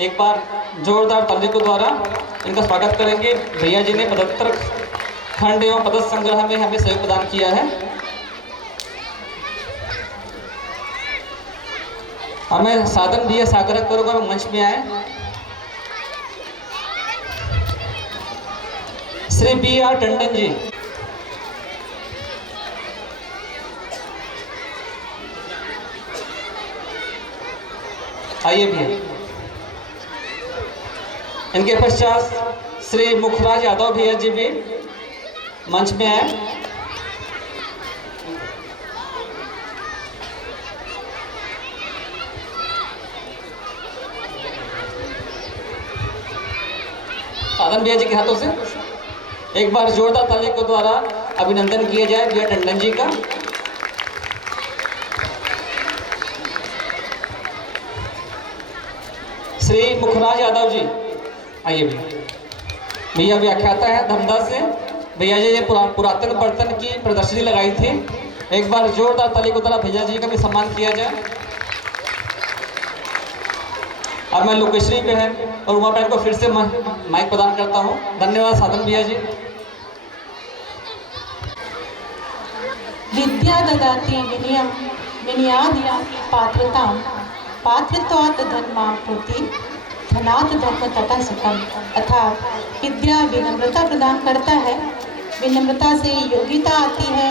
एक बार जोरदार तालियों द्वारा इनका स्वागत करेंगे। भैया जी ने पदत्र खंड एवं पदक संग्रह में हमें सहयोग प्रदान किया है। हमें साधन भैया सागर करोगा मंच में आए। श्री B.R. टंडन जी, आइए भैया। इनके पश्चात श्री मुखराज यादव भैया जी भी मंच में आए। साधन भैया जी के हाथों से एक बार जोरदार तालियों के द्वारा अभिनंदन किया जाए भैया टंडन जी का। श्री मुखराज यादव जी, आइए भैया व्याख्याता है धमदा से। भैया जी ने पुरातन बर्तन की प्रदर्शनी लगाई थी। एक बार जोरदार ताली को द्वारा भैया जी का भी सम्मान किया जाए। अब मैं लोकेश्वरी पे है और वहाँ पर इनको फिर से माइक प्रदान करता हूँ। धन्यवाद साधन भैया जी। विद्या ददाति विनयम विनयाद्या पात्रता पात्रत्वात् धर्मापूर्ति धनात् धर्म तथा सुखम। अर्थात विद्या विनम्रता प्रदान करता है, विनम्रता से योग्यता आती है,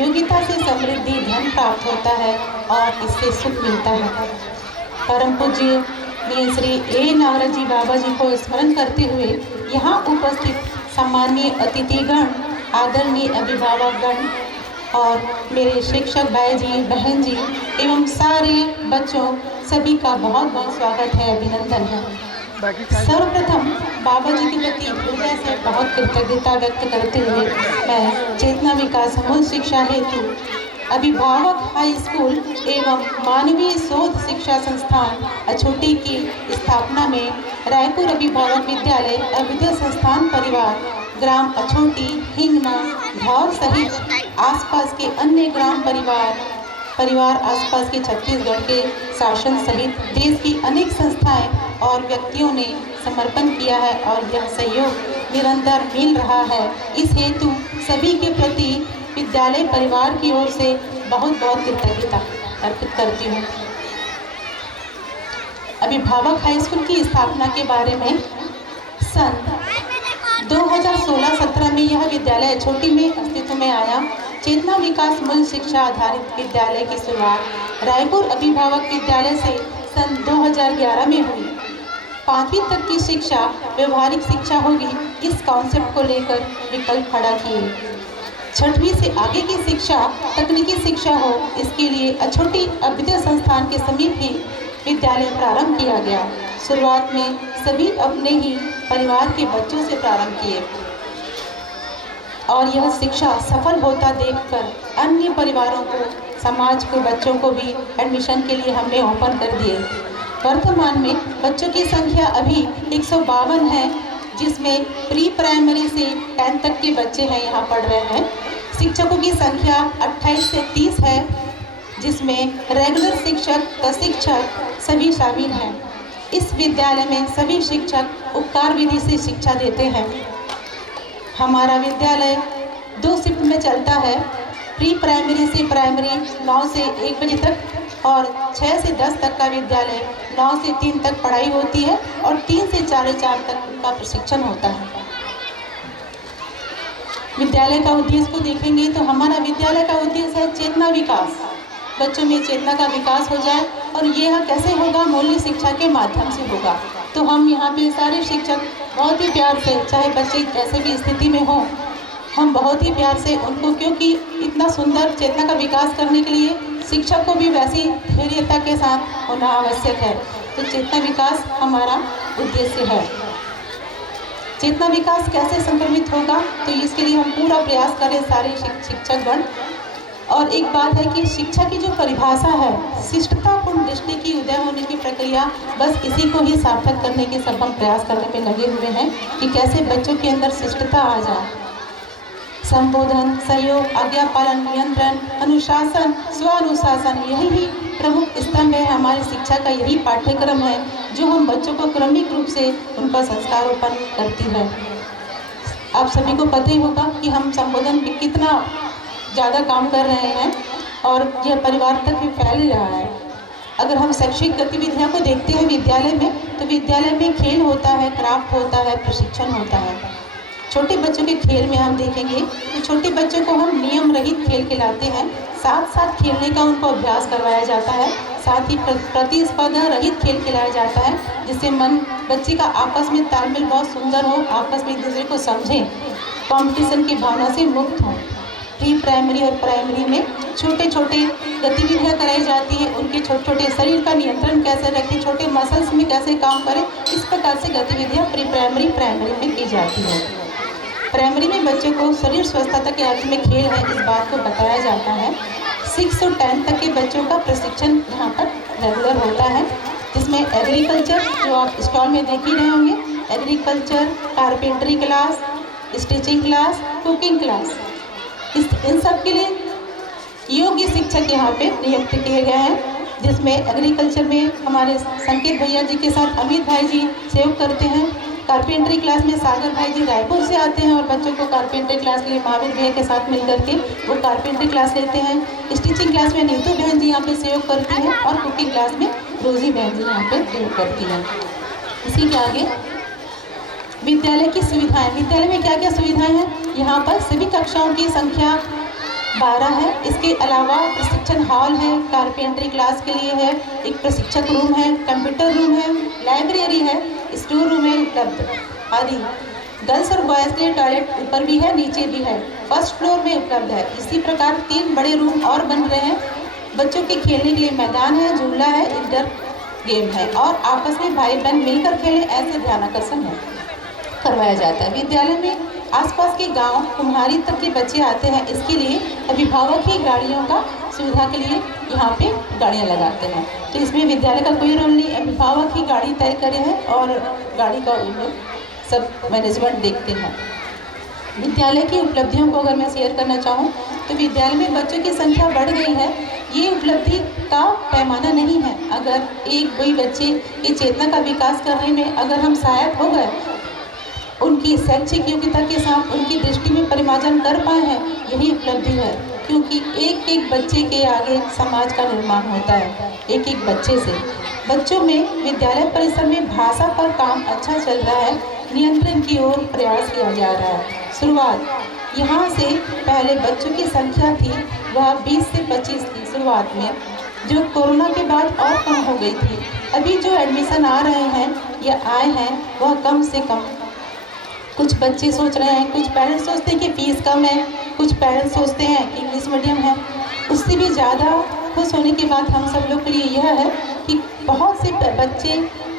योग्यता से समृद्धि धन प्राप्त होता है और इससे सुख मिलता है। परम पूज्य श्री ए नागराज जी बाबा जी को स्मरण करते हुए यहाँ उपस्थित सम्माननीय अतिथिगण, आदरणीय अभिभावकगण और मेरे शिक्षक भाई जी, बहन जी एवं सारे बच्चों सभी का बहुत बहुत स्वागत है, अभिनंदन है। सर्वप्रथम बाबा जी के प्रति हृदय से बहुत कृतज्ञता व्यक्त करते हुए मैं चेतना विकास मूल शिक्षा हेतु अभिभावक हाई स्कूल एवं मानवीय शोध शिक्षा संस्थान अछोटी की स्थापना में रायपुर अभिभावक विद्यालय अविद्या संस्थान परिवार ग्राम अछोटी, हिंगना, धौर सहित आसपास के अन्य ग्राम परिवार आसपास के छत्तीसगढ़ के शासन सहित देश की अनेक संस्थाएं और व्यक्तियों ने समर्पण किया है और यह सहयोग निरंतर मिल रहा है। इस हेतु सभी के प्रति विद्यालय परिवार की ओर से बहुत बहुत कृतज्ञता अर्पित करती हूँ। अभिभावक हाई स्कूल की स्थापना के बारे में सन 2016-17 में यह विद्यालय अछोटी में अस्तित्व में आया। चेतना विकास मूल शिक्षा आधारित विद्यालय की शुरुआत रायपुर अभिभावक विद्यालय से सन 2011 में हुई। 5वीं तक की शिक्षा व्यवहारिक शिक्षा होगी, इस कॉन्सेप्ट को लेकर विकल्प खड़ा किए। 6वीं से आगे की शिक्षा तकनीकी शिक्षा हो, इसके लिए अछोटी अविद्या संस्थान के समीप ही विद्यालय प्रारंभ किया गया। शुरुआत में सभी अपने ही परिवार के बच्चों से प्रारंभ किए और यह शिक्षा सफल होता देखकर अन्य परिवारों को, समाज के बच्चों को भी एडमिशन के लिए हमने ओपन कर दिए। वर्तमान में बच्चों की संख्या अभी 152 है, जिसमें प्री प्राइमरी से 10 तक के बच्चे हैं यहाँ पढ़ रहे हैं। शिक्षकों की संख्या 28 से 30 है, जिसमें रेगुलर शिक्षक, प्रशिक्षक सभी शामिल हैं। इस विद्यालय में सभी शिक्षक उपकार विधि से शिक्षा देते हैं। हमारा विद्यालय 2 शिफ्ट में चलता है। प्री प्राइमरी से प्राइमरी 9 से 1 बजे तक और 6 से 10 तक का विद्यालय 9 से 3 तक पढ़ाई होती है और 3 से 4:30 तक का प्रशिक्षण होता है। विद्यालय का उद्देश्य को देखेंगे तो हमारा विद्यालय का उद्देश्य है चेतना विकास। बच्चों में चेतना का विकास हो जाए और यह कैसे होगा, मूल्य शिक्षा के माध्यम से होगा। तो हम यहाँ पे सारे शिक्षक बहुत ही प्यार से, चाहे बच्चे कैसे भी स्थिति में हों, हम बहुत ही प्यार से उनको, क्योंकि इतना सुंदर चेतना का विकास करने के लिए शिक्षक को भी वैसी धैर्यता के साथ होना आवश्यक है। तो चेतना विकास हमारा उद्देश्य है। चेतना विकास कैसे संक्रमित होगा, तो इसके लिए हम पूरा प्रयास करें सारे शिक्षकगण। और एक बात है कि शिक्षा की जो परिभाषा है, शिष्टतापूर्ण दृष्टि की उदय होने की प्रक्रिया, बस इसी को ही सार्थक करने के सब हम प्रयास करने में लगे हुए हैं कि कैसे बच्चों के अंदर शिष्टता आ जाए। संबोधन, सहयोग, आज्ञा पालन, नियंत्रण, अनुशासन, स्वानुशासन, यही ही प्रमुख स्तंभ है। हमारी शिक्षा का यही पाठ्यक्रम है जो हम बच्चों को क्रमिक रूप से उनका संस्कारोपण करती है। आप सभी को पता ही होगा कि हम संबोधन पे कितना ज़्यादा काम कर रहे हैं और यह परिवार तक भी फैल रहा है। अगर हम शैक्षिक गतिविधियों को देखते हैं विद्यालय में, तो विद्यालय में खेल होता है, क्राफ्ट होता है, प्रशिक्षण होता है। छोटे बच्चों के खेल में हम देखेंगे तो छोटे बच्चों को हम नियम रहित खेल खिलाते हैं, साथ साथ खेलने का उनको अभ्यास करवाया जाता है, साथ ही प्रतिस्पर्धा रहित खेल खिलाया जाता है, जिससे मन बच्चे का आपस में तालमेल बहुत सुंदर हो, आपस में एक दूसरे को समझें, कंपटीशन की भावना से मुक्त हों। प्री प्राइमरी और प्राइमरी में छोटे छोटे गतिविधियाँ कराई जाती हैं, उनके छोटे छोटे शरीर का नियंत्रण कैसे रखें, छोटे मसल्स में कैसे काम करें, इस प्रकार से गतिविधियाँ प्री प्राइमरी प्राइमरी में की जाती हैं। प्राइमरी में बच्चों को शरीर स्वस्थता के अर्थ में खेल है, इस बात को बताया जाता है। 6 और 10 तक के बच्चों का प्रशिक्षण यहाँ पर रेगुलर होता है, जिसमें एग्रीकल्चर, जो आप स्टॉल में देख ही रहे होंगे, agriculture, carpentry class, stitching class, cooking class, इन सब के लिए योग्य शिक्षक यहाँ पे नियुक्त किए गए हैं, जिसमें एग्रीकल्चर में हमारे संकेत भैया जी के साथ अमित भाई जी सहयोग करते हैं। कारपेंटरी क्लास में सागर भाई जी रायपुर से आते हैं और बच्चों को कारपेंटरी क्लास के लिए महावीर भैया के साथ मिलकर के वो कारपेंटरी क्लास लेते हैं। स्टिचिंग क्लास में नीतू बहन जी यहाँ पे सहयोग करती हैं और कुकिंग क्लास में रोजी बहन जी यहाँ पे सहयोग करती हैं। इसी के आगे विद्यालय की सुविधाएं, विद्यालय में क्या क्या सुविधाएं हैं? यहाँ पर सभी कक्षाओं की संख्या 12 है। इसके अलावा प्रशिक्षण हॉल है, कारपेंटरी क्लास के लिए है, एक प्रशिक्षक रूम है, कंप्यूटर रूम है, लाइब्रेरी है, स्टोर रूम है उपलब्ध आदि। गर्ल्स और बॉयज़ के लिए टॉयलेट ऊपर भी है, नीचे भी है, फर्स्ट फ्लोर में उपलब्ध है। इसी प्रकार 3 बड़े रूम और बन रहे हैं। बच्चों के खेलने के लिए मैदान है, झूला है, इंडोर गेम है और आपस में भाई बहन मिलकर खेलें, ऐसे ध्यानाकर्षण करवाया जाता है। विद्यालय में आसपास के गांव कुम्हारी तक के बच्चे आते हैं, इसके लिए अभिभावक ही गाड़ियों का सुविधा के लिए यहाँ पे गाड़ियाँ लगाते हैं। तो इसमें विद्यालय का कोई रोल नहीं, अभिभावक ही गाड़ी तय करे हैं और गाड़ी का सब मैनेजमेंट देखते हैं। विद्यालय की उपलब्धियों को अगर मैं शेयर करना चाहूँ तो विद्यालय में बच्चों की संख्या बढ़ गई है, ये उपलब्धि का पैमाना नहीं है। अगर एक कोई बच्चे की चेतना का विकास करने में अगर हम सहायक हो गए, उनकी शैक्षिक योग्यता के साथ उनकी दृष्टि में परिमार्जन कर पाए हैं, यही उपलब्धि है। क्योंकि एक एक बच्चे के आगे समाज का निर्माण होता है, एक एक बच्चे से। बच्चों में विद्यालय परिसर में भाषा पर काम अच्छा चल रहा है, नियंत्रण की ओर प्रयास किया जा रहा है। शुरुआत यहाँ से पहले बच्चों की संख्या थी वह 20 से 25 थी शुरुआत में, जो कोरोना के बाद और कम हो गई थी। अभी जो एडमिशन आ रहे हैं या आए हैं वह कम से कम। कुछ बच्चे सोच रहे हैं, कुछ पेरेंट्स सोचते हैं कि फ़ीस कम है, कुछ पेरेंट्स सोचते हैं कि इंग्लिश मीडियम है। उससे भी ज़्यादा खुश होने की बात हम सब लोग के लिए यह है कि बहुत से बच्चे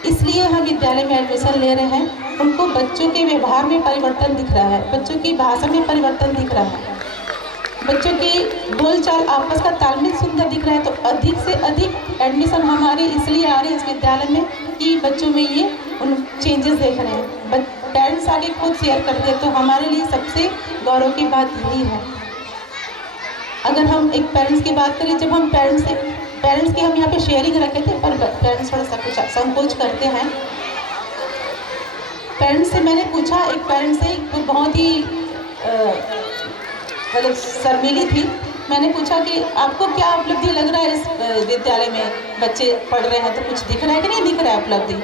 इसलिए हम विद्यालय में एडमिशन ले रहे हैं, उनको बच्चों के व्यवहार में परिवर्तन दिख रहा है, बच्चों की भाषा में परिवर्तन दिख रहा है, बच्चों की बोलचाल आपस का तालमेल सुंदर दिख रहा है। तो अधिक से अधिक एडमिशन हमारे इसलिए आ रहे हैं इस विद्यालय में कि बच्चों में ये उन चेंजेस देख रहे हैं। पेरेंट्स आगे खुद शेयर करते हैं, तो हमारे लिए सबसे गौरव की बात यही है। अगर हम एक पेरेंट्स की बात करें, जब हम पेरेंट्स की हम यहाँ पे शेयरिंग रखे थे, पर पेरेंट्स थोड़ा सा कुछ संकोच करते हैं। पेरेंट्स से मैंने पूछा, एक पेरेंट्स से वो बहुत ही मतलब शर्मीली थी। मैंने पूछा कि आपको क्या उपलब्धि लग रहा है इस विद्यालय में, बच्चे पढ़ रहे हैं तो कुछ दिख रहा है कि नहीं दिख रहा है उपलब्धि?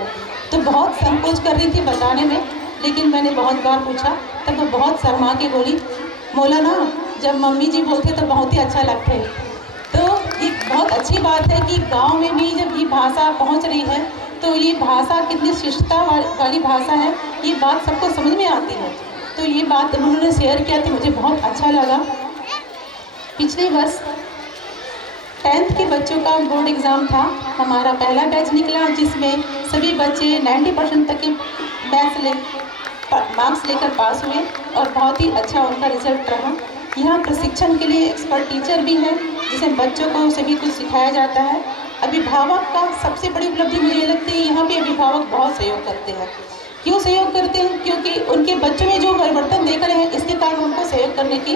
तो बहुत संकोच कर रही थी बताने में, लेकिन मैंने बहुत बार पूछा, तब वो बहुत शर्मा के बोली, मौलाना जब मम्मी जी बोलते तो बहुत ही अच्छा लगता है। तो ये बहुत अच्छी बात है कि गांव में भी जब ये भाषा पहुंच रही है, तो ये भाषा कितनी शिष्टता वाली भाषा है, ये बात सबको समझ में आती है। तो ये बात उन्होंने शेयर किया तो मुझे बहुत अच्छा लगा। पिछले वर्ष 10th के बच्चों का बोर्ड एग्ज़ाम था, हमारा पहला बैच निकला, जिसमें सभी बच्चे 90% तक के मार्क्स लेकर पास हुए और बहुत ही अच्छा उनका रिजल्ट रहा। यहाँ प्रशिक्षण के लिए एक्सपर्ट टीचर भी हैं, जिसमें बच्चों को सभी कुछ सिखाया जाता है। अभिभावक का सबसे बड़ी उपलब्धि मुझे लगती है, यहाँ पे अभिभावक बहुत सहयोग करते हैं। क्यों सहयोग करते हैं? क्योंकि उनके बच्चों में जो परिवर्तन देख रहे हैं, इसके कारण उनको सहयोग करने की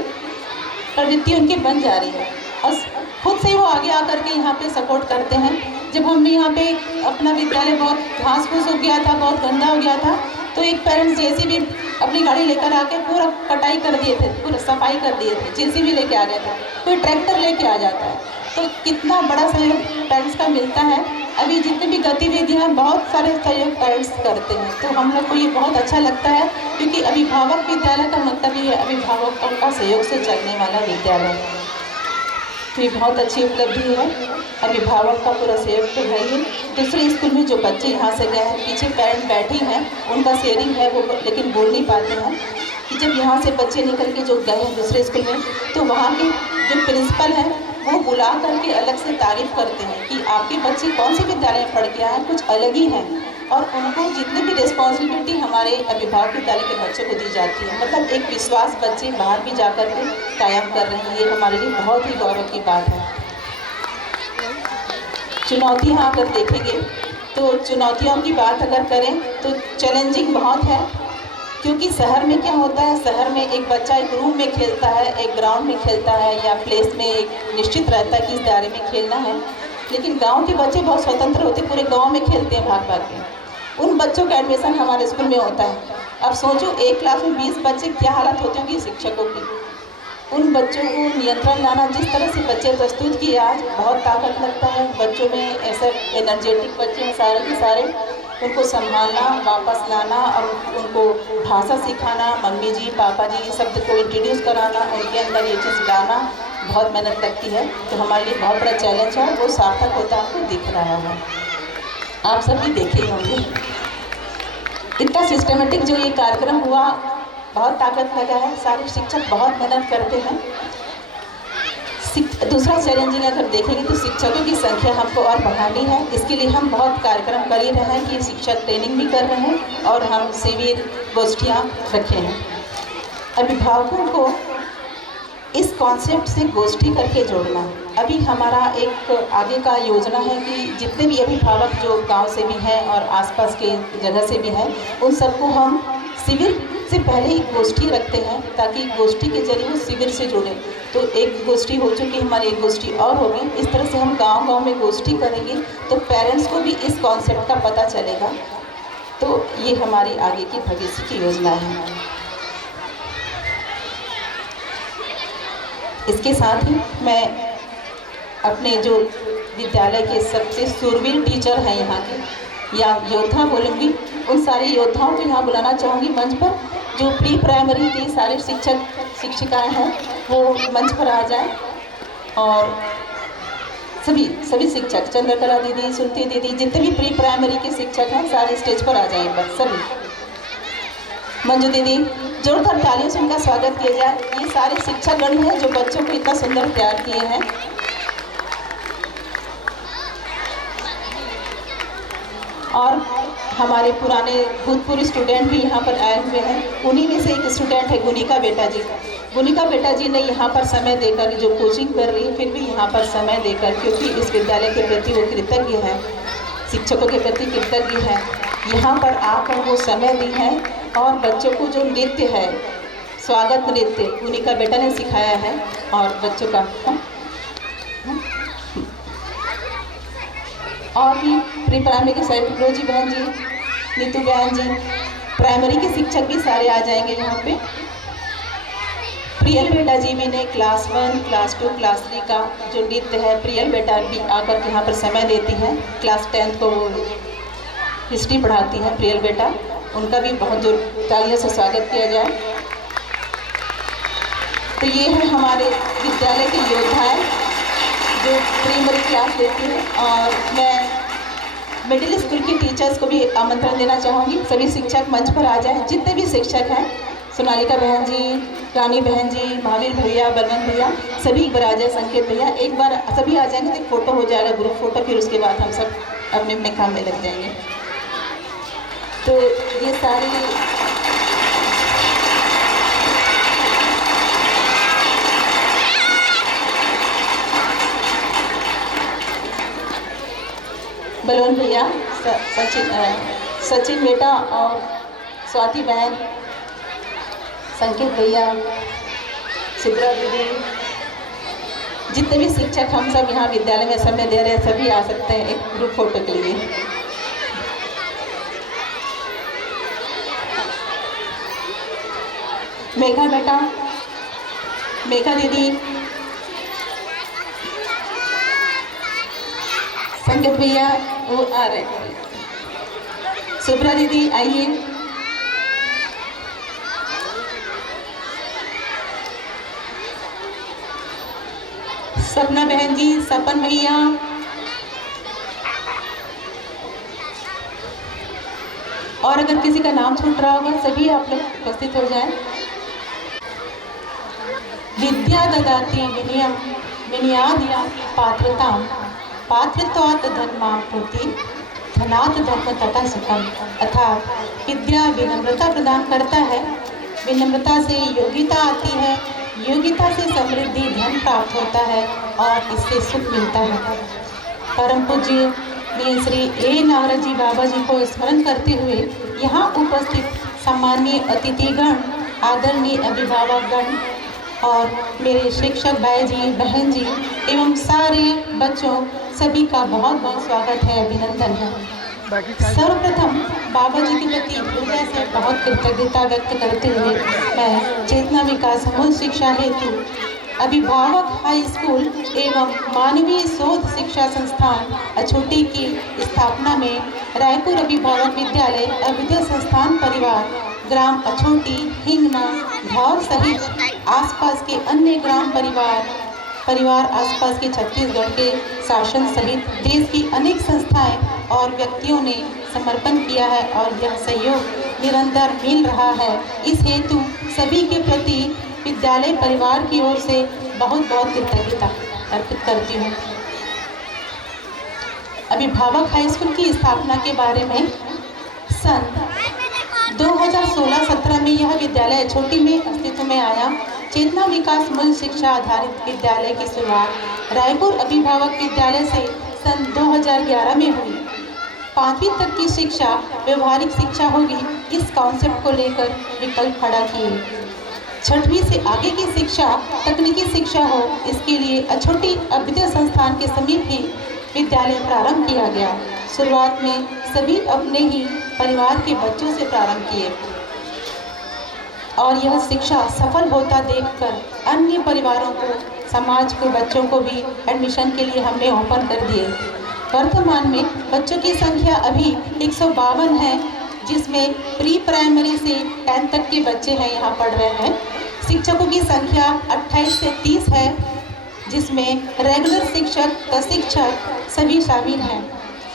प्रवृत्ति उनकी बन जा रही है और खुद से वो आगे आकर के यहाँ पे सपोर्ट करते हैं। जब हमने यहाँ पे अपना विद्यालय बहुत घास फूस हो गया था, बहुत गंदा हो गया था, तो एक पेरेंट्स जेसीबी अपनी गाड़ी लेकर आके पूरा कटाई कर दिए थे, पूरा सफाई कर दिए थे, जेसीबी लेके आ गया था, कोई ट्रैक्टर लेके आ जाता है, तो कितना बड़ा सहयोग पेरेंट्स का मिलता है। अभी जितनी भी गतिविधियाँ हैं, बहुत सारे सहयोग पेरेंट्स करते हैं, तो हम लोग को ये बहुत अच्छा लगता है, क्योंकि अभिभावक विद्यालय का मतलब ही है अभिभावकों का सहयोग से चलने वाला विद्यालय। तो ये बहुत अच्छी उपलब्धि है, अभिभावक का पूरा सहयोग तो है ही। दूसरे स्कूल में जो बच्चे यहाँ से गए हैं, पीछे पेरेंट बैठी हैं, उनका शेयरिंग है, वो लेकिन बोल नहीं पाते हैं कि जब यहाँ से बच्चे निकल के जो गए हैं दूसरे स्कूल में, तो वहाँ के जो प्रिंसिपल हैं वो बुला करके अलग से तारीफ़ करते हैं कि आपके बच्चे कौन से विद्यालय में पढ़ के आए हैं, कुछ अलग ही हैं। और उनको जितनी भी रिस्पॉन्सिबिलिटी हमारे अभिभावक विद्यालय के बच्चों को दी जाती है, मतलब एक विश्वास बच्चे बाहर भी जा कर के कायम कर रहे हैं, ये हमारे लिए बहुत ही गौरव की बात है। चुनौतियाँ अगर देखेंगे तो चुनौतियों की बात अगर करें तो चैलेंजिंग बहुत है, क्योंकि शहर में क्या होता है, शहर में एक बच्चा एक रूम में खेलता है, एक ग्राउंड में खेलता है या प्लेस में एक निश्चित रहता है कि इस दायरे में खेलना है, लेकिन गांव के बच्चे बहुत स्वतंत्र होते, पूरे गांव में खेलते हैं भाग भाग के। उन बच्चों का एडमिशन हमारे स्कूल में होता है। अब सोचो एक क्लास में 20 बच्चे, क्या हालत होती होगी शिक्षकों की। उन बच्चों को नियंत्रण लाना, जिस तरह से बच्चे प्रस्तुत किए आज, बहुत ताकत लगता है बच्चों में, ऐसे एनर्जेटिक बच्चे हैं सारे के सारे। उनको संभालना, वापस लाना और उनको भाषा सिखाना, मम्मी जी पापा जी शब्द को इंट्रोड्यूस कराना, उनके अंदर ये चीज़ लाना बहुत मेहनत लगती है। तो हमारे लिए बहुत बड़ा चैलेंज है, वो सार्थक होता हमको दिख रहा है, आप सभी देखे ही होंगे। इतना सिस्टमेटिक जो ये कार्यक्रम हुआ, बहुत ताकत लगा है, सारे शिक्षक बहुत मेहनत करते हैं। दूसरा चैलेंजिंग अगर देखेंगे तो शिक्षकों की संख्या हमको और बढ़ानी है। इसके लिए हम बहुत कार्यक्रम कर ही रहे हैं कि शिक्षक ट्रेनिंग भी कर रहे हैं और हम शिविर गोष्ठियाँ रखे हैं। अभिभावकों को इस कॉन्सेप्ट से गोष्ठी करके जोड़ना अभी हमारा एक आगे का योजना है कि जितने भी अभिभावक जो गांव से भी हैं और आसपास के जगह से भी हैं, उन सबको हम शिविर से पहले ही गोष्ठी रखते हैं, ताकि गोष्ठी के जरिए वो शिविर से जुड़े। तो एक गोष्ठी हो चुकी, हमारी एक गोष्ठी और होगी। इस तरह से हम गांव-गांव में गोष्ठी करेंगे तो पेरेंट्स को भी इस कॉन्सेप्ट का पता चलेगा। तो ये हमारी आगे की भविष्य की योजना है। इसके साथ ही मैं अपने जो विद्यालय के सबसे शूरवीर टीचर हैं यहाँ के, या योद्धा बोलूँगी, उन सारे योद्धाओं को यहाँ बुलाना चाहूँगी मंच पर। जो प्री प्राइमरी के सारे शिक्षक शिक्षिकाएं हैं वो मंच पर आ जाएं, और सभी शिक्षक, चंद्रकला दीदी, सुरती दीदी, जितने भी प्री प्राइमरी के शिक्षक हैं सारे स्टेज पर आ जाएं बस सभी। मंजू दीदी, जोरदार तालियों से उनका स्वागत किया जाए। ये सारे शिक्षकगण हैं जो बच्चों को इतना सुंदर प्यार किए हैं। और हमारे पुराने भूतपूर्व स्टूडेंट भी यहाँ पर आए हुए हैं। उन्हीं में से एक स्टूडेंट है गुनिका बेटा जी। गुनिका बेटा जी ने यहाँ पर समय देकर, जो कोचिंग कर रही है फिर भी यहाँ पर समय देकर, क्योंकि इस विद्यालय के प्रति वो कृतज्ञ है, शिक्षकों के प्रति कृतज्ञ है, यहाँ पर आकर वो समय दी है। और बच्चों को जो नृत्य है, स्वागत नृत्य गुनिका बेटा ने सिखाया है, और बच्चों का और भी प्री प्राइमरी के सारे फिरोजी बहन जी, नीतू बहन जी, प्राइमरी के शिक्षक भी सारे आ जाएंगे यहाँ पे। प्रियल बेटा जी भी ने क्लास 1, क्लास 2, क्लास 3 का जो नृत्य है, प्रियल बेटा भी आकर के यहाँ पर समय देती हैं। क्लास 10 को हिस्ट्री पढ़ाती हैं प्रियल बेटा, उनका भी बहुत जोर तालियों से स्वागत किया जाए। तो ये है हमारे विद्यालय के योद्धाएँ जो प्राइमरी क्लास लेती है। और मैं मिडिल स्कूल की टीचर्स को भी आमंत्रण देना चाहूँगी, सभी शिक्षक मंच पर आ जाएं, जितने भी शिक्षक हैं, सोनालिका बहन जी, रानी बहन जी, महावीर भैया, बलवंत भैया, सभी एक बार आ जाए, संकेत भैया, एक बार सभी आ जाएंगे तो एक फ़ोटो हो जाएगा, ग्रुप फ़ोटो, फिर उसके बाद हम सब अपने अपने काम में लग जाएंगे। तो ये सारी बलवन भैया, सचिन बेटा और स्वाति बहन, संकेत भैया, सिद्रा दीदी, जितने भी शिक्षक हम सब यहाँ विद्यालय में समय दे रहे हैं सभी आ सकते हैं एक ग्रुप फोटो के लिए। मेघा बेटा, मेघा दीदी, संकेत भैया वो आ रहे हैं, सुब्रा दीदी आइए, सपना बहन जी, सपन भैया, और अगर किसी का नाम छूट रहा होगा सभी आप लोग उपस्थित हो जाएं। विद्या ददाति विनयम विनयाद् पात्रताम पात्रत्वात् धर्मापूर्ति धनात् धर्म तथा सुखम। अर्थात विद्या विनम्रता प्रदान करता है, विनम्रता से योग्यता आती है, योग्यता से समृद्धि धन प्राप्त होता है और इससे सुख मिलता है। परम पूज्य श्री ए नागराज जी बाबा जी को स्मरण करते हुए यहाँ उपस्थित सम्माननीय अतिथिगण, आदरणीय अभिभावकगण और मेरे शिक्षक भाई जी, बहन जी एवं सारे बच्चों सभी का बहुत बहुत स्वागत है, अभिनंदन है। सर्वप्रथम बाबा जी के प्रति हृदय से बहुत कृतज्ञता व्यक्त करते हुए मैं चेतना विकास मूल शिक्षा हेतु अभिभावक हाई स्कूल एवं मानवीय शोध शिक्षा संस्थान अछोटी की स्थापना में रायपुर अभिभावक विद्यालय अभ्युदय संस्थान परिवार ग्राम अछोटी, हिंगना, धौर सहित आसपास के अन्य ग्राम परिवार आसपास के छत्तीसगढ़ के शासन सहित देश की अनेक संस्थाएं और व्यक्तियों ने समर्पण किया है और यह सहयोग निरंतर मिल रहा है। इस हेतु सभी के प्रति विद्यालय परिवार की ओर से बहुत बहुत कृतज्ञता अर्पित करती हूँ। अभिभावक हाई स्कूल की स्थापना के बारे में सन 2016-17 में यह विद्यालय छोटी में अस्तित्व में आया। चेतना विकास मूल शिक्षा आधारित विद्यालय की शुरुआत रायपुर अभिभावक विद्यालय से सन 2011 में हुई। 5वीं तक की शिक्षा व्यवहारिक शिक्षा होगी, इस कॉन्सेप्ट को लेकर विकल्प खड़ा किए। 6वीं से आगे की शिक्षा तकनीकी शिक्षा हो, इसके लिए अछोटी अभ्युदय संस्थान के समीप ही विद्यालय प्रारंभ किया गया। शुरुआत में सभी अपने ही परिवार के बच्चों से प्रारंभ किए और यह शिक्षा सफल होता देखकर अन्य परिवारों को, समाज को, बच्चों को भी एडमिशन के लिए हमने ओपन कर दिए। वर्तमान में बच्चों की संख्या अभी 152 है, जिसमें प्री प्राइमरी से 10 तक के बच्चे हैं यहाँ पढ़ रहे हैं। शिक्षकों की संख्या 28 से 30 है, जिसमें रेगुलर शिक्षक, प्रशिक्षक सभी शामिल हैं।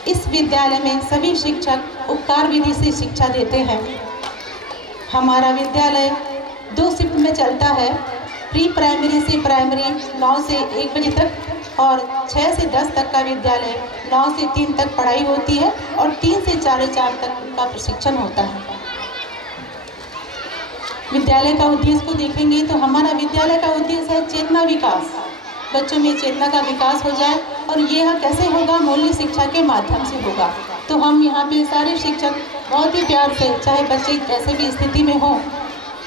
इस विद्यालय में सभी शिक्षक उपकार विधि से शिक्षा देते हैं। हमारा विद्यालय 2 शिफ्ट में चलता है। प्री प्राइमरी से प्राइमरी 9 से 1 बजे तक और 6 से 10 तक का विद्यालय 9 से 3 तक पढ़ाई होती है और 3 से 4:30 तक का प्रशिक्षण होता है। विद्यालय का उद्देश्य को देखेंगे तो हमारा विद्यालय का उद्देश्य है चेतना विकास, बच्चों में चेतना का विकास हो जाए और यह कैसे होगा, मूल्य शिक्षा के माध्यम से होगा। तो हम यहाँ पे सारे शिक्षक बहुत ही प्यार से, चाहे बच्चे कैसे भी स्थिति में हों,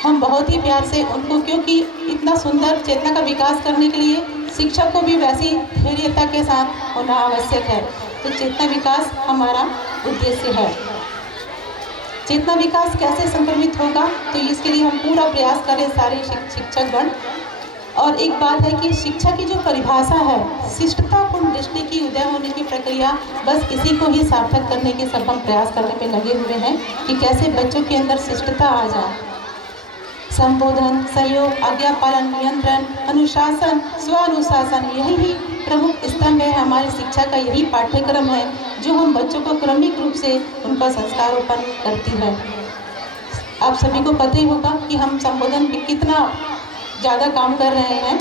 हम बहुत ही प्यार से उनको, क्योंकि इतना सुंदर चेतना का विकास करने के लिए शिक्षक को भी वैसी धैर्यता के साथ होना आवश्यक है। तो चेतना विकास हमारा उद्देश्य है। चेतना विकास कैसे संक्रमित होगा, तो इसके लिए हम पूरा प्रयास करें सारे शिक्षकगण। और एक बात है कि शिक्षा की जो परिभाषा है, शिष्टतापूर्ण दृष्टि की उदय होने की प्रक्रिया, बस इसी को ही सार्थक करने के सब हम प्रयास करने पे लगे हुए हैं कि कैसे बच्चों के अंदर शिष्टता आ जाए। संबोधन, सहयोग, आज्ञा पालन, नियंत्रण, अनुशासन, स्वानुशासन, यही ही प्रमुख स्तंभ है हमारी शिक्षा का। यही पाठ्यक्रम है जो हम बच्चों को क्रमिक रूप से उनका संस्कारोपण करती है। आप सभी को पता ही होगा कि हम संबोधन पे कितना ज़्यादा काम कर रहे हैं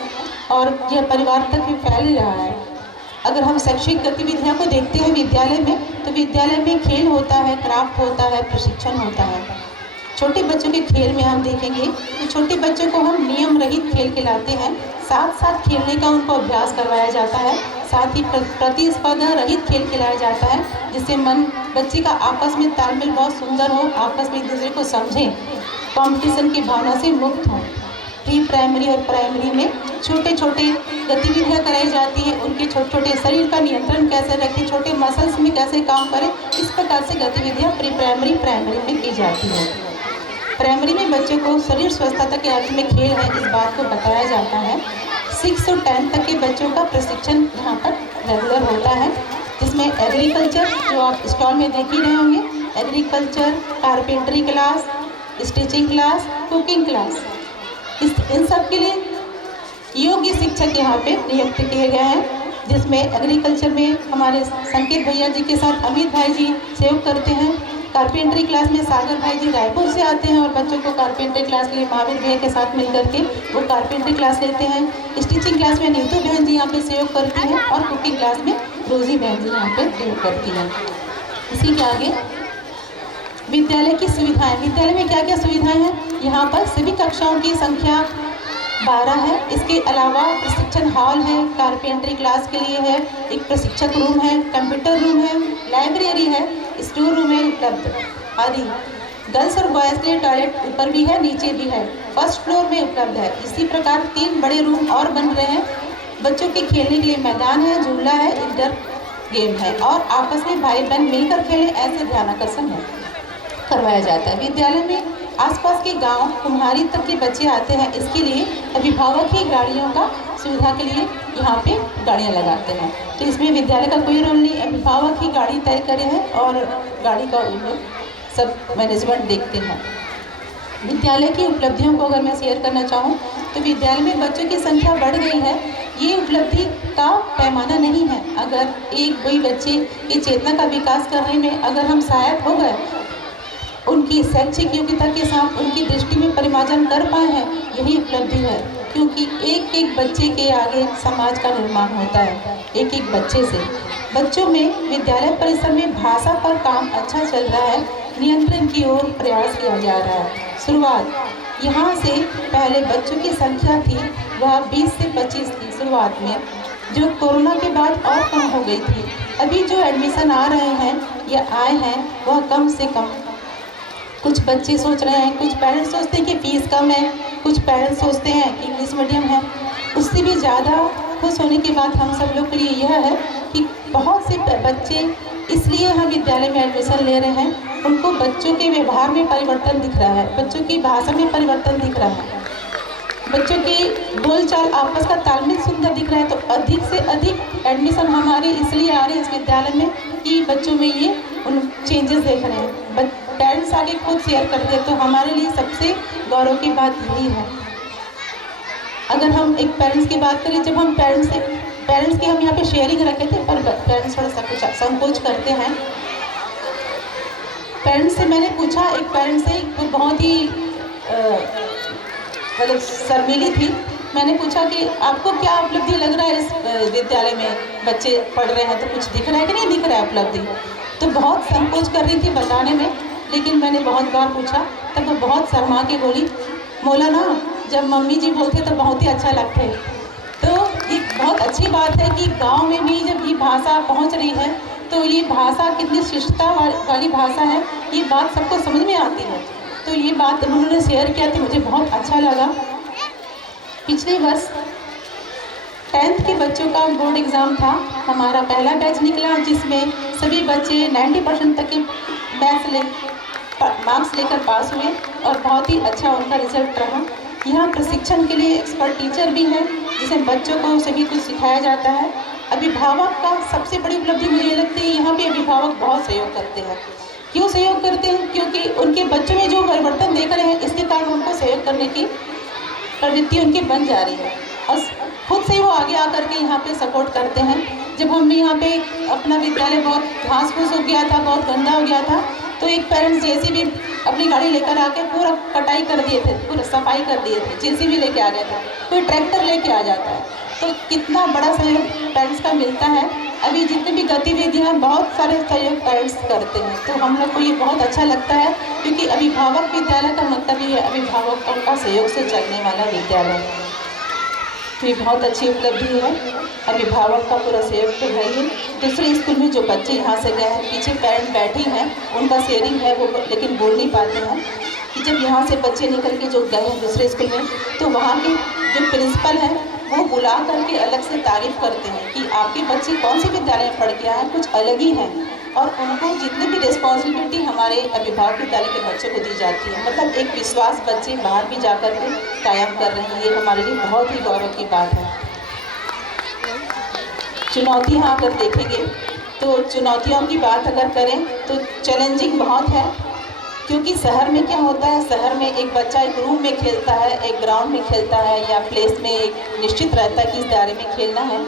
और यह परिवार तक भी फैल रहा है। अगर हम शैक्षिक गतिविधियों को देखते हैं विद्यालय में, तो विद्यालय में खेल होता है, क्राफ्ट होता है, प्रशिक्षण होता है। छोटे बच्चों के खेल में हम देखेंगे तो छोटे बच्चों को हम नियम रहित खेल खिलाते हैं, साथ साथ खेलने का उनको अभ्यास करवाया जाता है, साथ ही प्रतिस्पर्धा रहित खेल खिलाया जाता है, जिससे बच्चे का आपस में तालमेल बहुत सुंदर हो, आपस में एक दूसरे को समझें, कंपटीशन की भावना से मुक्त हों। प्री प्राइमरी और प्राइमरी में छोटे छोटे गतिविधियाँ कराई जाती हैं, उनके छोटे छोटे शरीर का नियंत्रण कैसे रखें, छोटे मसल्स में कैसे काम करें, इस प्रकार से गतिविधियाँ प्री प्राइमरी प्राइमरी में की जाती हैं। प्राइमरी में बच्चों को शरीर स्वस्थता के अर्थ में खेल है, इस बात को बताया जाता है। 6 और 10 तक के बच्चों का प्रशिक्षण यहाँ पर रेगुलर होता है, जिसमें एग्रीकल्चर, जो आप स्टॉल में देख ही रहे होंगे, agriculture, carpentry class, stitching class, cooking class, इन सब के लिए योग्य शिक्षक यहाँ पे नियुक्त किए गए हैं, जिसमें एग्रीकल्चर में हमारे संकेत भैया जी के साथ अमित भाई जी सहयोग करते हैं। कारपेंटरी क्लास में सागर भाई जी रायपुर से आते हैं और बच्चों को कारपेंटरी क्लास के लिए महावीर भैया के साथ मिलकर के वो कारपेंटरी क्लास लेते हैं। स्टिचिंग क्लास में नीतू बहन जी यहाँ पे सहयोग करती हैं और कुकिंग क्लास में रोजी बहन जी यहाँ पे सहयोग करती हैं। इसी के आगे विद्यालय की सुविधाएं। विद्यालय में क्या क्या सुविधाएं हैं? यहाँ पर सभी कक्षाओं की संख्या 12 है। इसके अलावा प्रशिक्षण हॉल है, कारपेंटरी क्लास के लिए है, एक प्रशिक्षक रूम है, कंप्यूटर रूम है, लाइब्रेरी है, स्टोर रूम है उपलब्ध आदि। गर्ल्स और बॉयज़ के लिए टॉयलेट ऊपर भी है, नीचे भी है, फर्स्ट फ्लोर में उपलब्ध है। इसी प्रकार 3 बड़े रूम और बन रहे हैं। बच्चों के खेलने के लिए मैदान है, झूला है, इंडोर गेम है और आपस में भाई बहन मिलकर खेले, ऐसे ध्यानाकर्षण है करवाया जाता है। विद्यालय में आसपास के गांव कुम्हारी तक के बच्चे आते हैं, इसके लिए अभिभावक ही गाड़ियों का सुविधा के लिए यहाँ पे गाड़ियाँ लगाते हैं। तो इसमें विद्यालय का कोई रोल नहीं, अभिभावक ही गाड़ी तय करे हैं और गाड़ी का उन लोग सब मैनेजमेंट देखते हैं। विद्यालय की उपलब्धियों को अगर मैं शेयर करना चाहूँ तो विद्यालय में बच्चों की संख्या बढ़ गई है, ये उपलब्धि का पैमाना नहीं है। अगर एक कोई बच्चे की चेतना का विकास करने में अगर हम सहायक हो गए, उनकी शैक्षिक योग्यता के साथ उनकी दृष्टि में परिमार्जन कर पाए हैं, यही उपलब्धि है। क्योंकि एक एक बच्चे के आगे समाज का निर्माण होता है, एक एक बच्चे से। बच्चों में विद्यालय परिसर में भाषा पर काम अच्छा चल रहा है, नियंत्रण की ओर प्रयास किया जा रहा है। शुरुआत यहाँ से पहले बच्चों की संख्या थी वह 20 से 25 थी शुरुआत में, जो कोरोना के बाद और कम हो गई थी। अभी जो एडमिशन आ रहे हैं या आए हैं वह कम से कम। कुछ बच्चे सोच रहे हैं, कुछ पेरेंट्स सोचते हैं कि फीस कम है, कुछ पेरेंट्स सोचते हैं कि इंग्लिश मीडियम है। उससे भी ज़्यादा खुश होने की बात हम सब लोग के लिए यह है कि बहुत से बच्चे इसलिए हम विद्यालय में एडमिशन ले रहे हैं, उनको बच्चों के व्यवहार में परिवर्तन दिख रहा है, बच्चों की भाषा में परिवर्तन दिख रहा है, बच्चों की बोलचाल आपस का तालमेल सुंदर दिख रहा है। तो अधिक से अधिक एडमिशन हमारे इसलिए आ रहे हैं इस विद्यालय में कि बच्चों में ये उन चेंजेस देख रहे हैं। पेरेंट्स आगे खुद शेयर करते हैं, तो हमारे लिए सबसे गौरव की बात यही है। अगर हम एक पेरेंट्स की बात करें, जब हम पेरेंट्स की हम यहाँ पे शेयरिंग रखे थे, पर पेरेंट्स थोड़ा सा कुछ संकोच करते हैं। पेरेंट्स से मैंने पूछा, एक पेरेंट्स से वो बहुत ही मतलब शर्मीली थी। मैंने पूछा कि आपको क्या उपलब्धि लग रहा है इस विद्यालय में, बच्चे पढ़ रहे हैं तो कुछ दिख रहा है कि नहीं दिख रहा है उपलब्धि। तो बहुत संकोच कर रही थी बताने में, लेकिन मैंने बहुत बार पूछा, तब वो बहुत शर्मा के बोली, मौलाना जब मम्मी जी बोलते तो बहुत ही अच्छा लगता है। तो ये बहुत अच्छी बात है कि गांव में भी जब ये भाषा पहुंच रही है तो ये भाषा कितनी शिष्टता वाली भाषा है, ये बात सबको समझ में आती है। तो ये बात उन्होंने शेयर किया तो मुझे बहुत अच्छा लगा। पिछले वर्ष 10th के बच्चों का बोर्ड एग्ज़ाम था, हमारा पहला बैच निकला जिसमें सभी बच्चे 90% तक के मार्क्स लेकर पास हुए और बहुत ही अच्छा उनका रिजल्ट रहा। यहाँ प्रशिक्षण के लिए एक्सपर्ट टीचर भी हैं, जिसमें बच्चों को सभी कुछ सिखाया जाता है। अभिभावक का सबसे बड़ी उपलब्धि मुझे लगती है, यहाँ पे अभिभावक बहुत सहयोग करते हैं। क्यों सहयोग करते हैं? क्योंकि उनके बच्चों में जो परिवर्तन देख रहे हैं, इसके कारण उनको सहयोग करने की प्रवृत्ति उनकी बन जा रही है और खुद से वो आगे आकर के यहाँ पे सपोर्ट करते हैं। जब हमने यहाँ पे अपना विद्यालय बहुत घास फूस हो गया था, बहुत गंदा हो गया था, तो एक पेरेंट्स जेसीबी अपनी गाड़ी लेकर आके पूरा कटाई कर दिए थे, पूरा सफाई कर दिए थे, जेसीबी लेके आ गया था, कोई ट्रैक्टर लेके आ जाता है। तो कितना बड़ा सहयोग पेरेंट्स का मिलता है। अभी जितनी भी गतिविधियाँ हैं, बहुत सारे सहयोग पेरेंट्स करते हैं, तो हम लोग को ये बहुत अच्छा लगता है, क्योंकि अभिभावक विद्यालय का मतलब ही है अभिभावकों का सहयोग से चलने वाला विद्यालय। ये बहुत अच्छी उपलब्धि है। अभिभावक का पूरा सहयोग तो है ही। दूसरे स्कूल में जो बच्चे यहाँ से गए हैं, पीछे पेरेंट बैठे हैं, उनका शेयरिंग है वो, लेकिन बोल नहीं पाते हैं कि जब यहाँ से बच्चे निकल के जो गए हैं दूसरे स्कूल में, तो वहाँ के जो प्रिंसिपल हैं वो बुला करके अलग से तारीफ़ करते हैं कि आपके बच्चे कौन से विद्यालय में पढ़ के आए हैं, कुछ अलग ही हैं। और उनको जितनी भी रिस्पॉन्सिबिलिटी हमारे अभिभावक विद्यालय के बच्चों को दी जाती है, मतलब एक विश्वास बच्चे बाहर भी जा कर के कायम कर रहे हैं, ये हमारे लिए बहुत ही गौरव की बात है। चुनौतियाँ अगर देखेंगे तो चुनौतियों की बात अगर करें तो चैलेंजिंग बहुत है, क्योंकि शहर में क्या होता है, शहर में एक बच्चा एक रूम में खेलता है, एक ग्राउंड में खेलता है या प्लेस में एक निश्चित रहता है कि इस दायरे में खेलना है।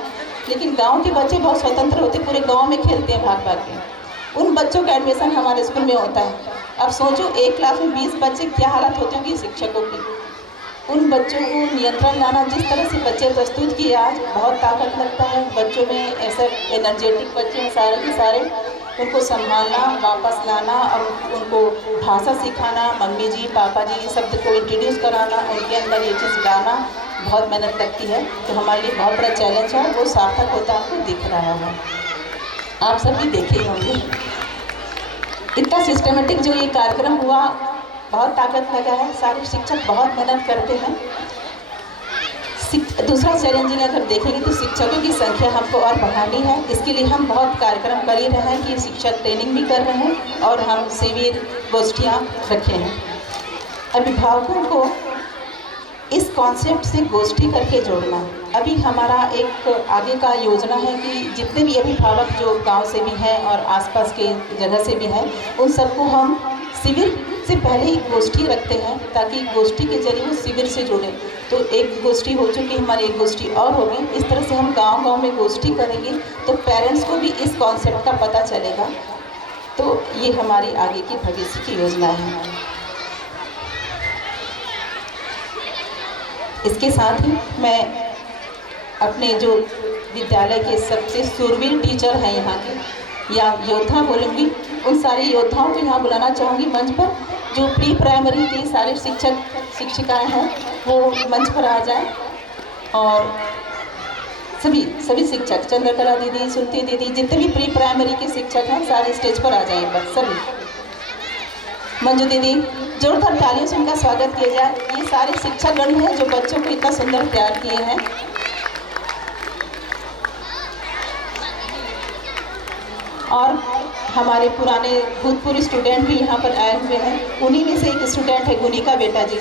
लेकिन गांव के बच्चे बहुत स्वतंत्र होते, पूरे गांव में खेलते हैं भाग भाग के। उन बच्चों का एडमिशन हमारे स्कूल में होता है। अब सोचो एक क्लास में 20 बच्चे, क्या हालत होती होगी शिक्षकों की। उन बच्चों को नियंत्रण लाना, जिस तरह से बच्चे प्रस्तुत किए आज, बहुत ताकत लगता है बच्चों में। ऐसे एनर्जेटिक बच्चे हैं सारे के सारे, उनको संभालना, वापस लाना और उनको भाषा सिखाना, मम्मी जी पापा जी ये शब्द को इंट्रोड्यूस कराना, उनके अंदर ये चीज़ लाना बहुत मेहनत लगती है। तो हमारे लिए बहुत बड़ा चैलेंज है, वो सार्थक होता हमको दिख रहा है। आप सब भी देखे होंगे इतना सिस्टमेटिक जो ये कार्यक्रम हुआ, बहुत ताकत लगा है, सारे शिक्षक बहुत मेहनत करते हैं। दूसरा चैलेंजिंग अगर देखेंगे तो शिक्षकों की संख्या हमको और बढ़ानी है। इसके लिए हम बहुत कार्यक्रम कर ही रहे हैं कि शिक्षक ट्रेनिंग भी कर रहे हैं और हम शिविर गोष्ठियाँ रखे हैं। अभिभावकों को इस कॉन्सेप्ट से गोष्ठी करके जोड़ना अभी हमारा एक आगे का योजना है कि जितने भी अभिभावक जो गांव से भी हैं और आसपास के जगह से भी हैं, उन सबको हम शिविर से पहले ही गोष्ठी रखते हैं, ताकि गोष्ठी के जरिए वो शिविर से जुड़े। तो एक गोष्ठी हो चुकी, हमारी एक गोष्ठी और होगी। इस तरह से हम गांव-गांव में गोष्ठी करेंगे तो पेरेंट्स को भी इस कॉन्सेप्ट का पता चलेगा। तो ये हमारी आगे की भविष्य की योजना है। इसके साथ ही मैं अपने जो विद्यालय के सबसे शूरवीर टीचर हैं यहाँ के, या योद्धा बोलूँगी, उन सारे योद्धाओं को यहाँ बुलाना चाहूँगी मंच पर। जो प्री प्राइमरी के सारे शिक्षक शिक्षिकाएं हैं वो मंच पर आ जाएं, और सभी शिक्षक, चंद्रकला दीदी, सुरती दीदी, जितने भी प्री प्राइमरी के शिक्षक हैं सारे स्टेज पर आ जाएं पर सभी। मंजू दीदी, जोरदार तालियों से उनका स्वागत किया जाए। ये सारे शिक्षकगण हैं जो बच्चों को इतना सुंदर प्यार किए हैं। और हमारे पुराने भूतपूर्व स्टूडेंट भी यहाँ पर आए हुए हैं। उन्हीं में से एक स्टूडेंट है गुनिका बेटा जी।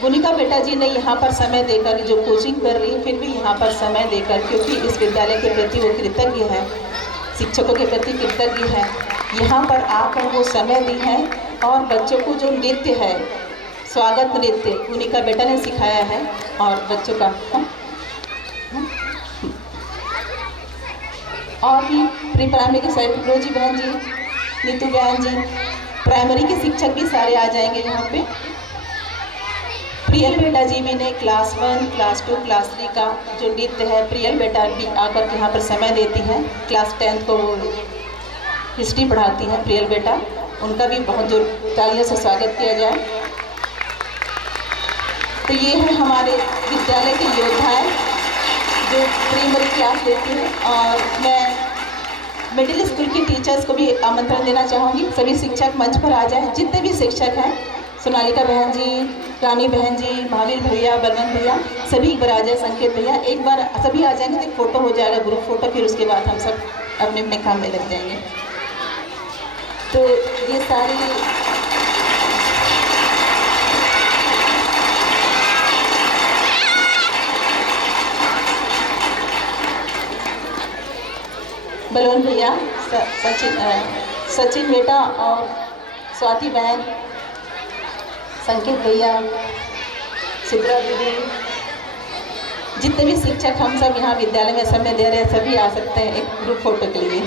गुनिका बेटा जी ने यहाँ पर समय देकर, जो कोचिंग कर रही है फिर भी यहाँ पर समय देकर, क्योंकि इस विद्यालय के प्रति वो कृतज्ञ है, शिक्षकों के प्रति कृतज्ञ है, यहाँ पर आकर वो समय दी है। और बच्चों को जो नृत्य है, स्वागत नृत्य गुनिका बेटा ने सिखाया है, और बच्चों का और भी प्री प्राइमरी के साइड रोजी बहन जी, नीतू बहन जी, प्राइमरी के शिक्षक भी सारे आ जाएंगे यहाँ पे। प्रियल बेटा जी भी ने क्लास 1, क्लास 2, क्लास 3 का जो नृत्य है, प्रियल बेटा भी आकर के यहाँ पर समय देती हैं। क्लास 10 को हिस्ट्री पढ़ाती हैं प्रियल बेटा, उनका भी बहुत जोर तालियों से स्वागत किया जाए। तो ये है हमारे विद्यालय के योद्धाएं जो प्राइमरी क्लास देती हैं। और मैं मिडिल स्कूल की टीचर्स को भी आमंत्रण देना चाहूँगी, सभी शिक्षक मंच पर आ जाएं। जितने भी शिक्षक हैं, सोनालिका बहन जी, रानी बहन जी, महावीर भैया, बलवंत भैया, सभी एक बार आ जाए, संकेत भैया, एक बार सभी आ जाएंगे तो एक फ़ोटो हो जाएगा, ग्रुप फ़ोटो, फिर उसके बाद हम सब अपने अपने काम में लग जाएंगे। तो ये सारी बलवंत भैया, सचिन बेटा और स्वाति बहन, संकेत भैया, सुब्रा दीदी, जितने भी शिक्षक हम सब यहाँ विद्यालय में समय दे रहे हैं, सभी आ सकते हैं एक ग्रुप फोटो के लिए।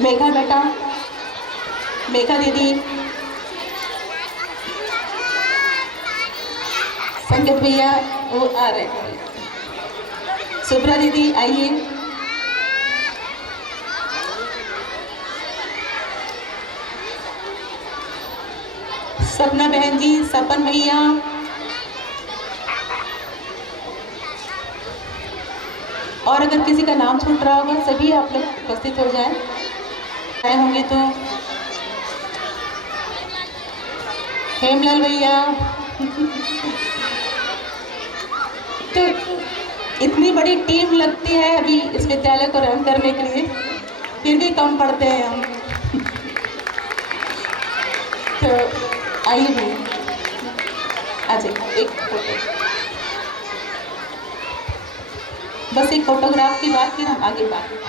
मेघा बेटा, मेघा दीदी, संकेत भैया वो आ रहे हैं, सुब्रा दीदी आइए, सपना बहन जी, सपन भैया, और अगर किसी का नाम छूट रहा होगा सभी आप लोग उपस्थित हो जाएं। आए होंगे तो हेमलाल भैया तो इतनी बड़ी टीम लगती है अभी इस विद्यालय को रन करने के लिए, फिर भी कम पड़ते हैं हम। तो आइए भी आज एक फोटो, बस एक फोटोग्राफ की बात फिर हम आगे बात।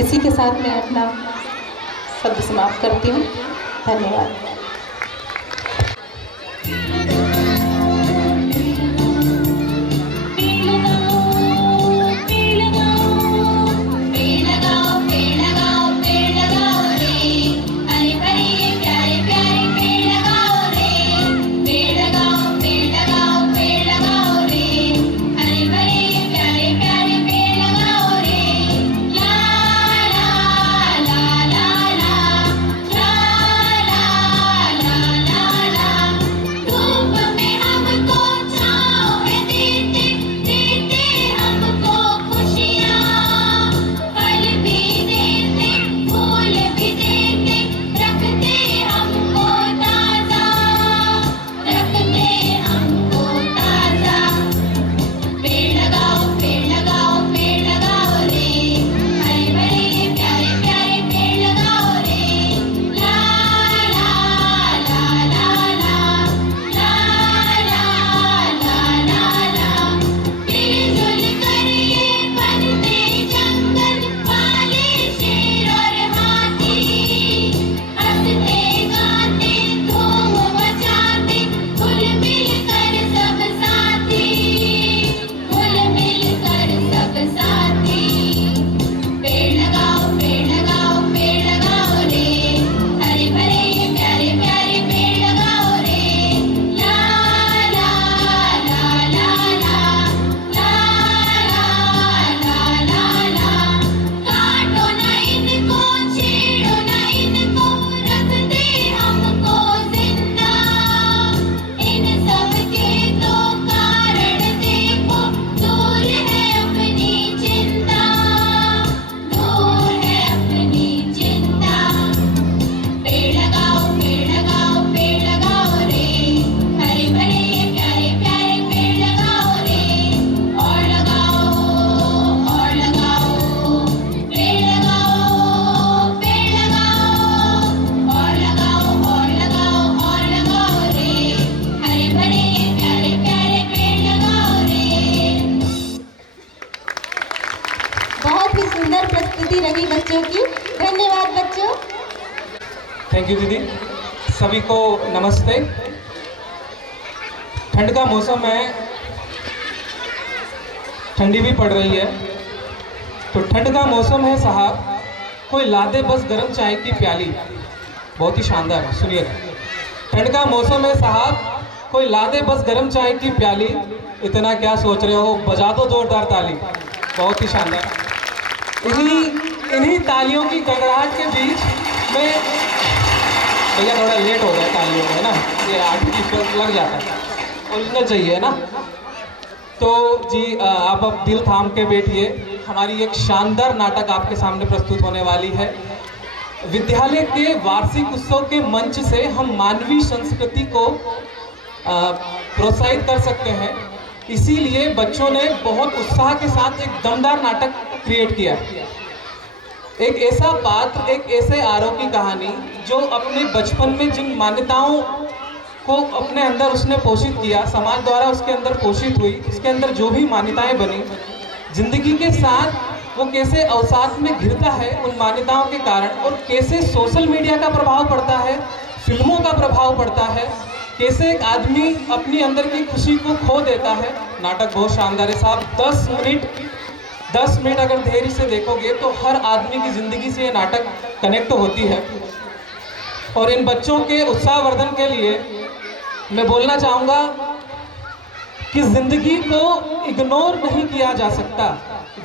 इसी के साथ मैं अपना शब्द समाप्त करती हूँ। धन्यवाद। रही बच्चों की। धन्यवाद बच्चों। थैंक यू दीदी। सभी को नमस्ते। ठंड का मौसम है, ठंडी भी पड़ रही है, तो ठंड का मौसम है साहब, कोई ला दे बस गर्म चाय की प्याली। बहुत ही शानदार है, सुनिएगा। ठंड का मौसम है साहब, कोई ला दे बस गर्म चाय की प्याली। इतना क्या सोच रहे हो, बजा दो जोरदार ताली। बहुत ही शानदार। इन्हीं तालियों की गड़गड़ाहट के बीच में भैया थोड़ा लेट हो गया तालियों में, है ना, ये आर्टिफिशियल लग जाता है, ओरिजिनल चाहिए, है ना। तो जी आप अब दिल थाम के बैठिए, हमारी एक शानदार नाटक आपके सामने प्रस्तुत होने वाली है। विद्यालय के वार्षिक उत्सव के मंच से हम मानवीय संस्कृति को प्रोत्साहित कर सकते हैं, इसीलिए बच्चों ने बहुत उत्साह के साथ एक दमदार नाटक क्रिएट किया। एक ऐसा पात्र, एक ऐसे आरव की कहानी जो अपने बचपन में जिन मान्यताओं को अपने अंदर उसने पोषित किया, समाज द्वारा उसके अंदर पोषित हुई, उसके अंदर जो भी मान्यताएं बनी, जिंदगी के साथ वो कैसे अवसाद में घिरता है उन मान्यताओं के कारण, और कैसे सोशल मीडिया का प्रभाव पड़ता है, फिल्मों का प्रभाव पड़ता है, कैसे एक आदमी अपनी अंदर की खुशी को खो देता है। नाटक बहुत शानदार है साहब। 10 मिनट अगर धैर्य से देखोगे तो हर आदमी की ज़िंदगी से ये नाटक कनेक्ट होती है। और इन बच्चों के उत्साहवर्धन के लिए मैं बोलना चाहूँगा कि ज़िंदगी को इग्नोर नहीं किया जा सकता।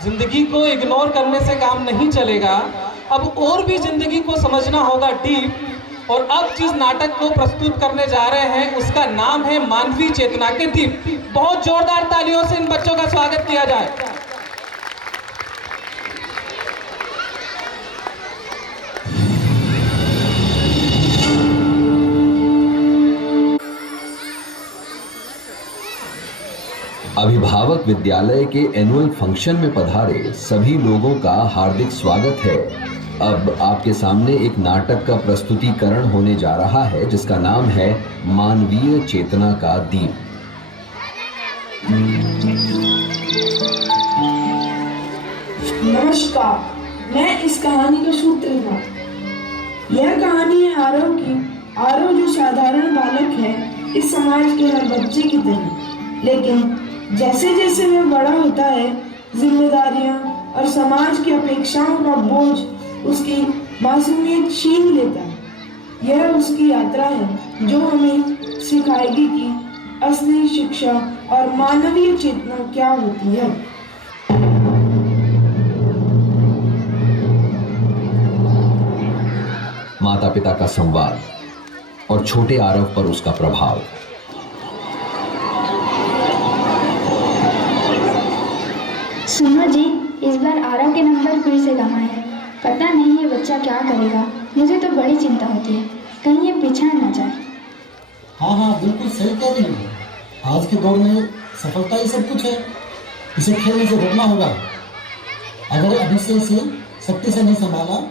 ज़िंदगी को इग्नोर करने से काम नहीं चलेगा। अब और भी ज़िंदगी को समझना होगा डीप। और अब जिस नाटक को प्रस्तुत करने जा रहे हैं उसका नाम है मानवीय चेतना के दीप। बहुत जोरदार तालियों से इन बच्चों का स्वागत किया जाए। अभिभावक विद्यालय के एनुअल फंक्शन में पधारे सभी लोगों का हार्दिक स्वागत है। अब आपके सामने एक नाटक का प्रस्तुतिकरण होने जा रहा है जिसका नाम है मानवीय चेतना का दीप। नमस्कार, मैं इस कहानी का सूत्रधार। यह कहानी है आरव की। आरव जो साधारण बालक है इस समाज के हर बच्चे की तरह, लेकिन जैसे जैसे वह बड़ा होता है जिम्मेदारियां और समाज की अपेक्षाओं का बोझ उसकी मासूमियत छीन लेता है। यह उसकी यात्रा है जो हमें सिखाएगी कि असली शिक्षा और मानवीय चेतना क्या होती है। माता पिता का संवाद और छोटे आरव पर उसका प्रभाव। सुनो जी, इस बार आरव के नंबर फिर से कम आए हैं। पता नहीं ये बच्चा क्या करेगा। मुझे तो बड़ी चिंता होती है, कहीं ये पिछड़ ना जाए। हाँ, बिल्कुल सही कह रही हो। आज के दौर में सफलता ही सब कुछ है। इसे खेलने से रोकना होगा। अगर अभी से इसे सख्ती से नहीं संभाला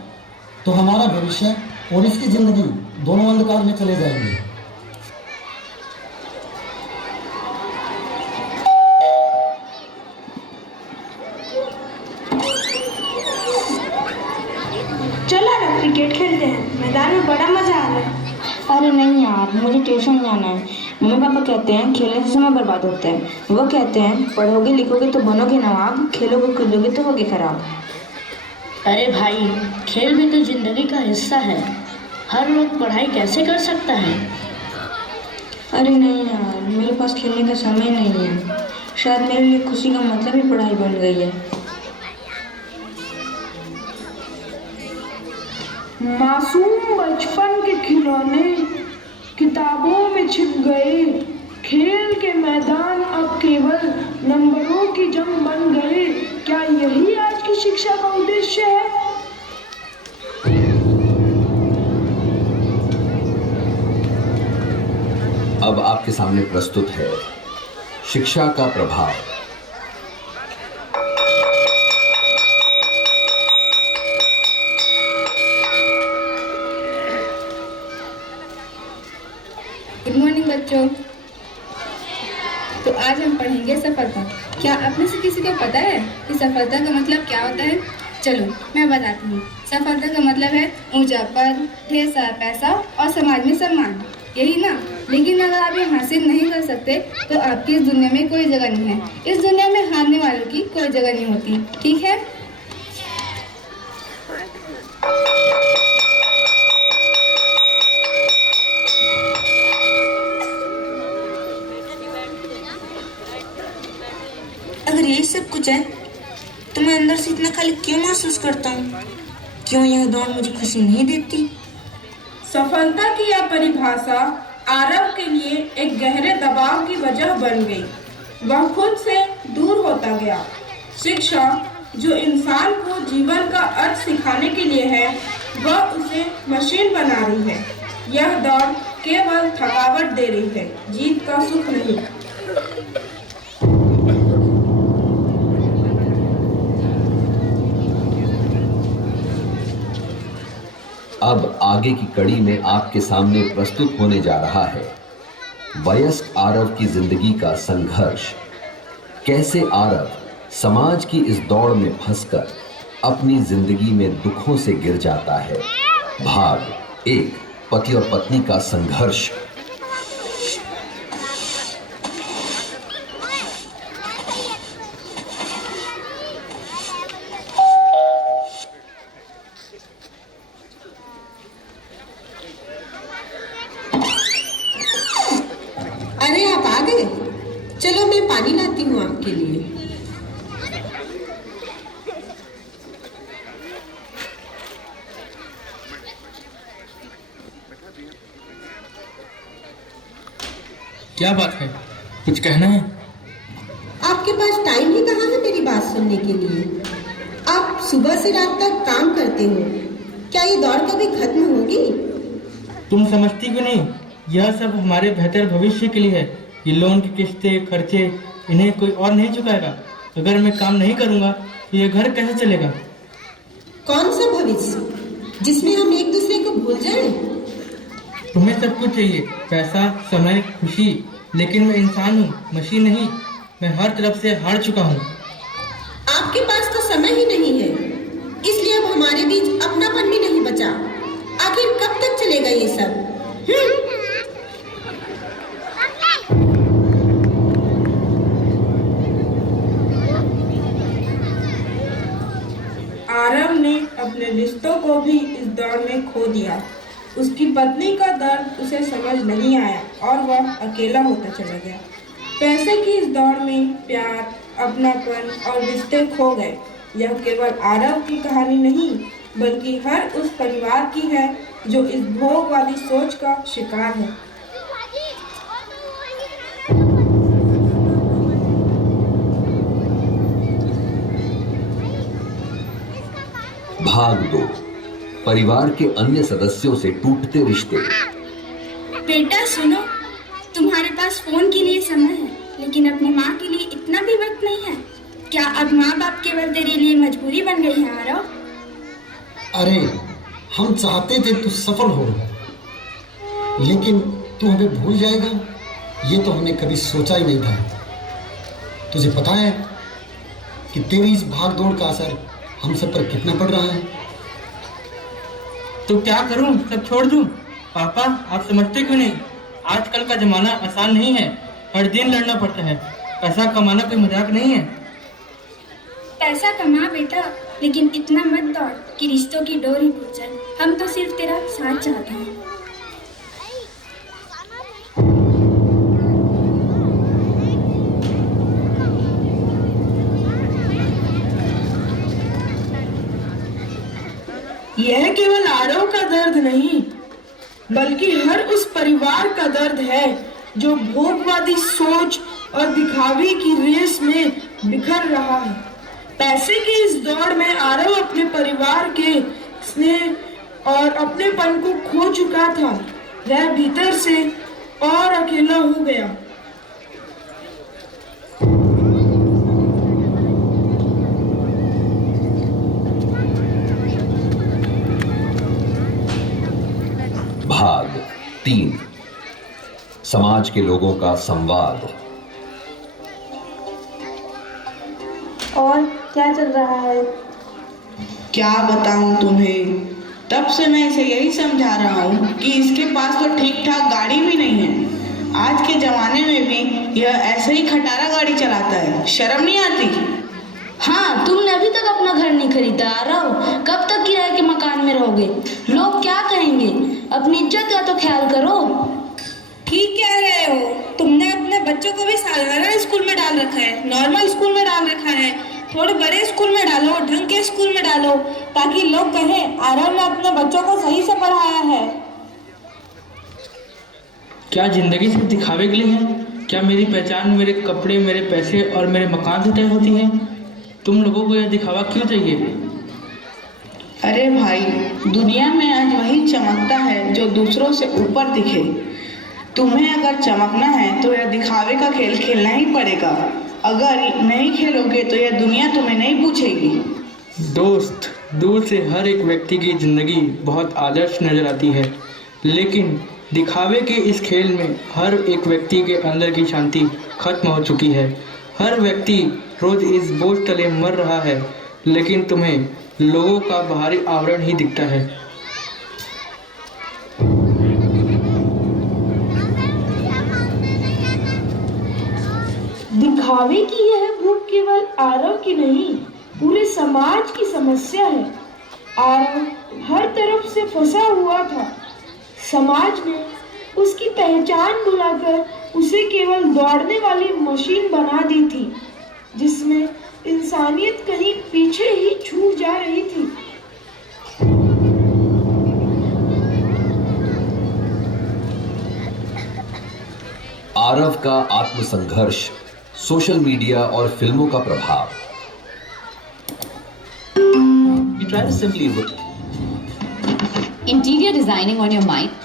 तो हमारा भविष्य और इसकी जिंदगी दोनों अंधकार में चले जाएंगे। चलो ना क्रिकेट खेलते हैं, मैदान में बड़ा मजा आ रहा है। अरे नहीं यार, मुझे ट्यूशन जाना है। मम्मी पापा कहते हैं खेलने से समय बर्बाद होता है। वो कहते हैं पढ़ोगे लिखोगे तो बनोगे नवाब, खेलोगे कूदोगे तो होगे खराब। अरे भाई, खेल भी तो जिंदगी का हिस्सा है। हर लोग पढ़ाई कैसे कर सकता है? अरे नहीं यार, मेरे पास खेलने का समय नहीं है। शायद मेरे लिए खुशी का मतलब ही पढ़ाई बन गई है। मासूम बचपन के खिलौने किताबों में छिप गए। खेल के मैदान अब केवल नंबरों की जंग बन गए। क्या यही आज की शिक्षा का उद्देश्य है? अब आपके सामने प्रस्तुत है शिक्षा का प्रभाव। गुड मॉर्निंग बच्चों। तो आज हम पढ़ेंगे सफलता। क्या आप में से किसी को पता है कि सफलता का मतलब क्या होता है? चलो मैं बताती हूँ। सफलता का मतलब है ऊंचा पद, ढेर सारा पैसा और समाज में सम्मान, यही ना। लेकिन अगर आप ये हासिल नहीं कर सकते तो आपकी इस दुनिया में कोई जगह नहीं है। इस दुनिया में हारने वालों की कोई जगह नहीं होती, ठीक है? अगर यही सब कुछ है तो मैं अंदर से इतना खाली क्यों महसूस करता हूँ? क्यों यह दौड़ मुझे खुशी नहीं देती? सफलता की यह परिभाषा आरव के लिए एक गहरे दबाव की वजह बन गई। वह खुद से दूर होता गया। शिक्षा जो इंसान को जीवन का अर्थ सिखाने के लिए है, वह उसे मशीन बना रही है। यह दौड़ केवल थकावट दे रही है, जीत का सुख नहीं। अब आगे की कड़ी में आपके सामने प्रस्तुत होने जा रहा है वयस्क आरव की जिंदगी का संघर्ष। कैसे आरव समाज की इस दौड़ में फंसकर अपनी जिंदगी में दुखों से गिर जाता है। भाग 1, पति और पत्नी का संघर्ष। अरे आप आ गए, चलो मैं पानी लाती हूँ आपके लिए। क्या बात है, कुछ कहना है? आपके पास टाइम ही कहाँ है मेरी बात सुनने के लिए? आप सुबह से रात तक काम करते हो, क्या ये दौड़ कभी खत्म होगी? तुम समझती क्यों नहीं? यह सब हमारे बेहतर भविष्य के लिए है। ये लोन की किस्तें, खर्चे, इन्हें कोई और नहीं चुकाएगा। अगर मैं काम नहीं करूँगा तो ये घर कैसे चलेगा? कौन सा भविष्य जिसमें हम एक दूसरे को भूल जाएं? तुम्हें सब कुछ चाहिए, पैसा, समय, खुशी, लेकिन मैं इंसान हूँ, मशीन नहीं। मैं हर तरफ से हार चुका हूँ। आपके पास तो समय ही नहीं है, इसलिए अब हमारे बीच अपनापन भी नहीं बचा। आखिर कब तक चलेगा ये सब? आरव ने अपने रिश्तों को भी इस दौड़ में खो दिया। उसकी पत्नी का दर्द उसे समझ नहीं आया और वह अकेला होता चला गया। पैसे की इस दौड़ में प्यार, अपनापन और रिश्ते खो गए। यह केवल आरव की कहानी नहीं, बल्कि हर उस परिवार की है जो इस भोग वाली सोच का शिकार है। भाग 2, परिवार के अन्य सदस्यों से टूटते रिश्ते। बेटा सुनो, तुम्हारे पास फोन के लिए समय है, लेकिन अपनी माँ के लिए इतना भी वक्त नहीं है। क्या अब माँ बाप केवल तेरे लिए मजबूरी बन गई है आरव? अरे हम चाहते थे तू सफल हो, लेकिन तू हमें भूल जाएगा, ये तो हमने कभी सोचा ही नहीं था। तुझे पता है कि तेरी इस भाग दौड़ का असर हम सब पर कितना पड़ रहा है? तो क्या करूं, सब छोड़ दूं? पापा, आप समझते क्यों नहीं? आजकल का जमाना आसान नहीं है, हर दिन लड़ना पड़ता है। पैसा कमाना कोई मजाक नहीं है। पैसा कमा बेटा, लेकिन इतना मत दौड़ कि रिश्तों की डोर ही टूट जाए। हम तो सिर्फ तेरा साथ चाहते हैं। यह केवल आरव का दर्द नहीं, बल्कि हर उस परिवार का दर्द है जो भोगवादी सोच और दिखावे की रेस में बिखर रहा है। पैसे की इस दौड़ में आरव अपने परिवार के स्नेह और अपनेपन को खो चुका था। वह भीतर से और अकेला हो गया। भाग 3, समाज के लोगों का संवाद। और क्या चल रहा है? क्या बताऊं तुम्हें, तब से मैं इसे यही समझा रहा हूँ कि इसके पास तो ठीक ठाक गाड़ी भी नहीं है। आज के जमाने में भी यह ऐसे ही खटारा गाड़ी चलाता है, शर्म नहीं आती? हाँ, तुमने अभी तक अपना घर नहीं खरीदा आरव। कब तक किराए के मकान में रहोगे? लोग क्या कहेंगे? अपनी इज्जत का तो ख्याल करो। ठीक कह रहे हो, तुमने अपने बच्चों को भी साधारण स्कूल में डाल रखा है, नॉर्मल स्कूल में डाल रखा है। थोड़े बड़े स्कूल में डालो, ढंग के स्कूल में डालो, ताकि लोग कहें आरव ने अपने बच्चों को सही से पढ़ाया है। क्या जिंदगी सिर्फ दिखावे के लिए है? क्या मेरी पहचान मेरे कपड़े, मेरे पैसे और मेरे मकान से तय होती है? तुम लोगों को यह दिखावा क्यों चाहिए? अरे भाई, दुनिया में आज वही चमकता है जो दूसरों से ऊपर दिखे। तुम्हें अगर चमकना है तो यह दिखावे का खेल खेलना ही पड़ेगा। अगर नहीं खेलोगे तो यह दुनिया तुम्हें नहीं पूछेगी। दोस्त, दूर से हर एक व्यक्ति की जिंदगी बहुत आदर्श नजर आती है, लेकिन दिखावे के इस खेल में हर एक व्यक्ति के अंदर की शांति खत्म हो चुकी है। हर व्यक्ति रोज इस बोझ तले मर रहा है, लेकिन तुम्हें लोगों का बाहरी आवरण ही दिखता है। दिखावे की यह भूख केवल आरव की नहीं, पूरे समाज की समस्या है। आरव हर तरफ से फंसा हुआ था। समाज ने उसकी पहचान भुलाकर उसे केवल दौड़ने वाली मशीन बना दी थी, जिसमें इंसानियत कहीं पीछे ही छूट जा रही थी। आरव का आत्मसंघर्ष, सोशल मीडिया और फिल्मों का प्रभाव। We try to simply look. Interior designing on your mind.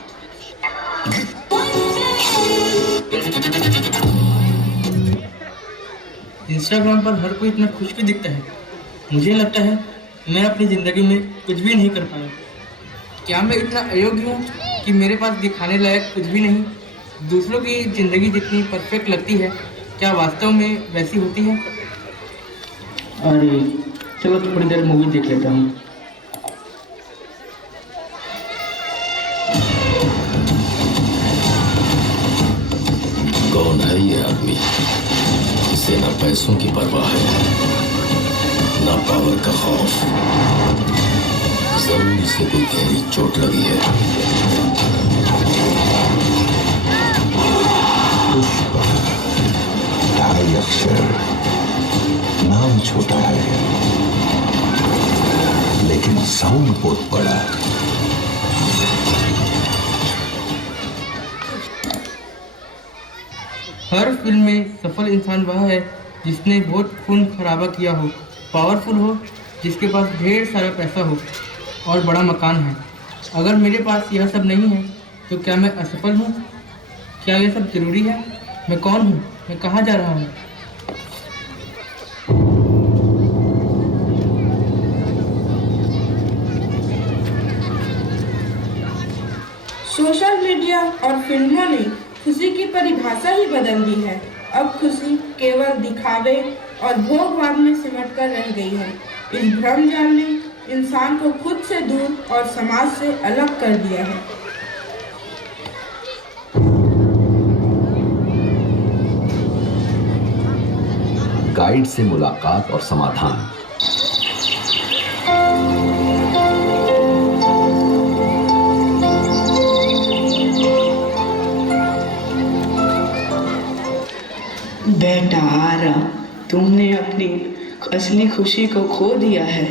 Instagram पर हर कोई इतना खुश भी दिखता है। मुझे लगता है मैं अपनी ज़िंदगी में कुछ भी नहीं कर पाया। क्या मैं इतना अयोग्य हूँ कि मेरे पास दिखाने लायक कुछ भी नहीं? दूसरों की ज़िंदगी जितनी परफेक्ट लगती है, क्या वास्तव में वैसी होती है? अरे चलो थोड़ी देर मूवी देख लेता हूँ। कौन है ये आदमी? इसे ना पैसों की परवाह है, ना पावर का खौफ। जरूर इसे कोई गहरी चोट लगी है। पुष्पा, 2.5 अक्षर, नाम छोटा है लेकिन साउंड बहुत बड़ा है। हर फिल्म में सफल इंसान वह है जिसने बहुत खून खराबा किया हो, पावरफुल हो, जिसके पास ढेर सारा पैसा हो और बड़ा मकान है। अगर मेरे पास यह सब नहीं है तो क्या मैं असफल हूँ? क्या यह सब जरूरी है? मैं कौन हूँ? मैं कहाँ जा रहा हूँ? सोशल मीडिया और फिल्मों ने खुशी की परिभाषा ही बदल दी है। अब खुशी केवल दिखावे और भोगवाद में सिमट कर रह गई है। इस भ्रम जाल ने इंसान को खुद से दूर और समाज से अलग कर दिया है। गाइड से मुलाकात और समाधान। बेटा आरव, तुमने अपनी असली खुशी को खो दिया है।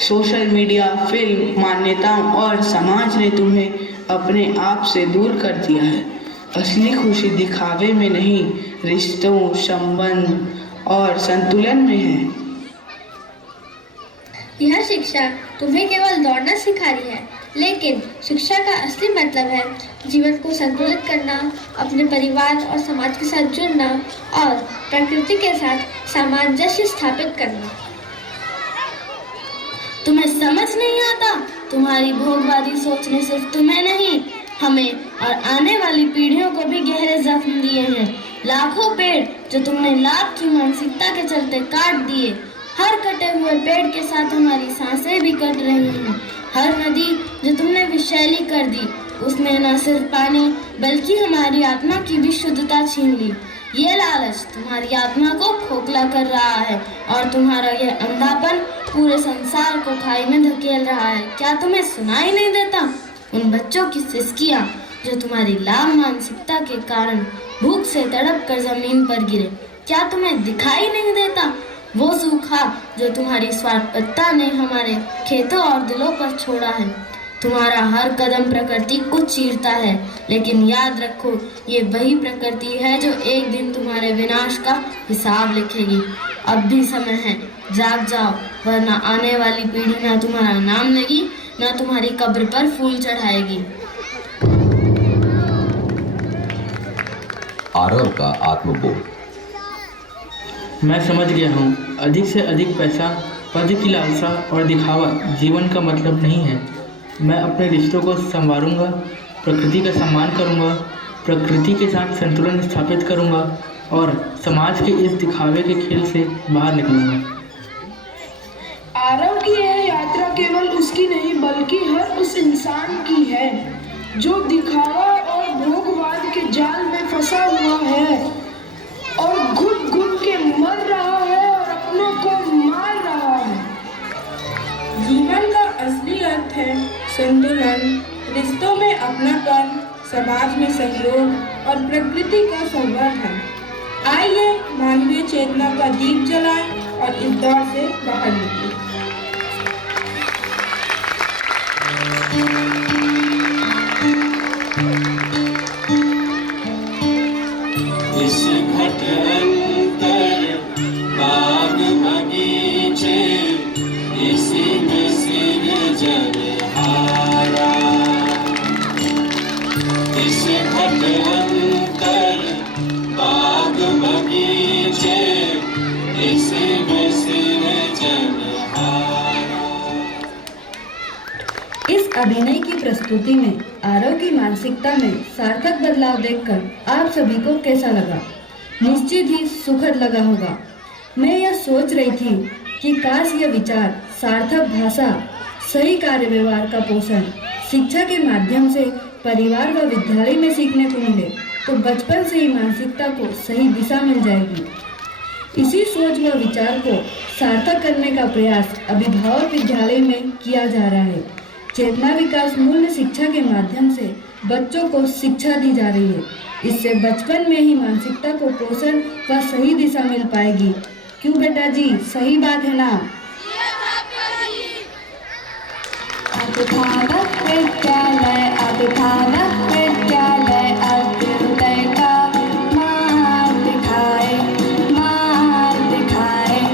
सोशल मीडिया, फिल्म, मान्यताओं और समाज ने तुम्हें अपने आप से दूर कर दिया है। असली खुशी दिखावे में नहीं, रिश्तों, संबंध और संतुलन में है। यह शिक्षा तुम्हें केवल दौड़ना सिखा रही है, लेकिन शिक्षा का असली मतलब है जीवन को संतुलित करना, अपने परिवार और समाज के साथ जुड़ना और प्रकृति के साथ सामंजस्य स्थापित करना। तुम्हें समझ नहीं आता? तुम्हारी भोगवादी सोच ने सिर्फ तुम्हें नहीं, हमें और आने वाली पीढ़ियों को भी गहरे जख्म दिए हैं। लाखों पेड़ जो तुमने लाभ की मानसिकता के चलते काट दिए, हर कटे हुए पेड़ के साथ हमारी सांसें भी कट रही हैं। हर नदी जो तुमने विषैली कर दी, उसने न सिर्फ पानी बल्कि हमारी आत्मा की भी शुद्धता छीन ली। ये लालच तुम्हारी आत्मा को खोखला कर रहा है और तुम्हारा यह अंधापन पूरे संसार को खाई में धकेल रहा है। क्या तुम्हें सुनाई नहीं देता? उन बच्चों की सिसकियाँ जो तुम्हारी लाभ मानसिकता के कारण भूख से तड़प कर जमीन पर गिरे, क्या तुम्हें दिखाई नहीं देता? वो सूखा जो तुम्हारी स्वार्थपरता ने हमारे खेतों और दिलों पर छोड़ा है। तुम्हारा हर कदम प्रकृति को चीरता है, लेकिन याद रखो, ये वही प्रकृति है जो एक दिन तुम्हारे विनाश का हिसाब लिखेगी। अब भी समय है, जाग जाओ, वरना आने वाली पीढ़ी ना तुम्हारा नाम लेगी, ना तुम्हारी कब्र पर फूल चढ़ाएगी। आरव का आत्मबोध। मैं समझ गया हूँ, अधिक से अधिक पैसा, पद की लालसा और दिखावा जीवन का मतलब नहीं है। मैं अपने रिश्तों को संवारूंगा, प्रकृति का सम्मान करूंगा, प्रकृति के साथ संतुलन स्थापित करूंगा और समाज के इस दिखावे के खेल से बाहर निकलूंगा। आरव की यह यात्रा उसकी नहीं बल्कि हर उस इंसान की है जो दिखावा और भोगवाद के जाल में फंसा हुआ है और घुट घुट के मर रहा है और अपनों को मार रहा है। जीवन का असली अर्थ है संतुलन, रिश्तों में अपनापन, समाज में सहयोग और प्रकृति का संवर्धन। आइए मानवीय चेतना का दीप जलाएं और इस दौर से बाहर निकलें। इस घट अंतर बाग बगीचे इसी में सिरजन हारा। इस घट अंतर बाग बगीचे इसी में सिरजन हारा। इस अभिनय की प्रस्तुति में आरव की मानसिकता में सार्थक बदलाव देखकर आप सभी को कैसा लगा? निश्चित ही सुखद लगा होगा। मैं यह सोच रही थी कि काश यह विचार, सार्थक भाषा, सही कार्य व्यवहार का पोषण शिक्षा के माध्यम से परिवार व विद्यालय में सीखने को मिले तो बचपन से ही मानसिकता को सही दिशा मिल जाएगी। इसी सोच व विचार को सार्थक करने का प्रयास अभिभावक विद्यालय में किया जा रहा है। चेतना विकास मूल्य शिक्षा के माध्यम से बच्चों को शिक्षा दी जा रही है। इससे बचपन में ही मानसिकता को पोषण व सही दिशा मिल पाएगी। क्यों बेटा जी, सही बात है ना? अभिभावक विद्यालय, अभिभावक विद्यालय अभ्युदय का मार्ग दिखाए, मार्ग दिखाए।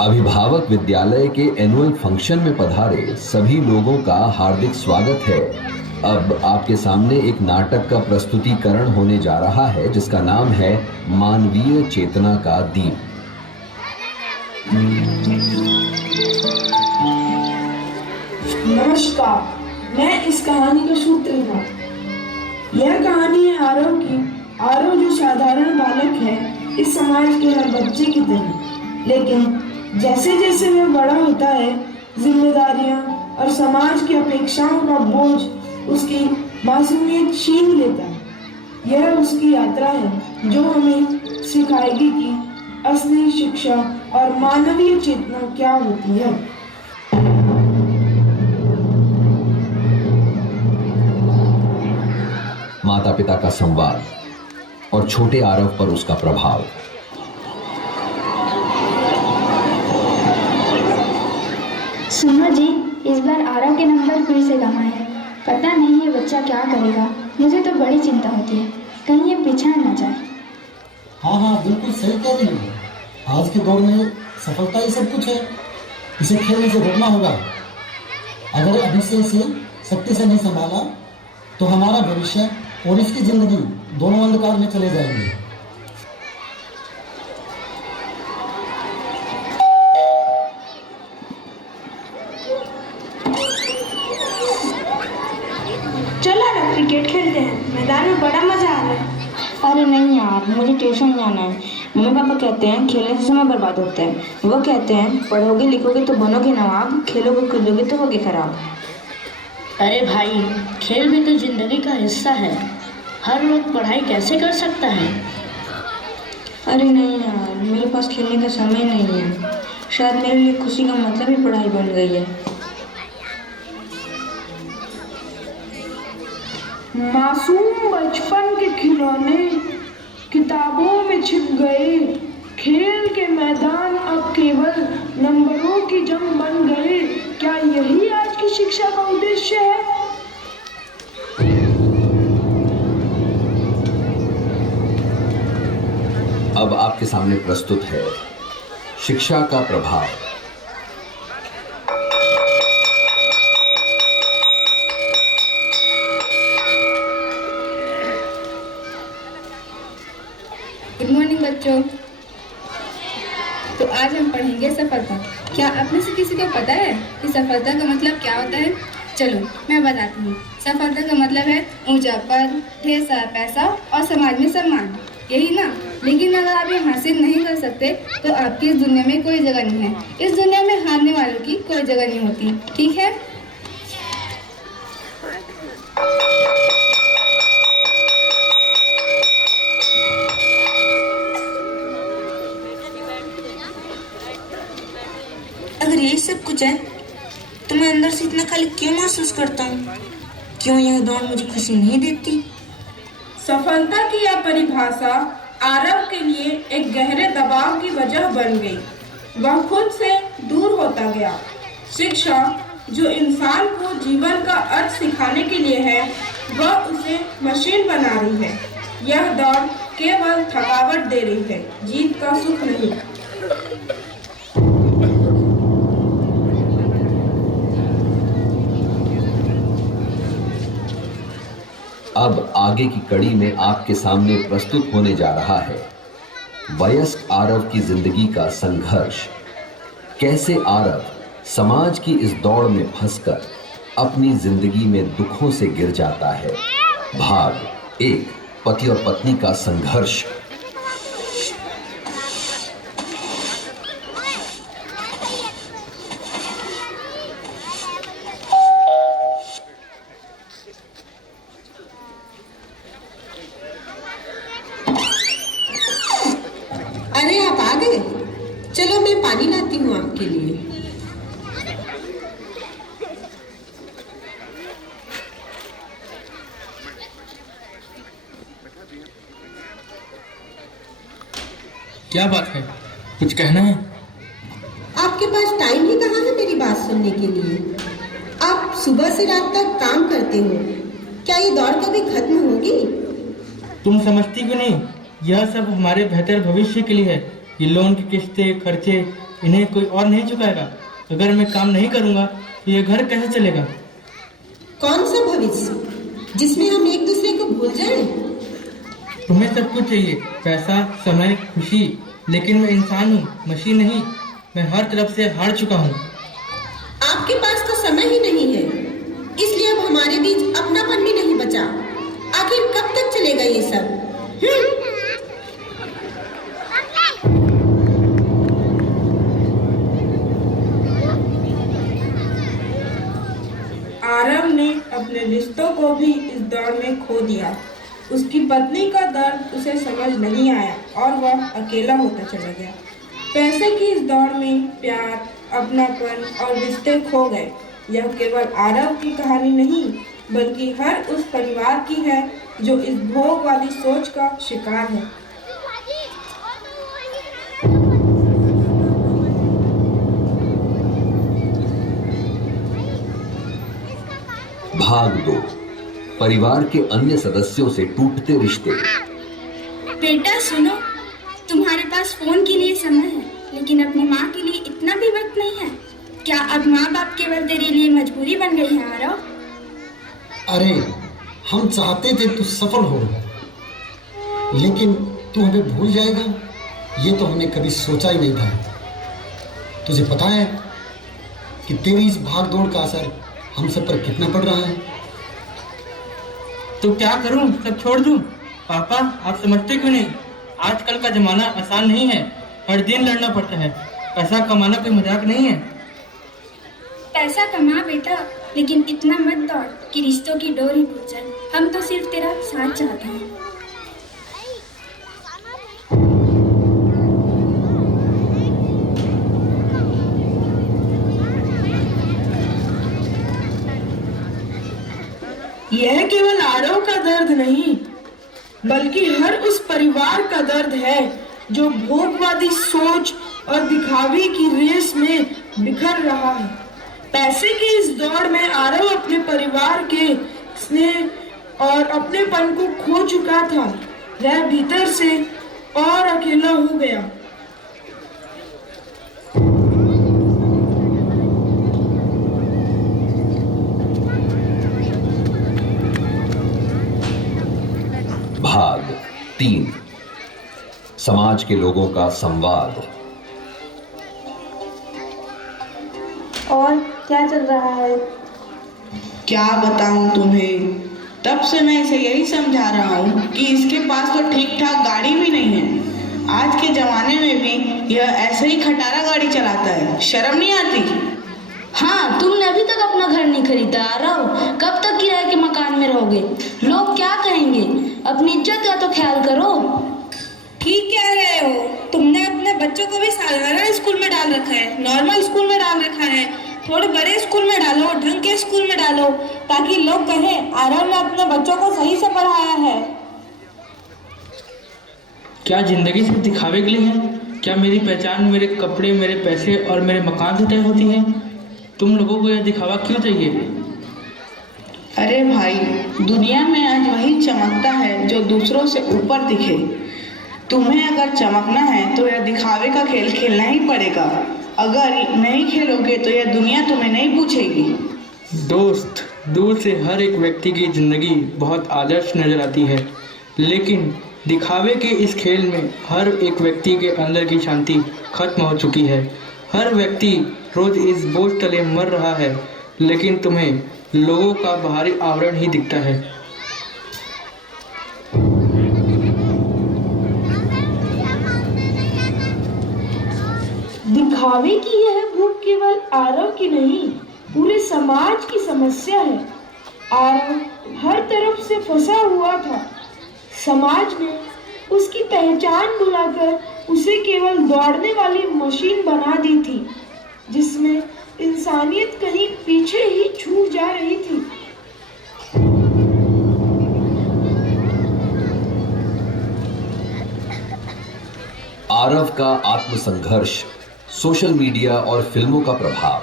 अभिभावक विद्यालय के एनुअल फंक्शन में पधारे सभी लोगों का हार्दिक स्वागत है। अब आपके सामने एक नाटक का प्रस्तुतिकरण होने जा रहा है जिसका नाम है मानवीय चेतना का दीप। नमस्कार, मैं इस कहानी का सूत्रधार। यह कहानी है आरव की। आरव जो साधारण बालक है इस समाज के हर बच्चे की तरह, लेकिन जैसे जैसे वह बड़ा होता है जिम्मेदारियां और समाज की अपेक्षाओं का बोझ उसकी मासूमियत छीन लेता है। यह उसकी यात्रा है जो हमें सिखाएगी कि असली शिक्षा और मानवीय चेतना क्या होती है। माता पिता का संवाद और छोटे आरव पर उसका प्रभाव। सुनो जी, इस बार आरव के नंबर फिर से कम आए हैं। पता नहीं ये बच्चा क्या करेगा। मुझे तो बड़ी चिंता होती है, कहीं ये पिछड़ ना जाए। हाँ हाँ, बिल्कुल सही कह रही हो। आज के दौर में सफलता ही सब कुछ है। इसे खेलने से रोकना होगा। अगर अभी से इसे सख्ती से नहीं संभाला तो हमारा भविष्य और इसकी जिंदगी दोनों अंधकार में चले जाएंगे। चलो ना क्रिकेट खेलते हैं, मैदान में बड़ा मजा आ रहा है। अरे नहीं यार, मुझे ट्यूशन जाना है। मम्मी पापा कहते हैं खेलने से समय बर्बाद होता है। वो कहते हैं पढ़ोगे लिखोगे तो बनोगे नवाब, खेलोगे कूदोगे तो होगे खराब। अरे भाई, खेल भी तो जिंदगी का हिस्सा है। हर लोग पढ़ाई कैसे कर सकता है? अरे नहीं यार, मेरे पास खेलने का समय नहीं है। शायद मेरे लिए खुशी का मतलब ही पढ़ाई बन गई है। मासूम बचपन के खिलौने किताबों में छिप गए। खेल के मैदान अब केवल नंबरों की जंग बन गए। क्या यही आज की शिक्षा का उद्देश्य है? अब आपके सामने प्रस्तुत है शिक्षा का प्रभाव। गुड मॉर्निंग बच्चों। तो आज हम पढ़ेंगे सफलता। क्या आप में से किसी को पता है कि सफलता का मतलब क्या होता है? चलो मैं बताती हूँ। सफलता का मतलब है ऊंचा पद, ढेर सारा पैसा और समाज में सम्मान, यही ना। लेकिन अगर आप ये हासिल नहीं कर सकते तो आपकी इस दुनिया में कोई जगह नहीं है। इस दुनिया में हारने वालों की कोई जगह नहीं होती, ठीक है? अगर यही सब कुछ है तो मैं अंदर से इतना खाली क्यों महसूस करता हूँ? क्यों यह दौड़ मुझे खुशी नहीं देती? सफलता की यह परिभाषा आरव के लिए एक गहरे दबाव की वजह बन गई। वह खुद से दूर होता गया। शिक्षा जो इंसान को जीवन का अर्थ सिखाने के लिए है, वह उसे मशीन बना रही है। यह दौड़ केवल थकावट दे रही है, जीत का सुख नहीं। अब आगे की कड़ी में आपके सामने प्रस्तुत होने जा रहा है वयस्क आरव की जिंदगी का संघर्ष। कैसे आरव समाज की इस दौड़ में फंसकर अपनी जिंदगी में दुखों से गिर जाता है। भाग 1, पति और पत्नी का संघर्ष। अरे आप आ गए? चलो मैं पानी लाती हूँ आपके लिए। क्या बात है, कुछ कहना है? आपके पास टाइम ही कहाँ है मेरी बात सुनने के लिए? आप सुबह से रात तक काम करते हो, क्या ये दौड़ कभी खत्म होगी? तुम समझती क्यों नहीं? यह सब हमारे बेहतर भविष्य के लिए है। ये लोन की किस्तें, खर्चे, इन्हें कोई और नहीं चुकाएगा। अगर मैं काम नहीं करूँगा तो ये घर कैसे चलेगा? कौन सा भविष्य जिसमें हम एक दूसरे को भूल जाएं? तुम्हें सब कुछ चाहिए, पैसा, समय, खुशी, लेकिन मैं इंसान हूँ, मशीन नहीं। मैं हर तरफ से हार चुका हूँ। आपके पास तो समय ही नहीं है, इसलिए अब हमारे बीच अपनापन भी नहीं बचा। आखिर कब तक चलेगा ये सब? आरव ने अपने रिश्तों को भी इस दौड़ में खो दिया। उसकी पत्नी का दर्द उसे समझ नहीं आया और वह अकेला होता चला गया। पैसे की इस दौड़ में प्यार, अपनापन और रिश्ते खो गए। यह केवल आरव की कहानी नहीं, बल्कि हर उस परिवार की है जो इस भोग वाली सोच का शिकार है। भाग 2, परिवार के अन्य सदस्यों से टूटते रिश्ते। बेटा सुनो, तुम्हारे पास फोन के लिए समय है, लेकिन अपनी माँ के लिए इतना भी वक्त नहीं है। क्या अब माँ बाप केवल तेरे लिए मजबूरी बन गई है आरव? अरे हम चाहते थे तू सफल हो, लेकिन तू हमें भूल जाएगा, ये तो हमने कभी सोचा ही नहीं था। तुझे पता है कि तेरी इस भाग दौड़ का असर हम सब पर कितना पड़ रहा है? तो क्या करूं, सब छोड़ दूं? पापा आप समझते क्यों नहीं? आजकल का जमाना आसान नहीं है, हर दिन लड़ना पड़ता है। पैसा कमाना कोई मजाक नहीं है। पैसा कमा बेटा, लेकिन इतना मत दौड़ कि रिश्तों की डोर ही टूट जाए। हम तो सिर्फ तेरा साथ चाहते हैं। यह केवल आरव का दर्द नहीं, बल्कि हर उस परिवार का दर्द है जो भोगवादी सोच और दिखावे की रेस में बिखर रहा है। पैसे की इस दौड़ में आरव अपने परिवार के स्नेह और अपनेपन को खो चुका था। वह भीतर से और अकेला हो गया। भाग 3, समाज के लोगों का संवाद। और क्या चल रहा है? क्या बताऊं तुम्हें, तब से मैं इसे यही समझा रहा हूँ कि इसके पास तो ठीक ठाक गाड़ी भी नहीं है। आज के जमाने में भी यह ऐसे ही खटारा गाड़ी चलाता है, शर्म नहीं आती? हाँ, तुमने अभी तक अपना घर नहीं खरीदा रहो, कब तक किराए के मकान में रहोगे? लोग क्या कहेंगे? अपनी इज्जत का तो ख्याल करो। ठीक कह रहे हो, तुमने अपने बच्चों को भी साधारण स्कूल में डाल रखा है, नॉर्मल स्कूल में डाल रखा है। थोड़े बड़े स्कूल में डालो, ढंग के स्कूल में डालो, ताकि लोग कहें आरव ने अपने बच्चों को सही से पढ़ाया है। क्या जिंदगी सिर्फ दिखावे के लिए है? क्या मेरी पहचान मेरे कपड़े, मेरे पैसे और मेरे मकान से तय होती है? तुम लोगों को यह दिखावा क्यों चाहिए? अरे भाई, दुनिया में आज वही चमकता है जो दूसरों से ऊपर दिखे। तुम्हें अगर चमकना है तो यह दिखावे का खेल खेलना ही पड़ेगा। अगर नहीं खेलोगे तो यह दुनिया तुम्हें नहीं पूछेगी। दोस्त, दूर से हर एक व्यक्ति की जिंदगी बहुत आदर्श नजर आती है, लेकिन दिखावे के इस खेल में हर एक व्यक्ति के अंदर की शांति खत्म हो चुकी है। हर व्यक्ति रोज इस बोझ तले मर रहा है, लेकिन तुम्हें लोगों का बाहरी आवरण ही दिखता है। दिखावे की यह भूख केवल आरव की नहीं, पूरे समाज की समस्या है। आरव हर तरफ से फंसा हुआ था। समाज ने उसकी पहचान बुलाकर उसे केवल दौड़ने वाली मशीन बना दी थी, जिसमें इंसानियत कहीं पीछे ही छूट जा रही थी। आरव का आत्मसंघर्ष, सोशल मीडिया और फिल्मों का प्रभाव।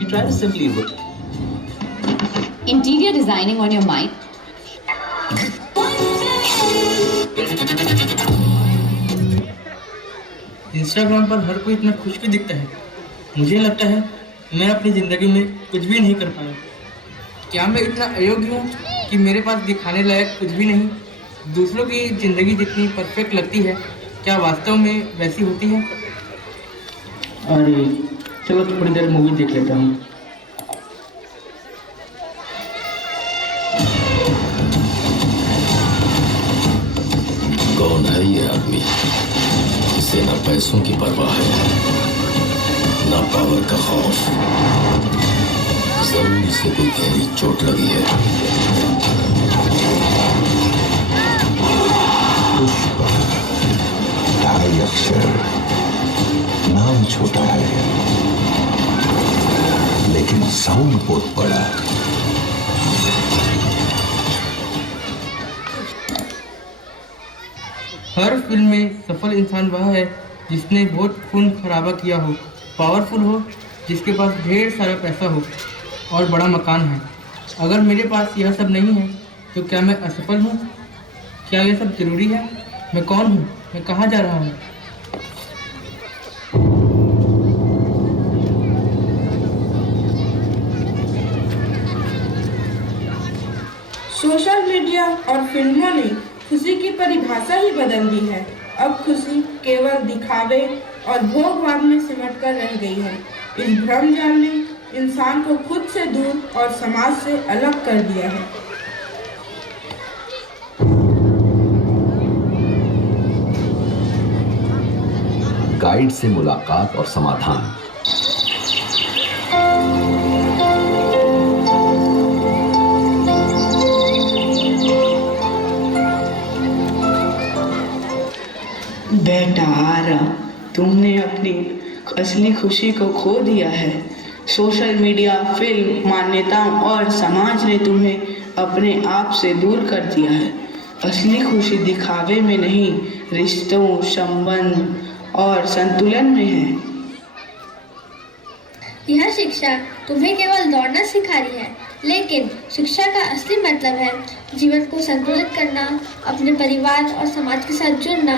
You try to simply look. Interior designing on your mind. Instagram पर हर कोई इतना खुश भी दिखता है। मुझे लगता है मैं अपनी ज़िंदगी में कुछ भी नहीं कर पाया। क्या मैं इतना अयोग्य हूँ कि मेरे पास दिखाने लायक कुछ भी नहीं? दूसरों की ज़िंदगी जितनी परफेक्ट लगती है, क्या वास्तव में वैसी होती है? अरे चलो थोड़ी देर मूवी देख लेता हूँ। कौन है ये आदमी जिसे ना पैसों की परवाह है, ना पावर का खौफ? जरूर इसे कोई गहरी चोट लगी है। पुष्प, 2.5 अक्षर, नाम छोटा है लेकिन साउंड बहुत बड़ा। हर फिल्म में सफल इंसान वह है जिसने बहुत खून खराबा किया हो, पावरफुल हो, जिसके पास ढेर सारा पैसा हो और बड़ा मकान है। अगर मेरे पास यह सब नहीं है तो क्या मैं असफल हूँ? क्या यह सब जरूरी है? मैं कौन हूँ? मैं कहाँ जा रहा हूँ? सोशल मीडिया और फिल्मों ने खुशी की परिभाषा ही बदल दी है। अब खुशी केवल दिखावे और भोगभाग में सिमट कर रह गई है। इस भ्रम जाल ने इंसान को खुद से दूर और समाज से अलग कर दिया है। गाइड से मुलाकात और समाधान। बेटा आरव, तुमने अपनी असली खुशी को खो दिया है। सोशल मीडिया, फिल्म, मान्यताओं और समाज ने तुम्हें अपने आप से दूर कर दिया है। असली खुशी दिखावे में नहीं, रिश्तों, संबंध और संतुलन में है। यह शिक्षा तुम्हें केवल दौड़ना सिखा रही है, लेकिन शिक्षा का असली मतलब है जीवन को संतुलित करना, अपने परिवार और समाज के साथ जुड़ना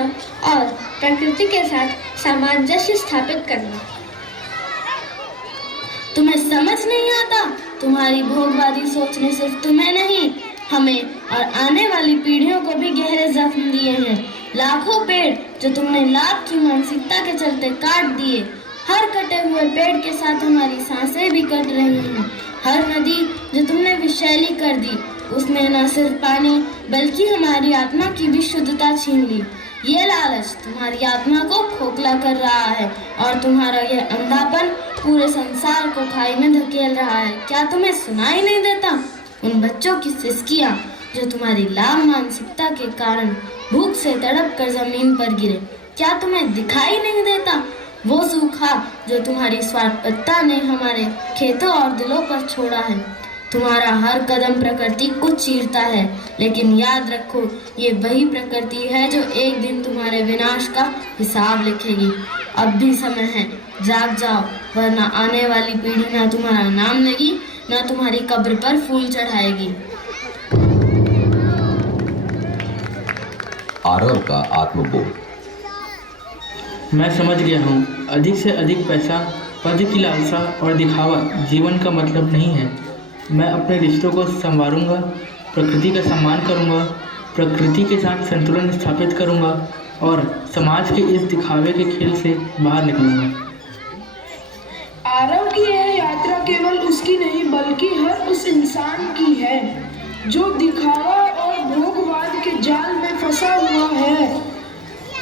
और प्रकृति के साथ सामंजस्य स्थापित करना। तुम्हें समझ नहीं आता? तुम्हारी भोगवादी सोच ने सिर्फ तुम्हें नहीं, हमें और आने वाली पीढ़ियों को भी गहरे जख्म दिए हैं। लाखों पेड़ जो तुमने लाभ की मानसिकता के चलते काट दिए, हर कटे हुए पेड़ के साथ हमारी सांसें भी कट रही हैं। हर नदी जो तुमने विषैली कर दी, उसने न सिर्फ पानी बल्कि हमारी आत्मा की भी शुद्धता छीन ली। ये लालच तुम्हारी आत्मा को खोखला कर रहा है और तुम्हारा यह अंधापन पूरे संसार को खाई में धकेल रहा है। क्या तुम्हें सुनाई नहीं देता? उन बच्चों की सिसकियाँ जो तुम्हारी लाभ मानसिकता के कारण भूख से तड़प कर जमीन पर गिरे, क्या तुम्हें दिखाई नहीं देता? वो सूखा जो तुम्हारी स्वार्थपरता ने हमारे खेतों और दिलों पर छोड़ा है। तुम्हारा हर कदम प्रकृति को चीरता है, लेकिन याद रखो ये वही प्रकृति है जो एक दिन तुम्हारे विनाश का हिसाब लिखेगी। अब भी समय है, जाग जाओ, वरना आने वाली पीढ़ी ना तुम्हारा नाम लेगी ना तुम्हारी कब्र पर फूल चढ़ाएगी। आरव का आत्मबोध। मैं समझ गया हूँ, अधिक से अधिक पैसा, पद की लालसा और दिखावा जीवन का मतलब नहीं है। मैं अपने रिश्तों को संवारूंगा, प्रकृति का सम्मान करूंगा, प्रकृति के साथ संतुलन स्थापित करूंगा और समाज के इस दिखावे के खेल से बाहर निकलूंगा। आरव की यह यात्रा केवल उसकी नहीं बल्कि हर उस इंसान की है जो दिखावा और भोगवाद के जाल में फंसा हुआ है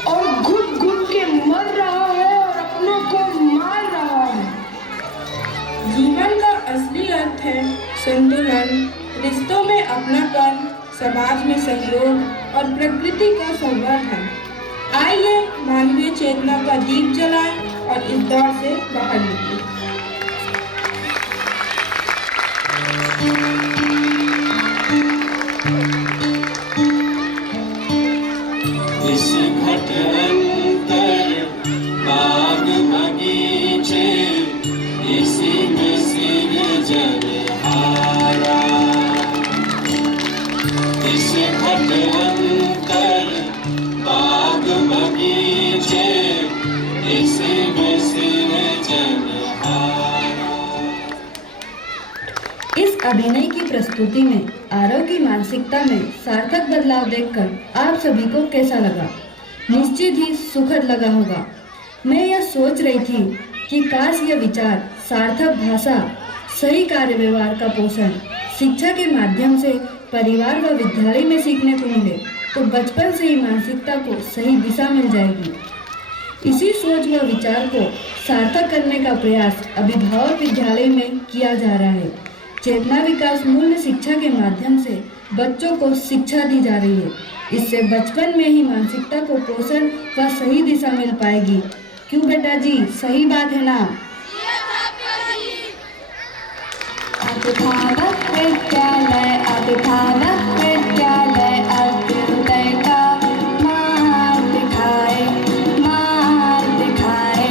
और घुट घुट के मर रहा है और अपनों को मार रहा है। जीवन का असली अर्थ है संतुलन, रिश्तों में अपनापन, समाज में सहयोग और प्रकृति का संवर्धन। आइए मानवीय चेतना का दीप जलाएं और इस दौर से बाहर निकलें। इस घट अंतर बाग बगीचे, इसी में सिरजन हारा। इस घट अंतर बाग बगीचे, इसी में सिरजन हारा। इस अभिनय की प्रस्तुति में आरव की मानसिकता में सार्थक बदलाव देखकर आप सभी को कैसा लगा? निश्चित ही सुखद लगा होगा। मैं यह सोच रही थी कि काश यह विचार, सार्थक भाषा, सही कार्य व्यवहार का पोषण शिक्षा के माध्यम से परिवार व विद्यालय में सीखने को मिले तो बचपन से ही मानसिकता को सही दिशा मिल जाएगी। इसी सोच व विचार को सार्थक करने का प्रयास अभिभावक विद्यालय में किया जा रहा है। चेतना विकास मूल्य शिक्षा के माध्यम से बच्चों को शिक्षा दी जा रही है। इससे बचपन में ही मानसिकता को पोषण व सही दिशा मिल पाएगी। क्यों बेटा जी, सही बात है ना? अभिभावक विद्यालय, अभिभावक विद्यालय अभ्युदय का मार्ग दिखाए, मार्ग दिखाए।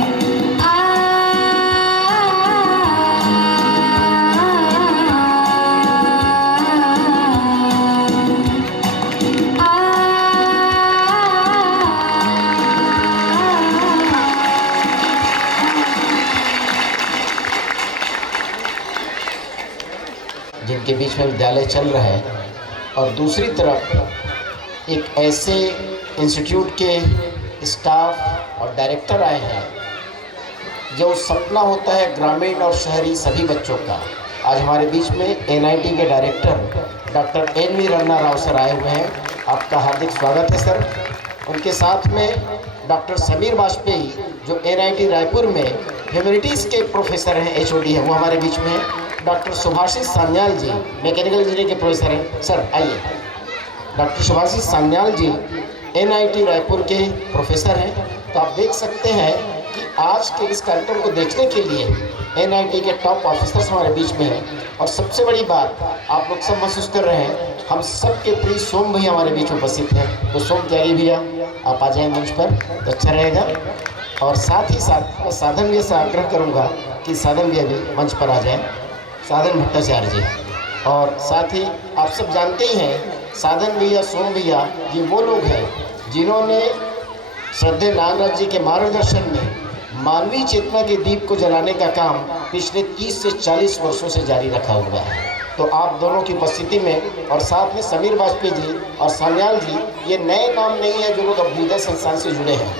जिनके बीच में विद्यालय चल रहा है और दूसरी तरफ एक ऐसे इंस्टीट्यूट के स्टाफ और डायरेक्टर आए हैं जो सपना होता है ग्रामीण और शहरी सभी बच्चों का। आज हमारे बीच में एनआईटी के director doctor N V. Ramana Rao sir आए हुए हैं। आपका हार्दिक स्वागत है सर। उनके साथ में डॉक्टर समीर वाजपेयी जो एनआईटी रायपुर में ह्यूमैनिटीज़ के प्रोफेसर हैं, एचओडी हैं, वो हमारे बीच में हैं। डॉक्टर सुभाषिष सान्याल जी मैकेनिकल इंजीनियरिंग के प्रोफेसर हैं। सर आइए। डॉक्टर सुभाषिष सान्याल जी एनआईटी रायपुर के प्रोफेसर हैं। तो आप देख सकते हैं कि आज के इस कार्यक्रम को देखने के लिए एनआईटी के टॉप ऑफिसर्स हमारे बीच में हैं। और सबसे बड़ी बात आप लोग सब महसूस कर रहे हैं, हम सब के प्रिय सोम भैया हमारे बीच में उपस्थित हैं। तो सोम त्यागी भैया आप आ जाएँ मंच पर तो अच्छा रहेगा। और साथ ही साथ मैं साधन भैया से आग्रह करूँगा कि साधन भैया भी मंच पर आ जाएँ, साधन भट्टाचार्य जी। और साथ ही आप सब जानते ही हैं साधन भैया, सोम भैया ये वो लोग हैं जिन्होंने श्रद्धेय नागराज जी के मार्गदर्शन में मानवीय चेतना के दीप को जलाने का काम पिछले 30 से 40 वर्षों से जारी रखा हुआ है। तो आप दोनों की उपस्थिति में और साथ में समीर वाजपेयी जी और सान्याल जी, ये नए नाम नहीं है जो लोग अभ्युदय संस्थान से जुड़े हैं।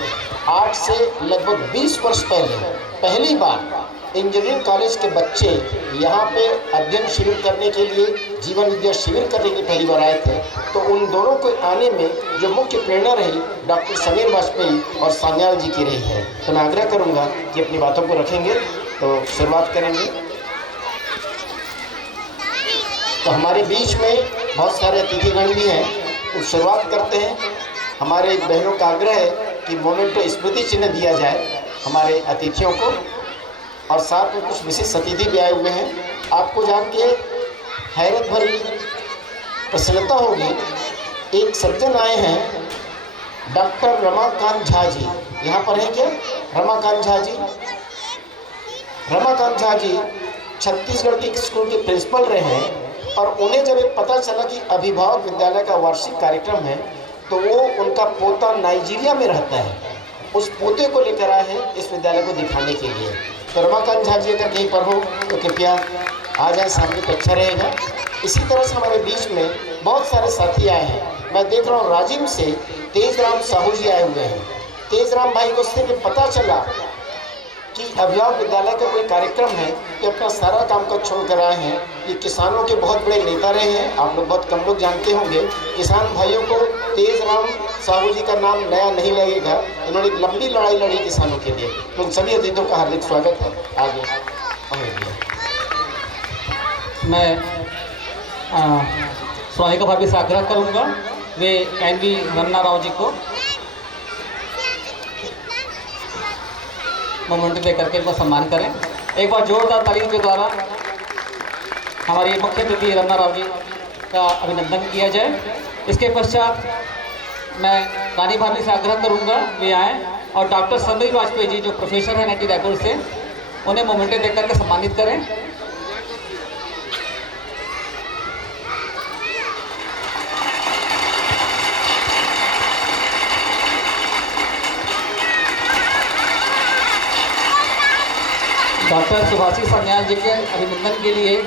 8 से लगभग 20 वर्ष पहले पहली बार इंजीनियरिंग कॉलेज के बच्चे यहाँ पे अध्ययन शिविर करने के लिए, जीवन विद्या शिविर करने के लिए पहली बार आए थे। तो उन दोनों को आने में जो मुख्य प्रेरणा रही डॉक्टर समीर वाजपेयी और सान्याल जी की रही है। तो मैं आग्रह करूँगा कि अपनी बातों को रखेंगे, तो शुरुआत करेंगे। तो हमारे बीच में बहुत सारे अतिथिगण भी हैं, तो शुरुआत करते हैं। हमारे बहनों का आग्रह है कि मोमेंटो स्मृति चिन्ह दिया जाए हमारे अतिथियों को, और साथ में कुछ विशिष्ट अतिथि भी आए हुए हैं। आपको जान के हैरत भरी प्रसन्नता होगी, एक सज्जन आए हैं डॉक्टर रमाकांत झा जी। यहाँ पर हैं क्या रमाकांत झा जी? रमाकांत झा जी छत्तीसगढ़ के स्कूल के प्रिंसिपल रहे हैं, और उन्हें जब ये पता चला कि अभिभावक विद्यालय का वार्षिक कार्यक्रम है, तो वो उनका पोता नाइजीरिया में रहता है, उस पोते को लेकर आए हैं इस विद्यालय को दिखाने के लिए। तो रमाकांत झा जी अगर कहीं पर हो तो कृपया आ जाए सामने, तो अच्छा रहेगा। इसी तरह से हमारे बीच में बहुत सारे साथी आए हैं। मैं देख रहा हूँ राजिम से तेजराम साहू जी आए हुए हैं। तेजराम भाई को उससे पता चला कि अभिभावक विद्यालय का कोई कार्यक्रम है, तो अपना सारा काम कर छोड़ कर आए हैं। ये किसानों के बहुत बड़े नेता रहे हैं, आप लोग बहुत कम लोग जानते होंगे। किसान भाइयों को तेजराम साहू जी का नाम नया नहीं लगेगा, इन्होंने एक लंबी लड़ाई लड़ी किसानों के लिए। तो उन सभी अतिथियों का हार्दिक स्वागत है। आगे मैं स्वामी का भाभी से आग्रह करूँगा वे एन.वी. रमना राव जी को मोमेंट दे करके इनको सम्मान करें। एक बार जोरदार तालियों के द्वारा हमारे मुख्य अतिथि रमना राव जी का अभिनंदन किया जाए। इसके पश्चात मैं रानी भाभी से आग्रह करूंगा वे आएँ, और डॉक्टर समीर वाजपेयी जी जो प्रोफेसर हैं NIT रायपुर से, उन्हें मोमेंटे दे करके सम्मानित करें। डॉक्टर सुभाषी सान्याल जी के अभिनंदन के लिए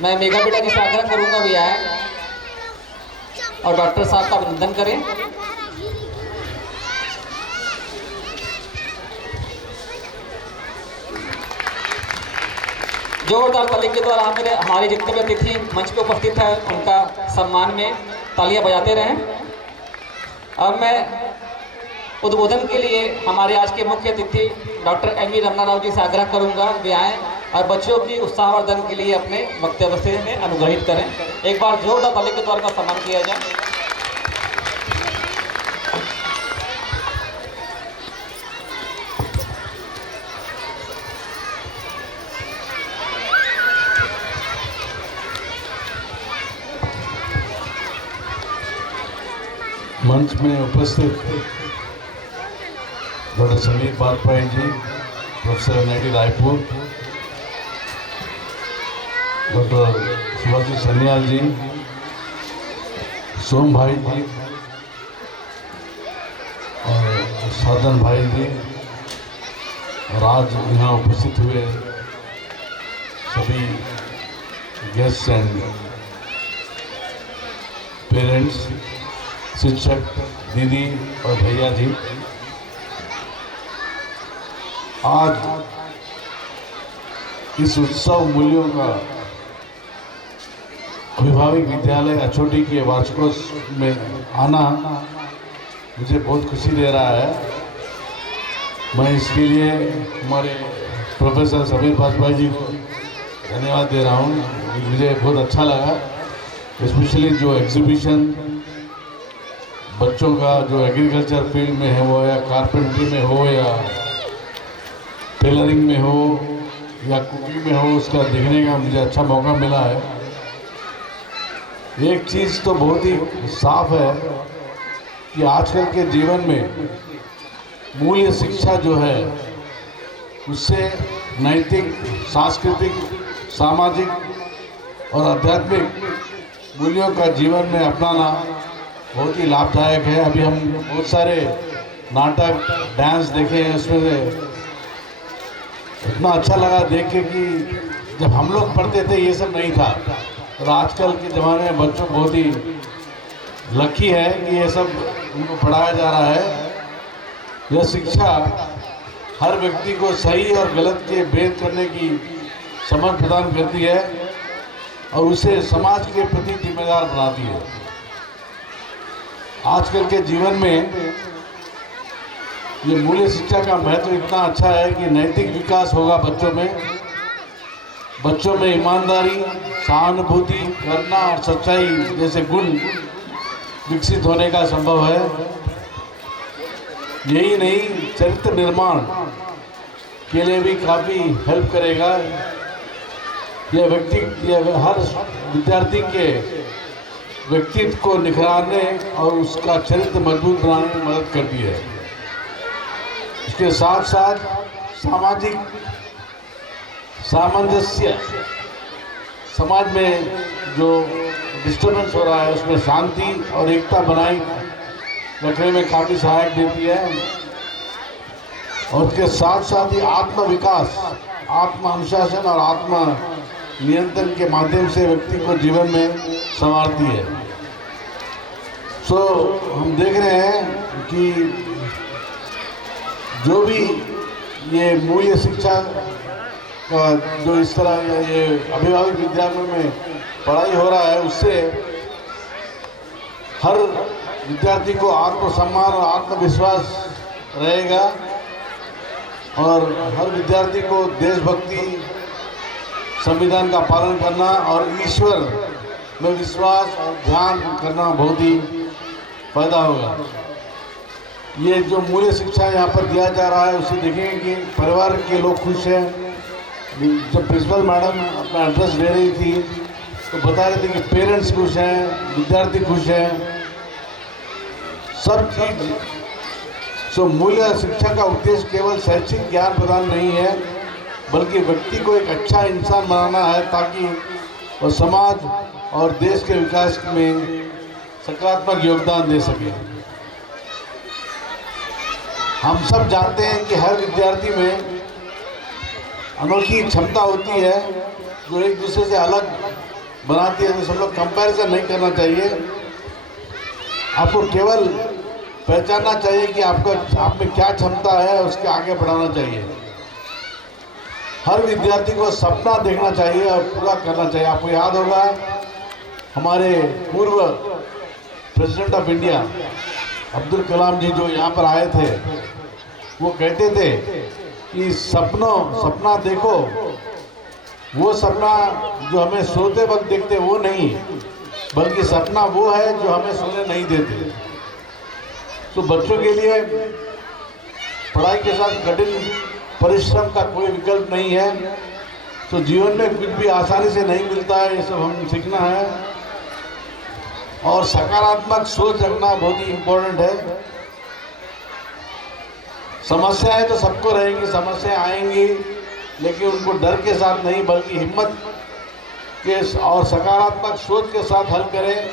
मैं मेघा बेटा जी से आग्रह करूंगा भी आए और डॉक्टर साहब का अभिनंदन करें। जोरदार ताली के द्वारा हमारे जितने भी अतिथि मंच पे उपस्थित है उनका सम्मान में तालियां बजाते रहें। अब मैं उद्बोधन के लिए हमारे आज के मुख्य अतिथि डॉक्टर एन.वी. रमना राव जी से आग्रह करूंगा वे आएँ और बच्चों की उत्साहवर्धन के लिए अपने वक्तव्य से में अनुग्रहित करें। एक बार जोरदार ताली के द्वारा सम्मान किया जाए। मंच में उपस्थित doctor Sameer Vajpayee ji, professor NIT Raipur, doctor Subhashi Sanyal ji, Som Bhai ji और साधन भाई जी, और आज यहाँ उपस्थित हुए सभी गेस्ट एंड पेरेंट्स, शिक्षक दीदी और भैया जी, आज इस उत्सव मूल्यों का अभिभावक विद्यालय अछोटी के वार्षिकोत्सव में आना मुझे बहुत खुशी दे रहा है। मैं इसके लिए हमारे प्रोफेसर समीर वाजपेयी जी को धन्यवाद दे रहा हूँ। मुझे बहुत अच्छा लगा, स्पेशली जो एग्जीबिशन बच्चों का जो एग्रीकल्चर फील्ड में है वो, या कारपेंट्री में हो, या टेलरिंग में हो, या कुकिंग में हो, उसका देखने का मुझे अच्छा मौका मिला है। एक चीज़ तो बहुत ही साफ है कि आजकल के जीवन में मूल्य शिक्षा जो है उससे नैतिक, सांस्कृतिक, सामाजिक और आध्यात्मिक मूल्यों का जीवन में अपनाना बहुत ही लाभदायक है। अभी हम बहुत सारे नाटक, डांस देखे हैं, उसमें से इतना अच्छा लगा देख के कि जब हम लोग पढ़ते थे ये सब नहीं था। और आजकल के ज़माने में बच्चों बहुत ही लकी है कि ये सब उनको पढ़ाया जा रहा है। यह शिक्षा हर व्यक्ति को सही और गलत के भेद करने की समझ प्रदान करती है और उसे समाज के प्रति जिम्मेदार बनाती है। आजकल के जीवन में ये मूल्य शिक्षा का महत्व इतना अच्छा है कि नैतिक विकास होगा बच्चों में ईमानदारी, सहानुभूति, करुणा और सच्चाई जैसे गुण विकसित होने का संभव है। यही नहीं, चरित्र निर्माण के लिए भी काफ़ी हेल्प करेगा। यह हर विद्यार्थी के व्यक्तित्व को निखारने और उसका चरित्र मजबूत बनाने में मदद करती है। इसके साथ साथ सामाजिक सामंजस्य, समाज में जो डिस्टर्बेंस हो रहा है उसमें शांति और एकता बनाए रखने में काफ़ी सहायक देती है। और उसके साथ साथ ही आत्म विकास, आत्म अनुशासन और आत्म नियंत्रण के माध्यम से व्यक्ति को जीवन में संवारती है। हम देख रहे हैं कि जो भी ये मूल्य शिक्षा का जो इस तरह ये अभिभावक विद्यालयों में पढ़ाई हो रहा है, उससे हर विद्यार्थी को आत्मसम्मान और आत्मविश्वास रहेगा और हर विद्यार्थी को देशभक्ति, संविधान का पालन करना और ईश्वर में विश्वास और ध्यान करना बहुत ही फायदा होगा। ये जो मूल्य शिक्षा यहाँ पर दिया जा रहा है उसे देखेंगे कि परिवार के लोग खुश हैं। जब प्रिंसिपल मैडम अपना एड्रेस दे रही थी तो बता रहे थे कि पेरेंट्स खुश हैं, विद्यार्थी खुश हैं, सब चीज़। मूल्य शिक्षा का उद्देश्य केवल शैक्षिक ज्ञान प्रदान नहीं है, बल्कि व्यक्ति को एक अच्छा इंसान बनाना है ताकि वह समाज और देश के विकास में सकारात्मक योगदान दे सके। हम सब जानते हैं कि हर विद्यार्थी में अनोखी क्षमता होती है जो एक दूसरे से अलग बनाती है। तो सब लोग कंपैरिजन नहीं करना चाहिए, आपको केवल पहचानना चाहिए कि आप में क्या क्षमता है, उसके आगे बढ़ाना चाहिए। हर विद्यार्थी को सपना देखना चाहिए और पूरा करना चाहिए। आपको याद होगा हमारे पूर्व president of India Abdul Kalam जी जो यहाँ पर आए थे, वो कहते थे कि सपना देखो, वो सपना जो हमें सोते वक्त देखते वो नहीं, बल्कि सपना वो है जो हमें सोने नहीं देते। तो बच्चों के लिए पढ़ाई के साथ कठिन परिश्रम का कोई विकल्प नहीं है। तो जीवन में कुछ भी आसानी से नहीं मिलता है, ये सब हम सीखना है। और सकारात्मक सोच रखना बहुत ही इम्पोर्टेंट है। समस्याएं तो सबको रहेंगी, समस्याएं आएंगी, लेकिन उनको डर के साथ नहीं बल्कि हिम्मत के और सकारात्मक सोच के साथ हल करें,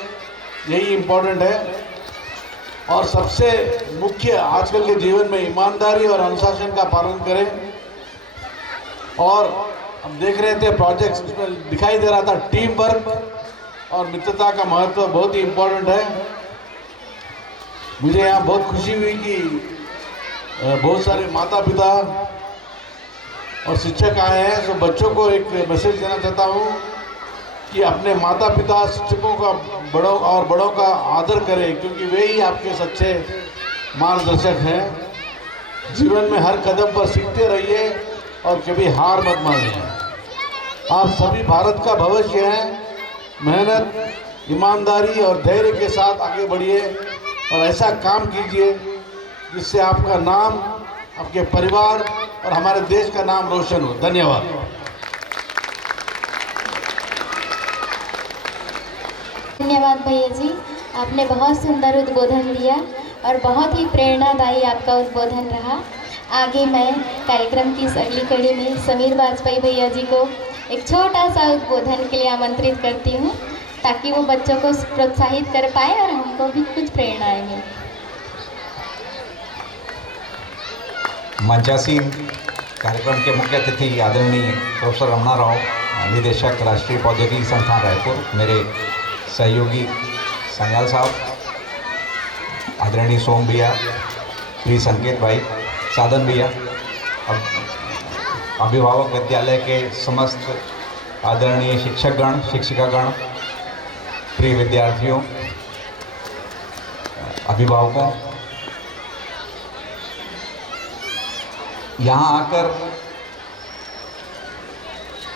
यही इम्पोर्टेंट है। और सबसे मुख्य आजकल के जीवन में ईमानदारी और अनुशासन का पालन करें। और हम देख रहे थे प्रोजेक्ट्स, उसमें दिखाई दे रहा था टीम वर्क और मित्रता का महत्व बहुत ही इम्पोर्टेंट है। मुझे यहाँ बहुत खुशी हुई कि बहुत सारे माता पिता और शिक्षक आए हैं। तो बच्चों को एक मैसेज देना चाहता हूँ कि अपने माता पिता, शिक्षकों का बड़ों का आदर करें, क्योंकि वे ही आपके सच्चे मार्गदर्शक हैं। जीवन में हर कदम पर सीखते रहिए और कभी हार मत मानिए। आप सभी भारत का भविष्य हैं। मेहनत, ईमानदारी और धैर्य के साथ आगे बढ़िए और ऐसा काम कीजिए जिससे आपका नाम, आपके परिवार और हमारे देश का नाम रोशन हो। धन्यवाद। धन्यवाद भैया जी, आपने बहुत सुंदर उद्बोधन दिया और बहुत ही प्रेरणादायी आपका उद्बोधन रहा। आगे मैं कार्यक्रम की इस अगली कड़ी में समीर वाजपेयी भैया जी को एक छोटा सा उद्बोधन के लिए आमंत्रित करती हूँ, ताकि वो बच्चों को प्रोत्साहित कर पाए और हमको भी कुछ प्रेरणाएं मिले। मंचासीन कार्यक्रम के मुख्य अतिथि आदरणीय प्रोफेसर रमणा राव निदेशक राष्ट्रीय प्रौद्योगिकी संस्थान रायपुर, मेरे सहयोगी सन्याल साहब, आदरणीय सोम भैया, प्रिय संकेत भाई, साधन भैया, अभिभावक विद्यालय के समस्त आदरणीय शिक्षकगण, शिक्षिकागण, प्रिय विद्यार्थियों, अभिभावकों, यहाँ आकर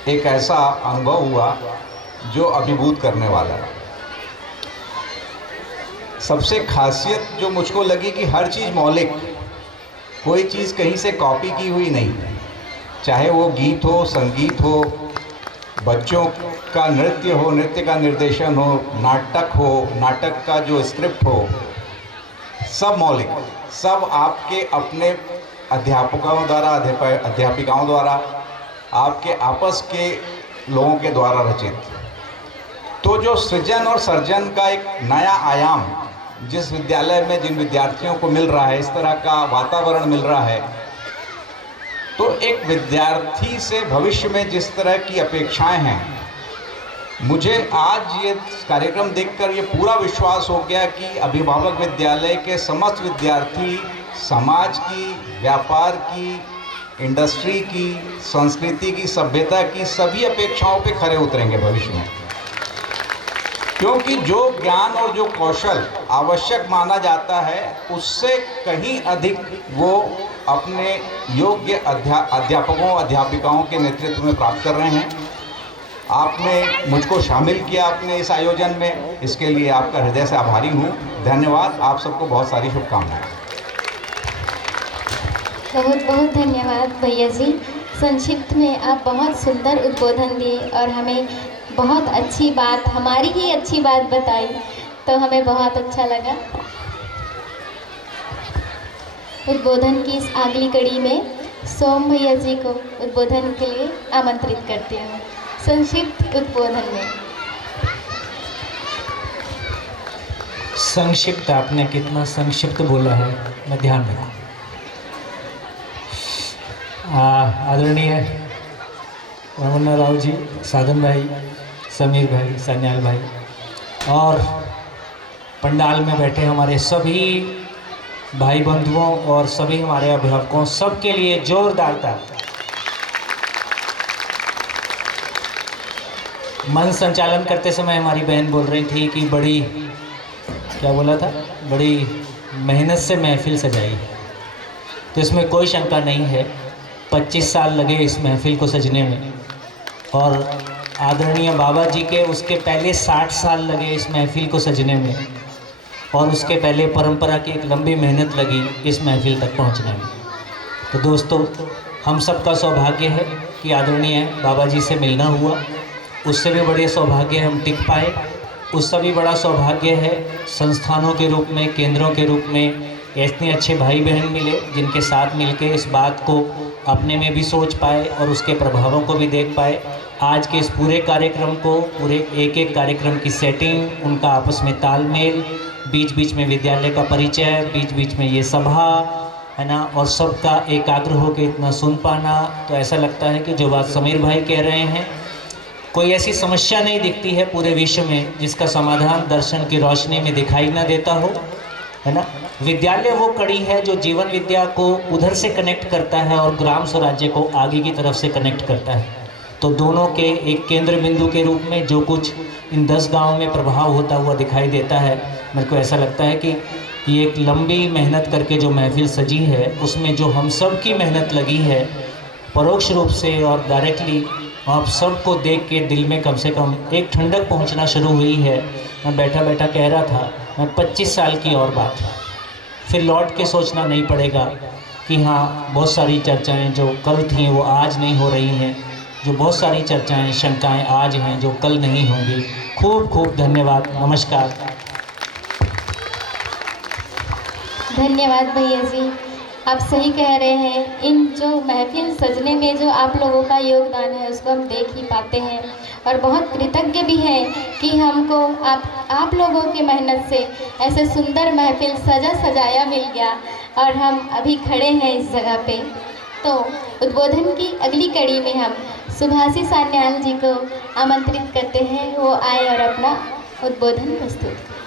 एक ऐसा अनुभव हुआ जो अभिभूत करने वाला है। सबसे खासियत जो मुझको लगी कि हर चीज़ मौलिक, कोई चीज़ कहीं से कॉपी की हुई नहीं, चाहे वो गीत हो, संगीत हो, बच्चों का नृत्य हो, नृत्य का निर्देशन हो, नाटक हो, नाटक का जो स्क्रिप्ट हो, सब मौलिक, सब आपके अपने अध्यापकों द्वारा, अध्यापिकाओं द्वारा, आपके आपस के लोगों के द्वारा रचित। तो जो सृजन और सर्जन का एक नया आयाम जिस विद्यालय में जिन विद्यार्थियों को मिल रहा है, इस तरह का वातावरण मिल रहा है, तो एक विद्यार्थी से भविष्य में जिस तरह की अपेक्षाएं हैं, मुझे आज ये कार्यक्रम देखकर ये पूरा विश्वास हो गया कि अभिभावक विद्यालय के समस्त विद्यार्थी समाज की, व्यापार की, इंडस्ट्री की, संस्कृति की, सभ्यता की सभी अपेक्षाओं पे खरे उतरेंगे भविष्य में। क्योंकि जो ज्ञान और जो कौशल आवश्यक माना जाता है, उससे कहीं अधिक वो अपने योग्य अध्यापकों, अध्यापिकाओं के नेतृत्व में प्राप्त कर रहे हैं। आपने मुझको शामिल किया अपने इस आयोजन में, इसके लिए आपका हृदय से आभारी हूँ। धन्यवाद। आप सबको बहुत सारी शुभकामनाएं। बहुत बहुत धन्यवाद भैया जी। संक्षिप्त में आप बहुत सुंदर उद्बोधन दिए और हमें बहुत अच्छी बात, हमारी ही अच्छी बात बताई, तो हमें बहुत अच्छा लगा। उद्बोधन की इस अगली कड़ी में सोम भैया जी को उद्बोधन के लिए आमंत्रित करती हूँ। संक्षिप्त उद्बोधन में। संक्षिप्त, आपने कितना संक्षिप्त बोला है, मैं ध्यान रखूँ। आदरणीय रमन्ना राव जी, साधन भाई, समीर भाई, सन्याल भाई और पंडाल में बैठे हमारे सभी भाई बंधुओं और सभी हमारे अभिभावकों, सबके लिए जोरदार ताली। मन संचालन करते समय हमारी बहन बोल रही थी कि बड़ी, क्या बोला था, बड़ी मेहनत से महफिल सजाई, तो इसमें कोई शंका नहीं है। 25 साल लगे इस महफिल को सजने में और आदरणीय बाबा जी के उसके पहले 60 साल लगे इस महफिल को सजने में और उसके पहले परंपरा की एक लंबी मेहनत लगी इस महफिल तक पहुंचने में। तो दोस्तों, हम सबका सौभाग्य है कि आदरणीय बाबा जी से मिलना हुआ, उससे भी बड़े सौभाग्य हम टिक पाए, उससे भी बड़ा सौभाग्य है संस्थानों के रूप में, केंद्रों के रूप में इतने अच्छे भाई बहन मिले जिनके साथ मिलके इस बात को अपने में भी सोच पाए और उसके प्रभावों को भी देख पाए। आज के इस पूरे कार्यक्रम को, पूरे एक एक कार्यक्रम की सेटिंग, उनका आपस में तालमेल, बीच बीच में विद्यालय का परिचय, बीच बीच में ये सभा है ना, और सबका एकाग्र होकर इतना सुन पाना, तो ऐसा लगता है कि जो बात समीर भाई कह रहे हैं, कोई ऐसी समस्या नहीं दिखती है पूरे विश्व में जिसका समाधान दर्शन की रोशनी में दिखाई ना देता हो, है ना। विद्यालय वो कड़ी है जो जीवन विद्या को उधर से कनेक्ट करता है और ग्राम स्वराज्य को आगे की तरफ से कनेक्ट करता है। तो दोनों के एक केंद्र बिंदु के रूप में जो कुछ इन 10 गाँवों में प्रभाव होता हुआ दिखाई देता है, मेरे को ऐसा लगता है कि ये एक लंबी मेहनत करके जो महफिल सजी है, उसमें जो हम सब की मेहनत लगी है परोक्ष रूप से और डायरेक्टली, आप सबको देख के दिल में कम से कम एक ठंडक पहुंचना शुरू हुई है। मैं बैठा बैठा कह रहा था, मैं 25 साल की और बात है, फिर लौट के सोचना नहीं पड़ेगा कि हाँ, बहुत सारी चर्चाएं जो कल थीं वो आज नहीं हो रही हैं, जो बहुत सारी चर्चाएं, शंकाएं आज हैं जो कल नहीं होंगी। खूब खूब धन्यवाद, नमस्कार। धन्यवाद भैया जी, आप सही कह रहे हैं। इन जो महफिल सजने में जो आप लोगों का योगदान है उसको हम देख ही पाते हैं और बहुत कृतज्ञ भी हैं कि हमको आप लोगों की मेहनत से ऐसे सुंदर महफिल सजा सजाया मिल गया और हम अभी खड़े हैं इस जगह पे। तो उद्बोधन की अगली कड़ी में हम सुभाषी सान्याल जी को आमंत्रित करते हैं, वो आए और अपना उद्बोधन प्रस्तुत करें।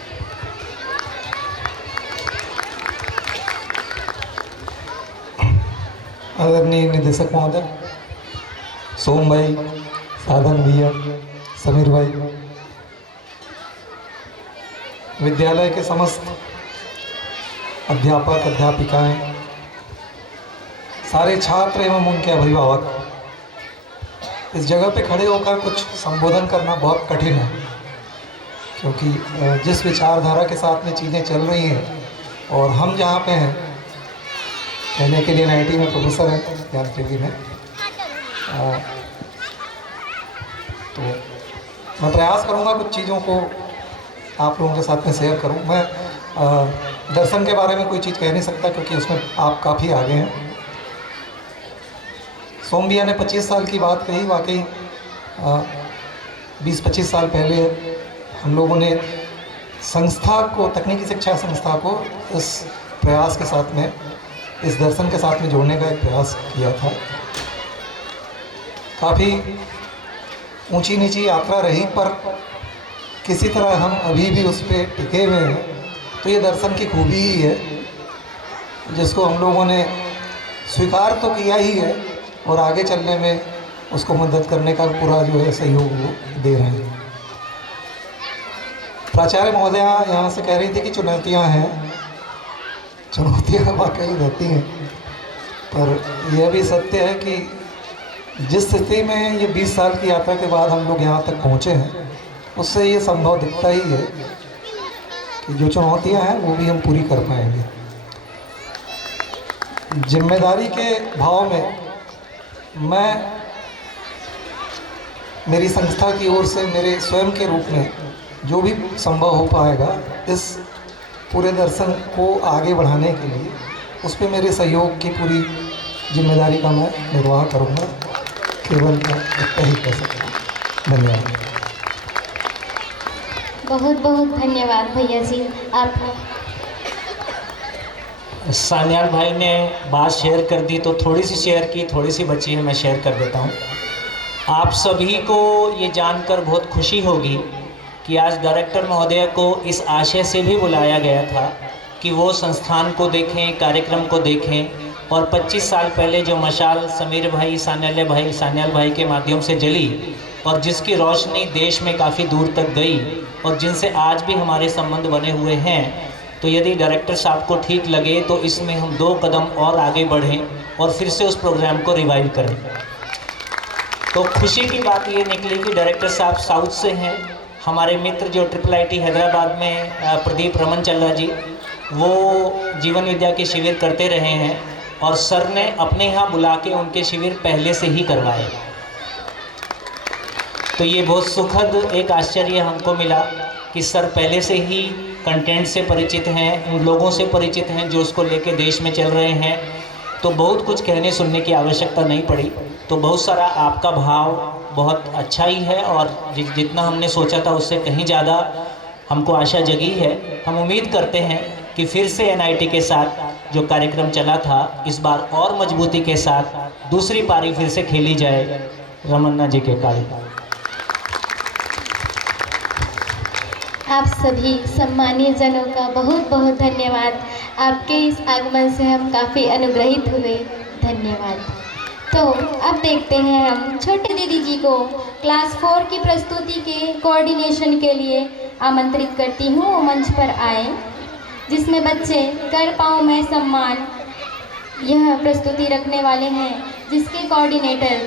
आदरणीय निदेशक महोदय, सोम भाई, साधन भैया, समीर भाई, विद्यालय के समस्त अध्यापक अध्यापिकाएं, सारे छात्र एवं उनके अभिभावक, इस जगह पे खड़े होकर कुछ संबोधन करना बहुत कठिन है, क्योंकि जिस विचारधारा के साथ में चीज़ें चल रही हैं और हम जहाँ पे हैं, कहने के लिए NIT में प्रोफेसर हैं यांत्रिकी में, तो मैं प्रयास करूँगा कुछ चीज़ों को आप लोगों के साथ में शेयर करूँ। मैं दर्शन के बारे में कोई चीज़ कह नहीं सकता, क्योंकि उसमें आप काफ़ी आगे हैं। सोम भैया ने 25 साल की बात कही, वाकई 20-25 साल पहले हम लोगों ने संस्था को, तकनीकी शिक्षा संस्था को इस प्रयास के साथ में, इस दर्शन के साथ में जोड़ने का एक प्रयास किया था। काफ़ी ऊंची नीची यात्रा रही, पर किसी तरह हम अभी भी उस पर टिके हुए हैं। तो ये दर्शन की खूबी ही है, जिसको हम लोगों ने स्वीकार तो किया ही है और आगे चलने में उसको मदद करने का पूरा जो है सहयोग वो दे रहे हैं। प्राचार्य महोदया यहाँ से कह रही थी कि चुनौतियाँ हैं, चुनौतियाँ वाकई रहती हैं, पर यह भी सत्य है कि जिस स्थिति में ये 20 साल की यात्रा के बाद हम लोग यहाँ तक पहुँचे हैं, उससे ये संभव दिखता ही है कि जो चुनौतियाँ हैं वो भी हम पूरी कर पाएंगे। जिम्मेदारी के भाव में मैं, मेरी संस्था की ओर से, मेरे स्वयं के रूप में जो भी संभव हो पाएगा इस पूरे दर्शन को आगे बढ़ाने के लिए, उस पर मेरे सहयोग की पूरी जिम्मेदारी का मैं निर्वाह करूँगा। केवल मैं इतना ही कह सकता हूँ। धन्यवाद। बहुत बहुत धन्यवाद भैया जी। आप सान्याल भाई ने बात शेयर कर दी, तो थोड़ी सी शेयर की, थोड़ी सी बची है, मैं शेयर कर देता हूँ। आप सभी को ये जानकर बहुत खुशी होगी कि आज डायरेक्टर महोदय को इस आशय से भी बुलाया गया था कि वो संस्थान को देखें, कार्यक्रम को देखें, और 25 साल पहले जो मशाल समीर भाई, सान्याल भाई के माध्यम से जली और जिसकी रोशनी देश में काफ़ी दूर तक गई और जिनसे आज भी हमारे संबंध बने हुए हैं, तो यदि डायरेक्टर साहब को ठीक लगे तो इसमें हम 2 कदम और आगे बढ़ें और फिर से उस प्रोग्राम को रिवाइव करें। तो खुशी की बात ये निकली कि डायरेक्टर साहब साउथ से हैं। हमारे मित्र जो IIIT हैदराबाद में प्रदीप रमन चल्ला जी, वो जीवन विद्या के शिविर करते रहे हैं और सर ने अपने यहाँ बुला के उनके शिविर पहले से ही करवाए। तो ये बहुत सुखद एक आश्चर्य हमको मिला कि सर पहले से ही कंटेंट से परिचित हैं, उन लोगों से परिचित हैं जो उसको लेके देश में चल रहे हैं। तो बहुत कुछ कहने सुनने की आवश्यकता नहीं पड़ी। तो बहुत सारा आपका भाव बहुत अच्छा ही है और जितना हमने सोचा था उससे कहीं ज़्यादा हमको आशा जगी है। हम उम्मीद करते हैं कि फिर से NIT के साथ जो कार्यक्रम चला था, इस बार और मजबूती के साथ दूसरी पारी फिर से खेली जाए रमन्ना जी के कार्यक्रम। आप सभी सम्मानीय जनों का बहुत बहुत धन्यवाद। आपके इस आगमन से हम काफ़ी अनुग्रहित हुए। धन्यवाद। तो अब देखते हैं हम छोटे दीदी जी को क्लास 4 की प्रस्तुति के कोऑर्डिनेशन के लिए आमंत्रित करती हूँ। वो मंच पर आए, जिसमें बच्चे कर पाऊँ मैं सम्मान यह प्रस्तुति रखने वाले हैं, जिसके कोऑर्डिनेटर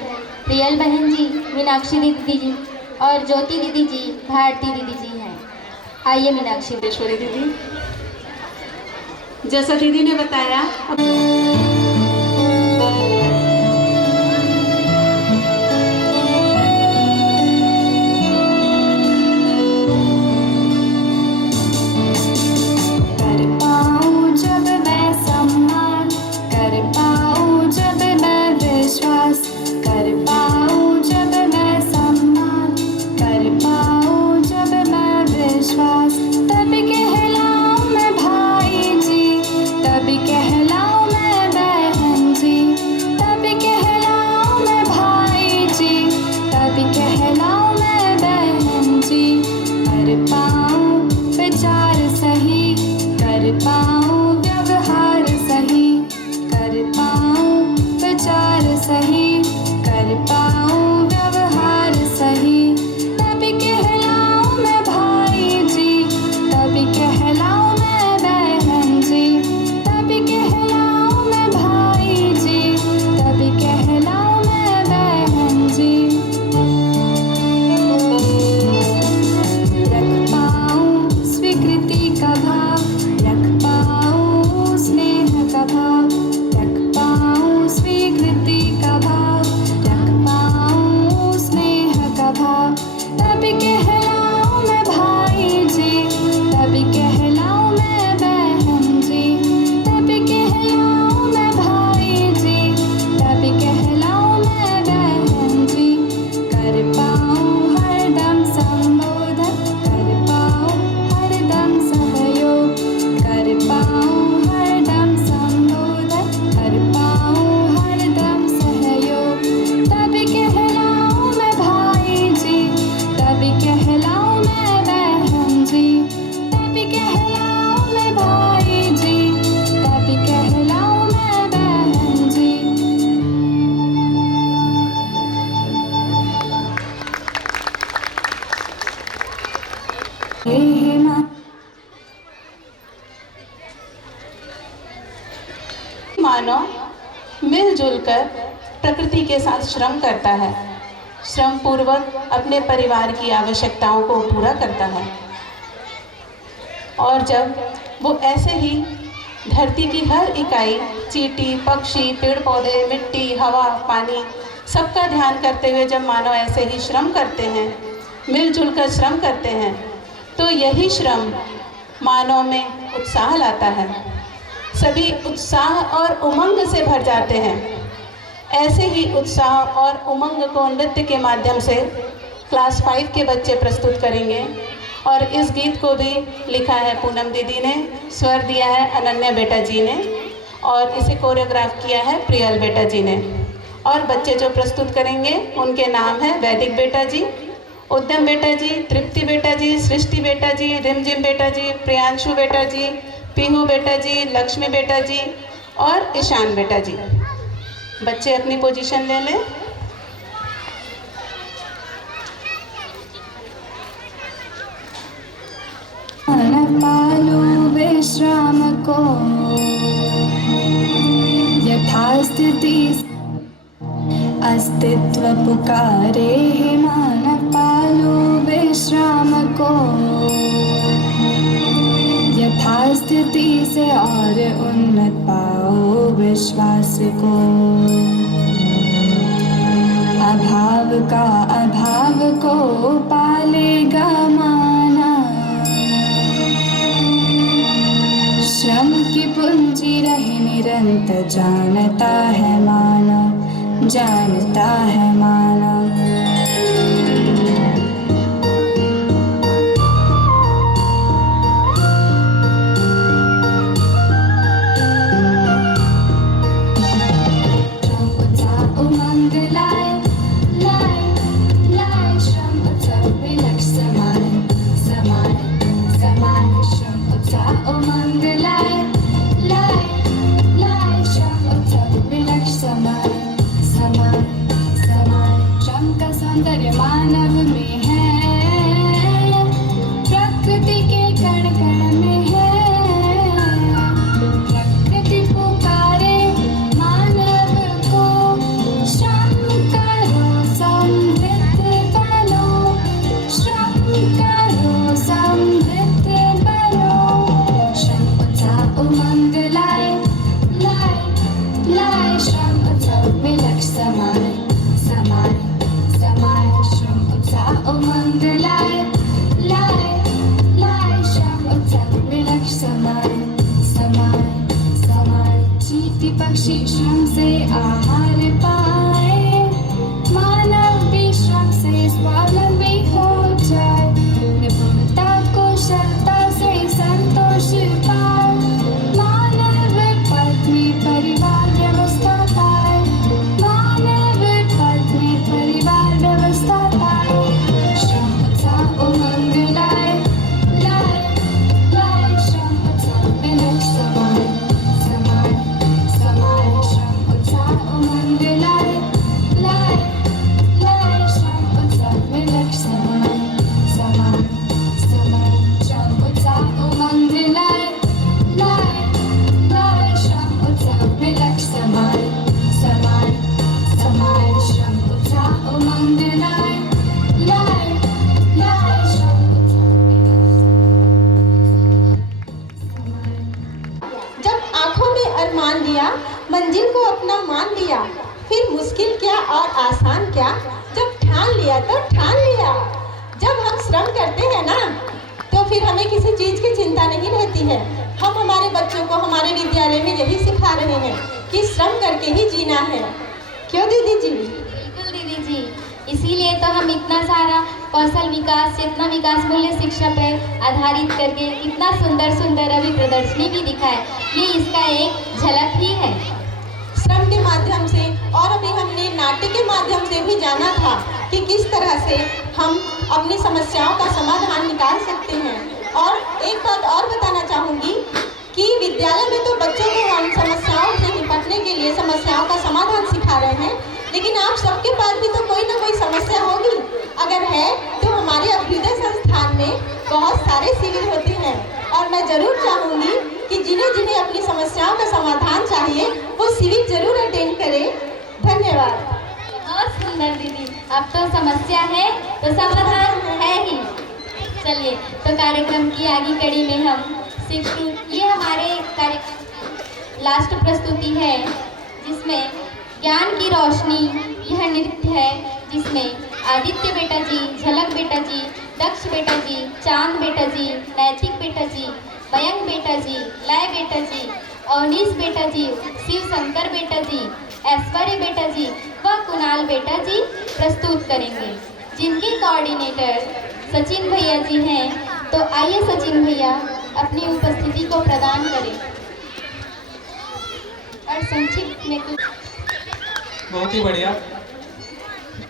प्रियल बहन जी, मीनाक्षी दीदी जी और ज्योति दीदी जी, भारती दीदी जी हैं। आइए मीनाक्षी देश्वरी दीदी। जैसा दीदी ने बताया, तभी कहलाऊं मैं भाई जी, तभी कहलाऊं मैं तभी कहलाऊं मैं भाई जी, तभी कहलाऊं मैं बहन जी। मानव मिलजुल कर प्रकृति के साथ श्रम करता है, श्रम पूर्वक अपने परिवार की आवश्यकताओं को पूरा करता है। और जब वो ऐसे ही धरती की हर इकाई, चींटी, पक्षी, पेड़ पौधे, मिट्टी, हवा, पानी, सबका ध्यान करते हुए जब मानव ऐसे ही श्रम करते हैं, मिलजुल कर श्रम करते हैं, तो यही श्रम मानव में उत्साह लाता है। सभी उत्साह और उमंग से भर जाते हैं। ऐसे ही उत्साह और उमंग को नृत्य के माध्यम से क्लास 5 के बच्चे प्रस्तुत करेंगे। और इस गीत को भी लिखा है पूनम दीदी ने, स्वर दिया है अनन्या बेटा जी ने, और इसे कोरियोग्राफ किया है प्रियल बेटा जी ने। और बच्चे जो प्रस्तुत करेंगे उनके नाम है वैदिक बेटा जी, उद्यम बेटा जी, तृप्ति बेटा जी, सृष्टि बेटा जी, रिमझिम बेटा जी, प्रियांशु बेटा जी, पिहू बेटा जी, लक्ष्मी बेटा जी और ईशान बेटा जी। बच्चे अपनी पोजीशन ले लें। पालो विश्राम को यथास्थिति अस्तित्व पुकारे, मानव पालो विश्राम को यथास्थिति से और उन्नत पाओ विश्वास को। अभाव का अभाव को पालेगा माना, श्रम की पूंजी रहे निरंतर जानता है मानव, जानता है मानव। उमंग लाए लाए लाए, श्रम उत्सव में लक्ष्य समाए समाए समाए। श्रम उत्सव उमंग लाए लाए लाए, श्रम उत्सव में लक्ष्य समाए समाए समाए। श्रम का सौंदर्य मानव में है, प्रकृति के कण कण में है। प्रकृति पुकारे मानव को, श्रम करो समृद्ध बनो, श्रम करो समृद्ध बनो। श्रम उत्सव उमंग लाए लाए लाए, श्रम उत्सव में लक्ष्य समाए समाए समाए। श्रम उत्सव उमंग लाए लाए लाए, श्रम उत्सव में लक्ष्य समाए समाए समाए। चींटी पक्षी श्रम से आहार पाए, मानव भी श्रम से स्वावलंबी हो जाए। निपुणता कुशलता से संतोष पाए, मानव पत्नी परिवार व्यवस्था पाए, मानव पत्नी परिवार व्यवस्था पाए। श्रम उत्सव उमंग लाए लाए लाए, श्रम उत्सव में लक्ष्य समाए समाए समाए। श्रम उत्सव उमंग लाए लाए लाए, श्रम उत्सव में लक्ष्य समाए समाए समाए। श्रम उत्सव उमंग लाए लाए लाए, श्रम उत्सव में लक्ष्य समाए समाए समाए। श्रम उत्सव उमंग लाए लाए लाए, श्रम जब आंखों में अरमान लिया, मंजिल को अपना मान लिया, फिर मुश्किल क्या और आसान क्या, जब ठान लिया तो ठान लिया। जब हम श्रम करते हैं ना, तो फिर हमें किसी चीज़ की चिंता नहीं रहती है। हम हमारे बच्चों को हमारे विद्यालय में यही सिखा रहे हैं कि श्रम करके ही जीना है। क्यों दीदी जी? बिल्कुल दीदी जी, इसीलिए तो हम इतना सारा कौशल विकास, चेतना विकास, मूल्य शिक्षा पर आधारित करके इतना सुंदर सुंदर अभी प्रदर्शनी भी दिखाए। ये इसका एक झलक ही है। श्रम के माध्यम से और अभी हमने नाट्य के माध्यम से भी जाना था कि किस तरह से हम अपनी समस्याओं का समाधान निकाल सकते हैं। और एक बात कि विद्यालय में तो बच्चों को हम समस्याओं से निपटने के लिए समस्याओं का समाधान सिखा रहे हैं, लेकिन आप सबके पास भी तो कोई ना कोई समस्या होगी। अगर है तो हमारे अभ्युदय संस्थान में बहुत सारे शिविर होते हैं और मैं जरूर चाहूँगी कि जिन्हें जिन्हें अपनी समस्याओं का समाधान चाहिए वो शिविर जरूर अटेंड करें। धन्यवाद। बहुत सुंदर दीदी, अब तो समस्या है तो समाधान है ही। चलिए तो कार्यक्रम की आगे कड़ी में हम ये हमारे कार्यक्रम की लास्ट प्रस्तुति है जिसमें ज्ञान की रोशनी यह नृत्य है जिसमें आदित्य बेटा जी, झलक बेटा जी, दक्ष बेटा जी, चांद बेटा जी, नैतिक बेटा जी, मयंक बेटा जी, लय बेटा जी, अवनीश बेटा जी, शिव शंकर बेटा जी, ऐश्वर्य बेटा जी व कुणाल बेटा जी प्रस्तुत करेंगे, जिनके कोऑर्डिनेटर सचिन भैया जी हैं। तो आइए सचिन भैया अपनी उपस्थिति को प्रदान करें और संक्षिप्त में कुछ। बहुत ही बढ़िया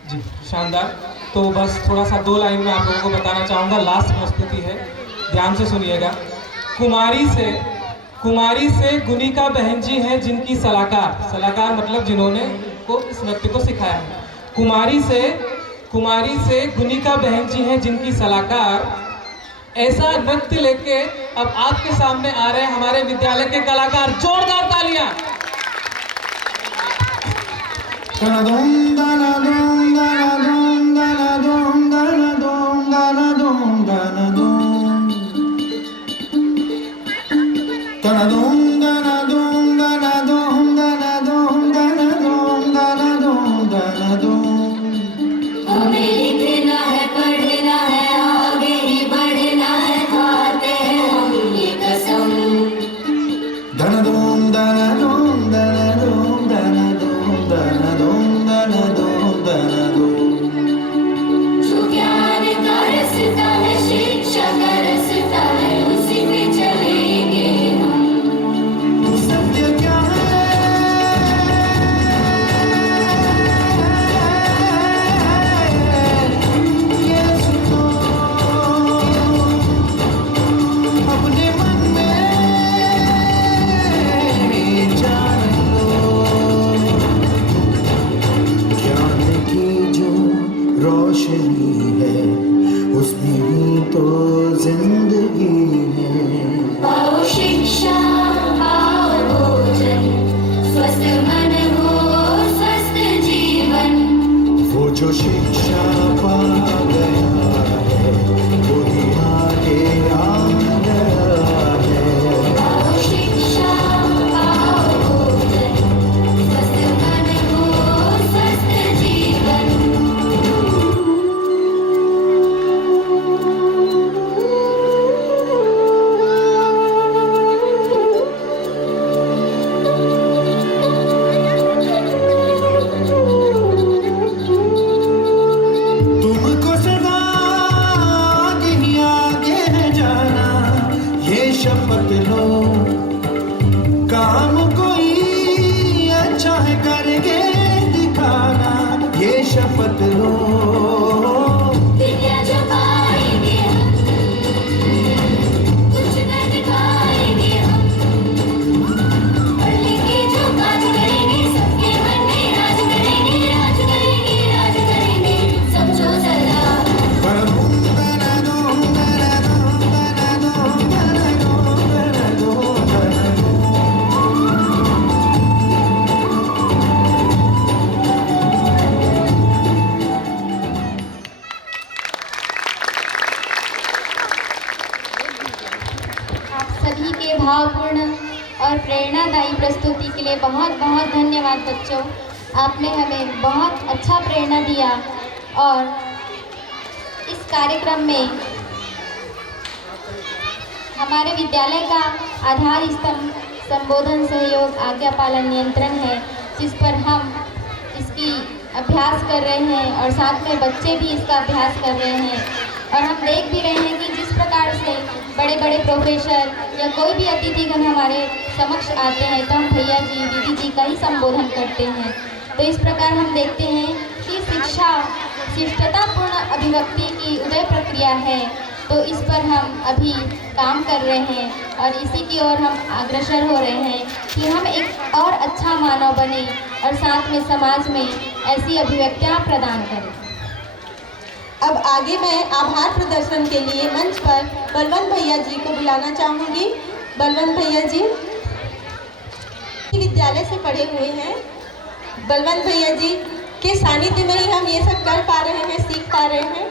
जी, शानदार। तो बस थोड़ा सा 2 लाइन में आप लोगों को बताना चाहूँगा। लास्ट प्रस्तुति है, ध्यान से सुनिएगा। कुमारी से गुनिका बहन जी हैं जिनकी सलाहकार मतलब जिन्होंने को इस नृत्य को सिखाया है। कुमारी से गुनिका बहन जी हैं जिनकी सलाहकार। ऐसा नृत्य लेके अब आपके सामने आ रहे हैं हमारे विद्यालय के कलाकार। जोरदार तालियां। जो शिक्षा पा गया है वही आगे आ गया है। शिक्षा शपथ लो काम कोई अच्छा है करके दिखाना, ये शपथ लो जो पाएंगे हम कुछ न दिखाएंगे हम, पढ़ लिख के जो काज करेंगे सबके मन में राज करेंगे, राज करेंगे, राज करेंगे, समझो जरा। भावपूर्ण और प्रेरणादायी प्रस्तुति के लिए बहुत बहुत धन्यवाद बच्चों। आपने हमें बहुत अच्छा प्रेरणा दिया और इस कार्यक्रम में हमारे विद्यालय का आधार स्तंभ संबोधन सहयोग आज्ञा पालन नियंत्रण है, जिस पर हम इसकी अभ्यास कर रहे हैं और साथ में बच्चे भी इसका अभ्यास कर रहे हैं। और हम देख भी रहे हैं कि जिस प्रकार से बड़े बड़े प्रोफेसर या कोई भी अतिथिगण हमारे समक्ष आते हैं तो हम भैया जी दीदी जी का ही संबोधन करते हैं। तो इस प्रकार हम देखते हैं कि शिक्षा शिष्टतापूर्ण अभिव्यक्ति की उदय प्रक्रिया है तो इस पर हम अभी काम कर रहे हैं और इसी की ओर हम अग्रसर हो रहे हैं कि हम एक और अच्छा मानव बने और साथ में समाज में ऐसी अभिव्यक्तियाँ प्रदान करें। अब आगे मैं आभार प्रदर्शन के लिए मंच पर बलवंत भैया जी को बुलाना चाहूँगी। बलवंत भैया जी विद्यालय से पढ़े हुए हैं। बलवंत भैया जी के सानिध्य में ही हम ये सब कर पा रहे हैं, सीख पा रहे हैं।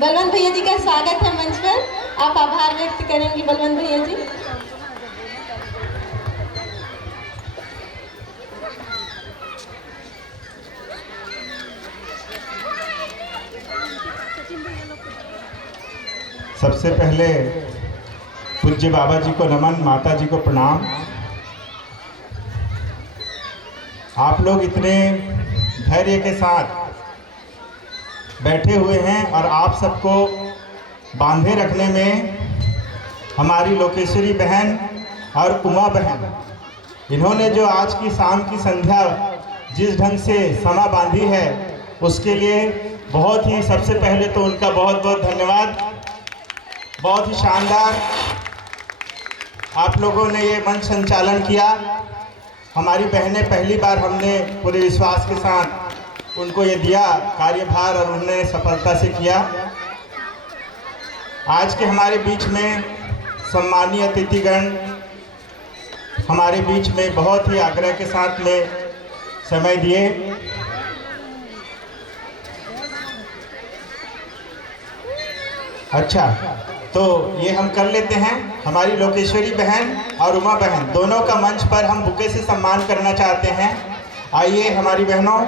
बलवंत भैया जी का स्वागत है मंच पर। आप आभार व्यक्त करेंगे बलवंत भैया जी। सबसे पहले पूज्य बाबा जी को नमन, माता जी को प्रणाम। आप लोग इतने धैर्य के साथ बैठे हुए हैं और आप सबको बांधे रखने में हमारी लोकेश्वरी बहन और उमा बहन, इन्होंने जो आज की शाम की संध्या जिस ढंग से समा बांधी है उसके लिए बहुत ही, सबसे पहले तो उनका बहुत बहुत धन्यवाद। बहुत ही शानदार आप लोगों ने ये मंच संचालन किया। हमारी बहनें पहली बार हमने पूरे विश्वास के साथ उनको ये दिया कार्यभार और उन्होंने सफलता से किया। आज के हमारे बीच में सम्मानीय अतिथिगण हमारे बीच में बहुत ही आग्रह के साथ में समय दिए। अच्छा, तो ये हम कर लेते हैं। हमारी लोकेश्वरी बहन और उमा बहन दोनों का मंच पर हम बुके से सम्मान करना चाहते हैं। आइए हमारी बहनों,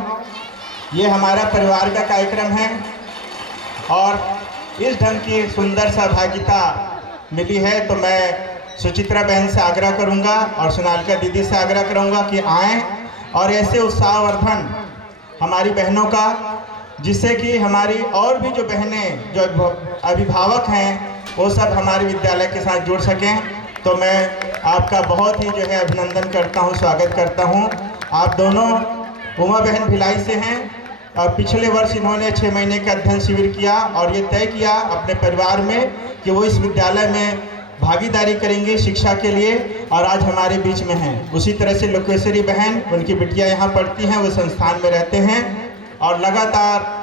ये हमारा परिवार का कार्यक्रम है और इस ढंग की सुंदर सहभागिता मिली है तो मैं सुचित्रा बहन से आग्रह करूंगा और सोनालिका दीदी से आग्रह करूंगा कि आएँ और ऐसे उत्साहवर्धन हमारी बहनों का, जिससे कि हमारी और भी जो बहनें जो अभिभावक हैं वो सब हमारे विद्यालय के साथ जुड़ सकें। तो मैं आपका बहुत ही जो है अभिनंदन करता हूँ, स्वागत करता हूँ। आप दोनों उमा बहन भिलाई से हैं और पिछले वर्ष इन्होंने 6 महीने का अध्ययन शिविर किया और ये तय किया अपने परिवार में कि वो इस विद्यालय में भागीदारी करेंगे शिक्षा के लिए और आज हमारे बीच में हैं। उसी तरह से लोकेश्वरी बहन, उनकी बिटिया यहाँ पढ़ती हैं, वो संस्थान में रहते हैं और लगातार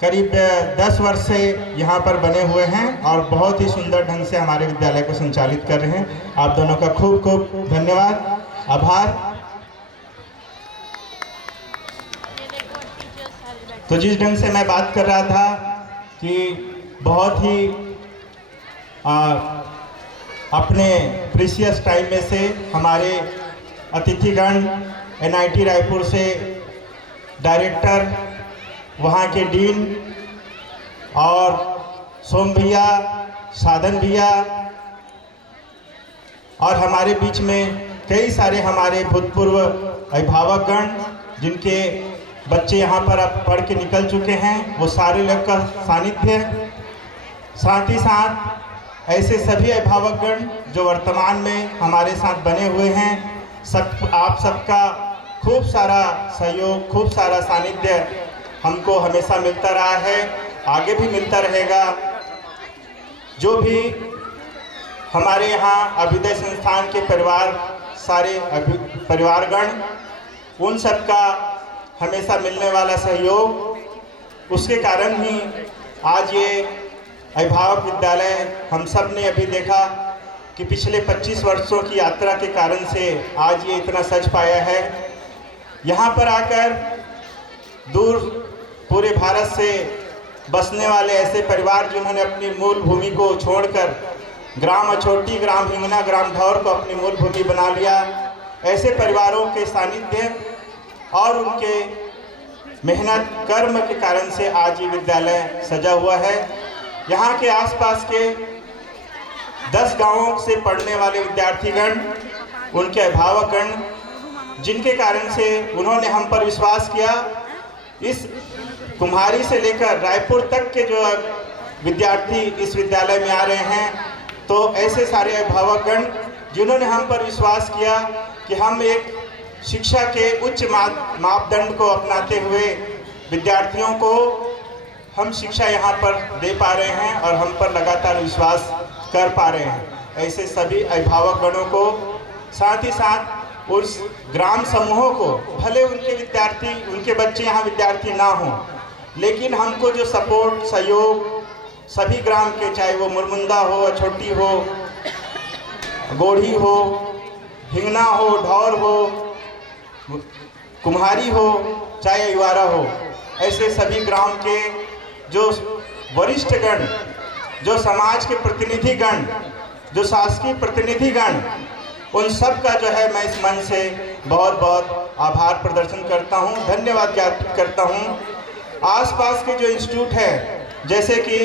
करीब 10 वर्ष से यहाँ पर बने हुए हैं और बहुत ही सुंदर ढंग से हमारे विद्यालय को संचालित कर रहे हैं। आप दोनों का खूब खूब धन्यवाद, आभार। तो जिस ढंग से मैं बात कर रहा था कि बहुत ही अपने प्रीशियस टाइम में से हमारे अतिथिगण NIT रायपुर से डायरेक्टर, वहाँ के डीन और सोम भैया, साधन भैया और हमारे बीच में कई सारे हमारे भूतपूर्व अभिभावकगण जिनके बच्चे यहाँ पर अब पढ़ के निकल चुके हैं, वो सारे लोग का सानिध्य। साथ ही साथ ऐसे सभी अभिभावकगण जो वर्तमान में हमारे साथ बने हुए हैं, सब आप सबका खूब सारा सहयोग, खूब सारा सानिध्य हमको हमेशा मिलता रहा है, आगे भी मिलता रहेगा। जो भी हमारे यहाँ अभ्युदय संस्थान के परिवार, सारे परिवारगण, उन सब का हमेशा मिलने वाला सहयोग, उसके कारण ही आज ये अभिभावक विद्यालय हम सब ने अभी देखा कि पिछले 25 वर्षों की यात्रा के कारण से आज ये इतना सज पाया है। यहाँ पर आकर दूर पूरे भारत से बसने वाले ऐसे परिवार जिन्होंने अपनी मूल भूमि को छोड़कर ग्राम अछोटी, ग्राम हिंगना, ग्राम धौर को अपनी मूल भूमि बना लिया, ऐसे परिवारों के सानिध्य और उनके मेहनत कर्म के कारण से आज ये विद्यालय सजा हुआ है। यहाँ के आसपास के 10 गांवों से पढ़ने वाले विद्यार्थीगण, उनके अभिभावकगण, जिनके कारण से उन्होंने हम पर विश्वास किया। इस कुम्हारी से लेकर रायपुर तक के जो विद्यार्थी इस विद्यालय में आ रहे हैं, तो ऐसे सारे अभिभावकगण जिन्होंने हम पर विश्वास किया कि हम एक शिक्षा के उच्च मापदंड को अपनाते हुए विद्यार्थियों को हम शिक्षा यहाँ पर दे पा रहे हैं और हम पर लगातार विश्वास कर पा रहे हैं। ऐसे सभी अभिभावक गणों को, साथ ही साथ उस ग्राम समूहों को, भले उनके विद्यार्थी, उनके बच्चे यहाँ विद्यार्थी ना हों, लेकिन हमको जो सपोर्ट, सहयोग सभी ग्राम के, चाहे वो मुरमुंदा हो, अछोटी हो, गोढ़ी हो, हिंगना हो, ढौर हो, कुम्हारी हो, चाहे युवारा हो, ऐसे सभी ग्राम के जो वरिष्ठ गण, जो समाज के प्रतिनिधि गण, जो शासकीय प्रतिनिधि गण, उन सब का जो है मैं इस मंच से बहुत बहुत आभार प्रदर्शन करता हूँ, धन्यवाद ज्ञापित करता हूँ। आसपास के जो इंस्टीट्यूट है, जैसे कि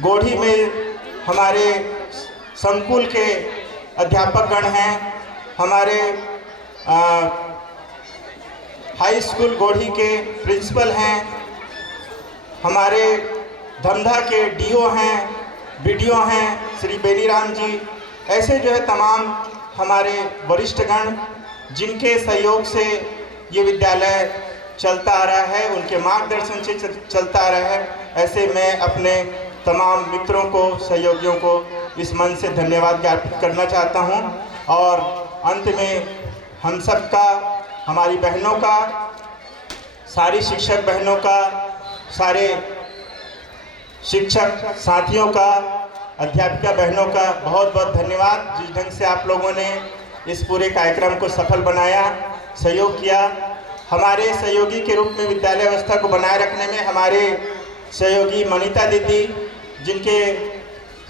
गोढ़ी में हमारे संकुल के अध्यापक गण हैं, हमारे हाई स्कूल गोढ़ी के प्रिंसिपल हैं, हमारे धमधा के डीओ हैं, बीडीओ हैं श्री बेनीराम जी, ऐसे जो है तमाम हमारे वरिष्ठ गण जिनके सहयोग से ये विद्यालय चलता आ रहा है, उनके मार्गदर्शन से चलता आ रहा है। ऐसे मैं अपने तमाम मित्रों को, सहयोगियों को इस मन से धन्यवाद ज्ञापित करना चाहता हूं। और अंत में हम सब का, हमारी बहनों का, सारी शिक्षक बहनों का, सारे शिक्षक साथियों का, अध्यापिका बहनों का बहुत बहुत धन्यवाद। जिस ढंग से आप लोगों ने इस पूरे कार्यक्रम को सफल बनाया, सहयोग किया। हमारे सहयोगी के रूप में विद्यालय व्यवस्था को बनाए रखने में हमारे सहयोगी मनीता दीदी, जिनके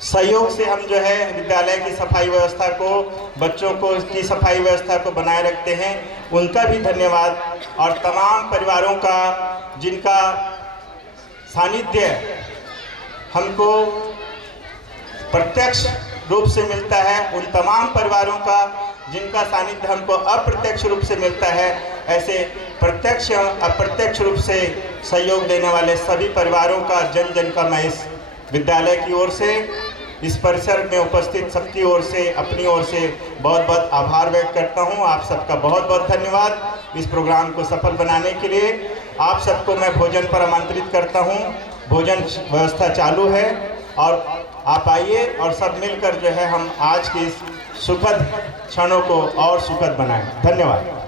सहयोग से हम जो है विद्यालय की सफाई व्यवस्था को, बच्चों को की सफाई व्यवस्था को बनाए रखते हैं, उनका भी धन्यवाद। और तमाम परिवारों का जिनका सानिध्य हमको प्रत्यक्ष रूप से मिलता है, उन तमाम परिवारों का जिनका सानिध्य हमको अप्रत्यक्ष रूप से मिलता है, ऐसे प्रत्यक्ष अप्रत्यक्ष रूप से सहयोग देने वाले सभी परिवारों का जन जन का मैं इस विद्यालय की ओर से, इस परिसर में उपस्थित सबकी ओर से, अपनी ओर से बहुत बहुत आभार व्यक्त करता हूं। आप सबका बहुत बहुत धन्यवाद इस प्रोग्राम को सफल बनाने के लिए। आप सबको मैं भोजन पर आमंत्रित करता हूं। भोजन व्यवस्था चालू है और आप आइए और सब मिलकर जो है हम आज की इस सुखद क्षणों को और सुखद बनाएं। धन्यवाद।